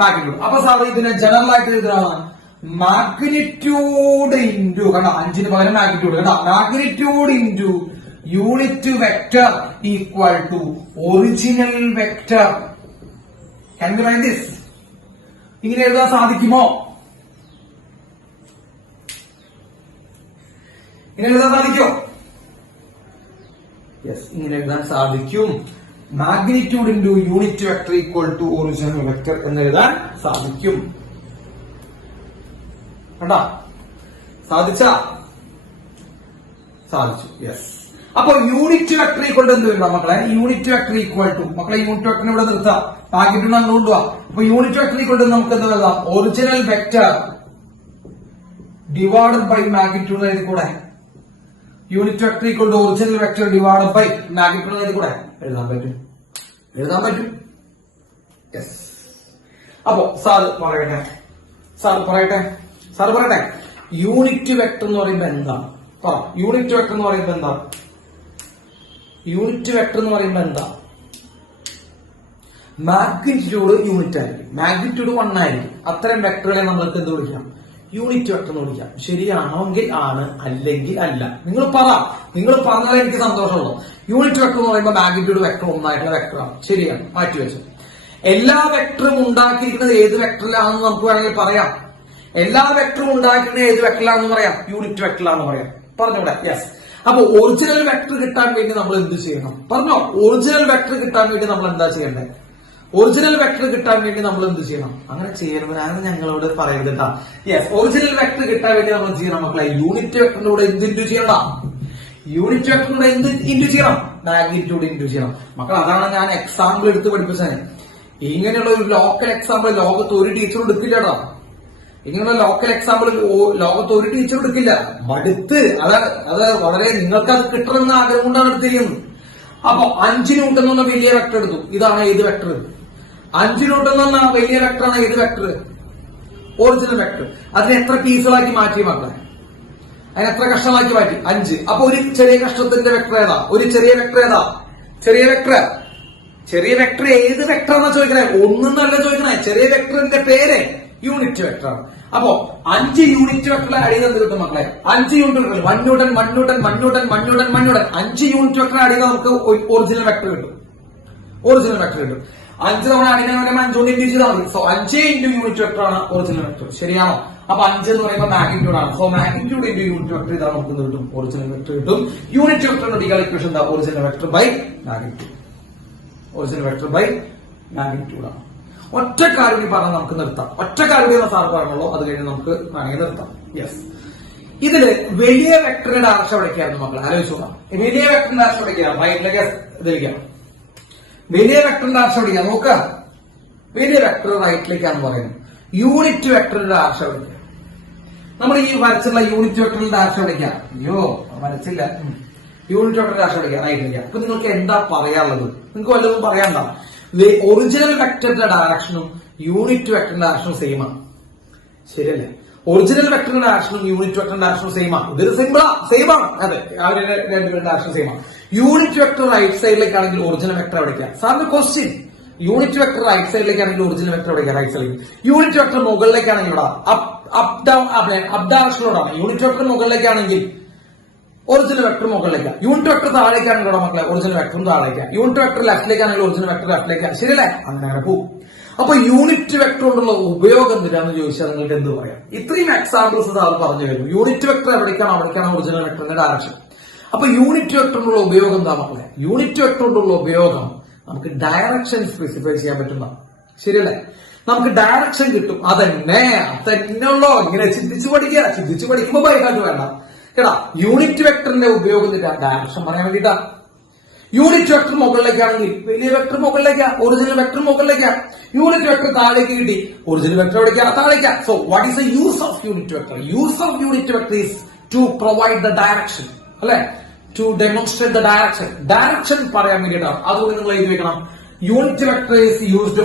മാഗ്നിറ്റ്യൂഡ്. അപ്പൊ സാർ ഇതിനെ ജനറൽ ആയിട്ട് എഴുതുന്നതാണ് മാഗ്നിറ്റ്യൂഡ് ഇൻറ്റു, കണ്ട 5ന് പകരം മാഗ്നിറ്റ്യൂഡ്, കണ്ട magnitude into unit vector equal to original vector. Can you write this? ഇങ്ങനെ എഴുതാൻ സാധിക്കുമോ? ഇങ്ങനെ എഴുതാൻ സാധിക്കോ? യെസ്, ഇങ്ങനെ എഴുതാൻ സാധിക്കും. Magnitude into unit vector equal to original vector എന്ന് എഴുതാൻ സാധിക്കും. കണ്ടാ? സാധിച്ചു. യെസ്. അപ്പൊ യൂണിറ്റ് വെക്ടർ ഈക്വൽ ടു എന്ത് വരും മക്കളെ? യൂണിറ്റ് വെക്ടർ ഈക്വൽ ടു, മക്കളെ യൂണിറ്റ് വെക്ടറിനെ ഇവിടെ നിർത്താം, മാഗ്നിറ്റ്യൂഡ് അങ്ങ് കൊണ്ടുപോവാ. അപ്പൊ യൂണിറ്റ് വെക്ടർ ഈക്വൽ ടു നമുക്ക് എന്ത് എഴുതാം? Original vector divided by magnitude എഴുതി കൂടെ. Unit vector equal to original vector divided by magnitude എഴുതി കൂടെ. എഴുതാൻ പറ്റും. യെസ്. അപ്പോ സാർ പറയട്ടെ യൂണിറ്റ് വെക്ടർ എന്ന് പറയുമ്പോ എന്താണ്? യൂണിറ്റ് വെക്ടർ എന്ന് പറയുമ്പോ എന്താ? മാഗ്നിറ്റ്യൂഡ് യൂണിറ്റ് ആയിരിക്കും, മാഗ്നിറ്റ്യൂഡ് 1 ആയിരിക്കും. അത്തരം വെക്ടറുകളെ നമ്മൾക്ക് എന്ത് വിളിക്കാം? യൂണിറ്റ് വെക്ടർ എന്ന് വിളിക്കാം. ശരിയാണെങ്കിൽ ആണ്, അല്ലെങ്കിൽ അല്ല. നിങ്ങൾ പറഞ്ഞാലേ എനിക്ക് സന്തോഷമുള്ളൂ. യൂണിറ്റ് വെക്ടർ എന്ന് പറയുമ്പോൾ മാഗ്നിറ്റ്യൂഡ് വെക്ടർ 1 ആയിട്ടുള്ള വെക്ടറാണ്. ശരിയാണ്, മാറ്റിവെച്ചു. എല്ലാ വെക്ടറും ഉണ്ടാക്കിയിരിക്കുന്നത് ഏത് വെക്ടറിലാണെന്ന് നമുക്ക് വേണമെങ്കിൽ പറയാം. എല്ലാ വെക്ടറും ഉണ്ടാക്കിയിരിക്കുന്നത് ഏത് വെക്ടറിലാണെന്ന് പറയാം? യൂണിറ്റ് വെക്ടറിലാണെന്ന് പറയാം. പറഞ്ഞൂടെ? യെസ്. അപ്പൊ ഒറിജിനൽ വെക്ടർ കിട്ടാൻ വേണ്ടി നമ്മൾ എന്ത് ചെയ്യണം? പറഞ്ഞോ. ഒറിജിനൽ വെക്ടർ കിട്ടാൻ വേണ്ടി നമ്മൾ എന്താ ചെയ്യേണ്ടത്? അങ്ങനെ ചെയ്യണം. ഞങ്ങളോട് പറയുന്നത് യെസ്. ഒറിജിനൽ വെക്ടർ കിട്ടാൻ വേണ്ടി നമ്മൾ ചെയ്യണം മക്കളെ. യൂണിറ്റ് വെക്ടറിലൂടെ എന്ത് ഇൻറ്റു ചെയ്യണം? മാഗ്നിറ്റ്യൂഡ് ഇൻറ്റു ചെയ്യണം മക്കൾ. അതാണ് ഞാൻ എക്സാമ്പിൾ എടുത്ത് പഠിപ്പിച്ചത്. ഇങ്ങനെയുള്ള ഒരു ലോക്കൽ എക്സാമ്പിൾ ലോകത്ത് ഒരു ടീച്ചറും എടുക്കില്ലടാ. ഇങ്ങനെയുള്ള ലോക്കൽ എക്സാമ്പിൾ ലോകത്ത് ഒരു ടീച്ചർ എടുക്കില്ല. മടുത്ത് അത് വളരെ നിങ്ങൾക്ക് അത് കിട്ടണമെന്ന് ആഗ്രഹം കൊണ്ടാണ് എടുത്തിരിക്കുന്നത്. അപ്പൊ 5 ന്യൂട്ടൺ എന്ന വലിയ വെക്ടർ എടുത്തു. ഇതാണ് ഏത് വെക്ടർ? 5 ന്യൂട്ടൺ എന്ന വലിയ വെക്ടറാണ് ഏത് വെക്ടർ? Original vector. അതിന് എത്ര പീസുകളാക്കി മാറ്റി മക്കളെ? അതിന് എത്ര കഷ്ണമാക്കി മാറ്റി? 5. അപ്പൊ ഒരു ചെറിയ കഷ്ണത്തിന്റെ വെക്ടർ ഏതാ? ചെറിയ വെക്ടർ ഏത് വെക്ടർ എന്നാ ചോദിക്കണേ? ഒന്നല്ല ചോദിക്കണേ. ചെറിയ വെക്ടറിന്റെ പേര് യൂണിറ്റ് വെക്ടർ. അപ്പോ 5 യൂണിറ്റ് വെക്ടർ ആഡ് ചെയ്ത് എന്ത് കിട്ടും മക്കളെ? 5 unit vector 1 newton 5 5 unit vector add ചെയ്താൽ നമുക്ക് ഒറിജിനൽ വെക്ടർ കിട്ടും. 5 തവണ ആഡ് ചെയ്യുന്ന 5 കൊണ്ട് ഇൻഡ്യൂ ചെയ്താൽ മതി. സോ 5 ഇൻറ്റു യൂണിറ്റ് വെക്ടർ ആണ് ഒറിജിനൽ വെക്ടർ. ശരിയാണോ? അപ്പൊ 5 എന്ന് പറയുമ്പോൾ മാഗ്നിറ്റ്യൂഡ് ആണ്. So magnitude into unit vector ഇതാണ് നമുക്ക് കിട്ടും? ഒറിജിനൽ വെക്ടർ കിട്ടും. യൂണിറ്റ് വെക്ടറിന്റെ ഇക്വേഷൻ എന്താ? ഒറിജിനൽ വെക്ടർ ബൈ മാഗ്നിറ്റ്യൂഡ് ആണ്. ഒറ്റ കാര്യം പറഞ്ഞാൽ നമുക്ക് നിർത്താം. ഒറ്റ കാര്യം സാർ പറഞ്ഞുള്ളൂ, അത് കഴിഞ്ഞ് നമുക്ക് വേണമെങ്കിൽ നിർത്താം. യെസ്. ഇതില് വലിയ വെക്ടറിന്റെ ഡയറക്ഷൻ എവിടേക്കായിരുന്നു മക്കൾ? ആലോചിച്ചു നോക്കാം. വലിയ വെക്ടറിന്റെ ഡയറക്ഷൻ എവിടേക്കാണ്? റൈറ്റിലേക്ക് ഇതിലേക്കാണ്. വലിയ വെക്ടറിന്റെ ഡയറക്ഷൻ എവിടേക്കാണ്? നോക്കുക. വലിയ വെക്ടർ റൈറ്റിലേക്കാന്ന് പറയുന്നത്. യൂണിറ്റ് വെക്ടറിന്റെ ഡയറക്ഷൻ എവിടേക്കാണ്? നമ്മൾ ഈ വരച്ചുള്ള യൂണിറ്റ് വെക്ടറിന്റെ ഡയറക്ഷൻ എവിടേക്കാണ്? വരച്ചില്ല. യൂണിറ്റ് വെക്ടറിന്റെ ഡയറക്ഷൻ എവിടേക്കാണ്? റൈറ്റിലേക്കാണ്. അപ്പൊ നിങ്ങൾക്ക് എന്താ പറയാനുള്ളത്? നിങ്ങൾക്ക് വല്ലതും പറയാനുണ്ട? ഒറിജിനൽ വെക്ടറിന്റെ ഡയറക്ഷനും യൂണിറ്റ് വെക്ടറിന്റെ ഡയറക്ഷനും സെയിം ആണ്. ശരിയല്ലേ? ഒറിജിനൽ വെക്ടറിന്റെ ഡയറക്ഷനും യൂണിറ്റ് വെക്ടറിന്റെ ഡയറക്ഷനും സെയിം ആണ്. ഇതൊരു സെയിം ആണ്. അതെ, അവരുടെ രണ്ടുപേരുടെ ഡയറക്ഷൻ സെയിം ആണ്. യൂണിറ്റ് വെക്ടർ റൈറ്റ് സൈഡിലേക്കാണെങ്കിൽ ഒറിജിനൽ വെക്ടർ എവിടേക്കാണ്? സാറിന്റെ ക്വസ്റ്റ്യൻ. യൂണിറ്റ് വെക്ടർ റൈറ്റ് സൈഡിലേക്കാണെങ്കിൽ ഒറിജിനൽ വെക്ടർ എവിടേക്കാണ്? റൈറ്റ് സൈഡിൽ. യൂണിറ്റ് വെക്ടർ മുകളിലേക്കാണെങ്കിൽ ഇവിടെ അപ് ഡയറക്ഷനിലോടാണ്. യൂണിറ്റ് വെക്ടർ മുകളിലേക്കാണെങ്കിൽ ഒറിജിനൽ വെക്ടർ മുകളിലേക്കാണ്. യൂണിറ്റ് വെക്ടർ താഴേക്കാണെങ്കിൽ ഇവിടെ മക്കളെ ഒറിജിനൽ വെക്ടറും താഴേക്കാണ്. യൂണിറ്റ് വെക്ടർ ലെഫ്റ്റിലേക്കാണെങ്കിൽ ഒറിജിനൽ വെക്ടർ ലെഫ്റ്റിലേക്കാണ്. ശരിയല്ലേ? അങ്ങനെ പോകും. അപ്പൊ യൂണിറ്റ് വെക്ടർ കൊണ്ടുള്ള ഉപയോഗം എന്തിനാന്ന് ചോദിച്ചാൽ നിങ്ങൾക്ക് എന്ത് പറയാം? ഇത്രയും എക്സാമ്പിൾസ് സാർ പറഞ്ഞു കഴിഞ്ഞു. യൂണിറ്റ് വെക്ടർ എവിടേക്കാണ്? അവിടേക്കാണ് ഒറിജിനൽ വെക്ടറിന്റെ ഡയറക്ഷൻ. അപ്പൊ യൂണിറ്റ് വെക്ടർ കൊണ്ടുള്ള ഉപയോഗം എന്താ മക്കളെ? യൂണിറ്റ് വെക്ടർ കൊണ്ടുള്ള ഉപയോഗം നമുക്ക് ഡയറക്ഷൻ സ്പെസിഫൈ ചെയ്യാൻ പറ്റുന്ന. ശരിയല്ലേ? നമുക്ക് ഡയറക്ഷൻ കിട്ടും. അതെന്നുള്ളോ ഇങ്ങനെ ചിന്തിച്ചു പഠിക്കുമ്പോ ബൈഹാർട്ട് വേണ്ട കേട്ടാ. യൂണിറ്റ് വെക്ടറിന്റെ ഉപയോഗം ഡയറക്ഷൻ പറയാൻ വേണ്ടിട്ടാ. യൂണിറ്റ് വെക്ടർ മുകളിലേക്കാണെങ്കിൽ വലിയ വെക്ടർ മുകളിലേക്കാ, ഒറിജിനൽ വെക്ടർ മുകളിലേക്കാ. യൂണിറ്റ് വെക്ടർ താഴേക്ക് കിട്ടി, ഒറിജിനൽ വെക്ടർ എവിടേക്കാ? താഴേക്കാ. So what is the use of unit vector? Use of unit vector is to provide the direction, അല്ലെ? To demonstrate the direction. Direction പറയാൻ വേണ്ടിയിട്ടാണ്. അതുകൊണ്ട് നിങ്ങൾ എഴുതി വെക്കണം. Unit vector is used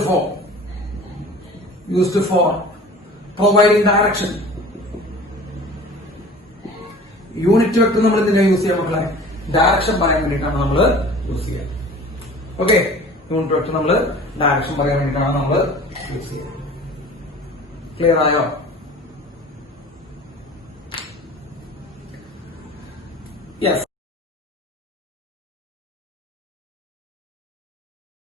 for providing direction. Unit vector നമ്മൾ എന്തിനാ use ചെയ്യാൻ മക്കളെ? ഡയറക്ഷൻ പറയാൻ വേണ്ടിയിട്ടാണ് നമ്മൾ യൂസ് ചെയ്യുക. ഓക്കെ, യൂണിറ്റ് വെക്ടർ നമ്മൾ ഡയറക്ഷൻ പറയാൻ വേണ്ടിയിട്ടാണ് നമ്മൾ യൂസ് ചെയ്യുക. ക്ലിയർ ആയോ? യെസ്.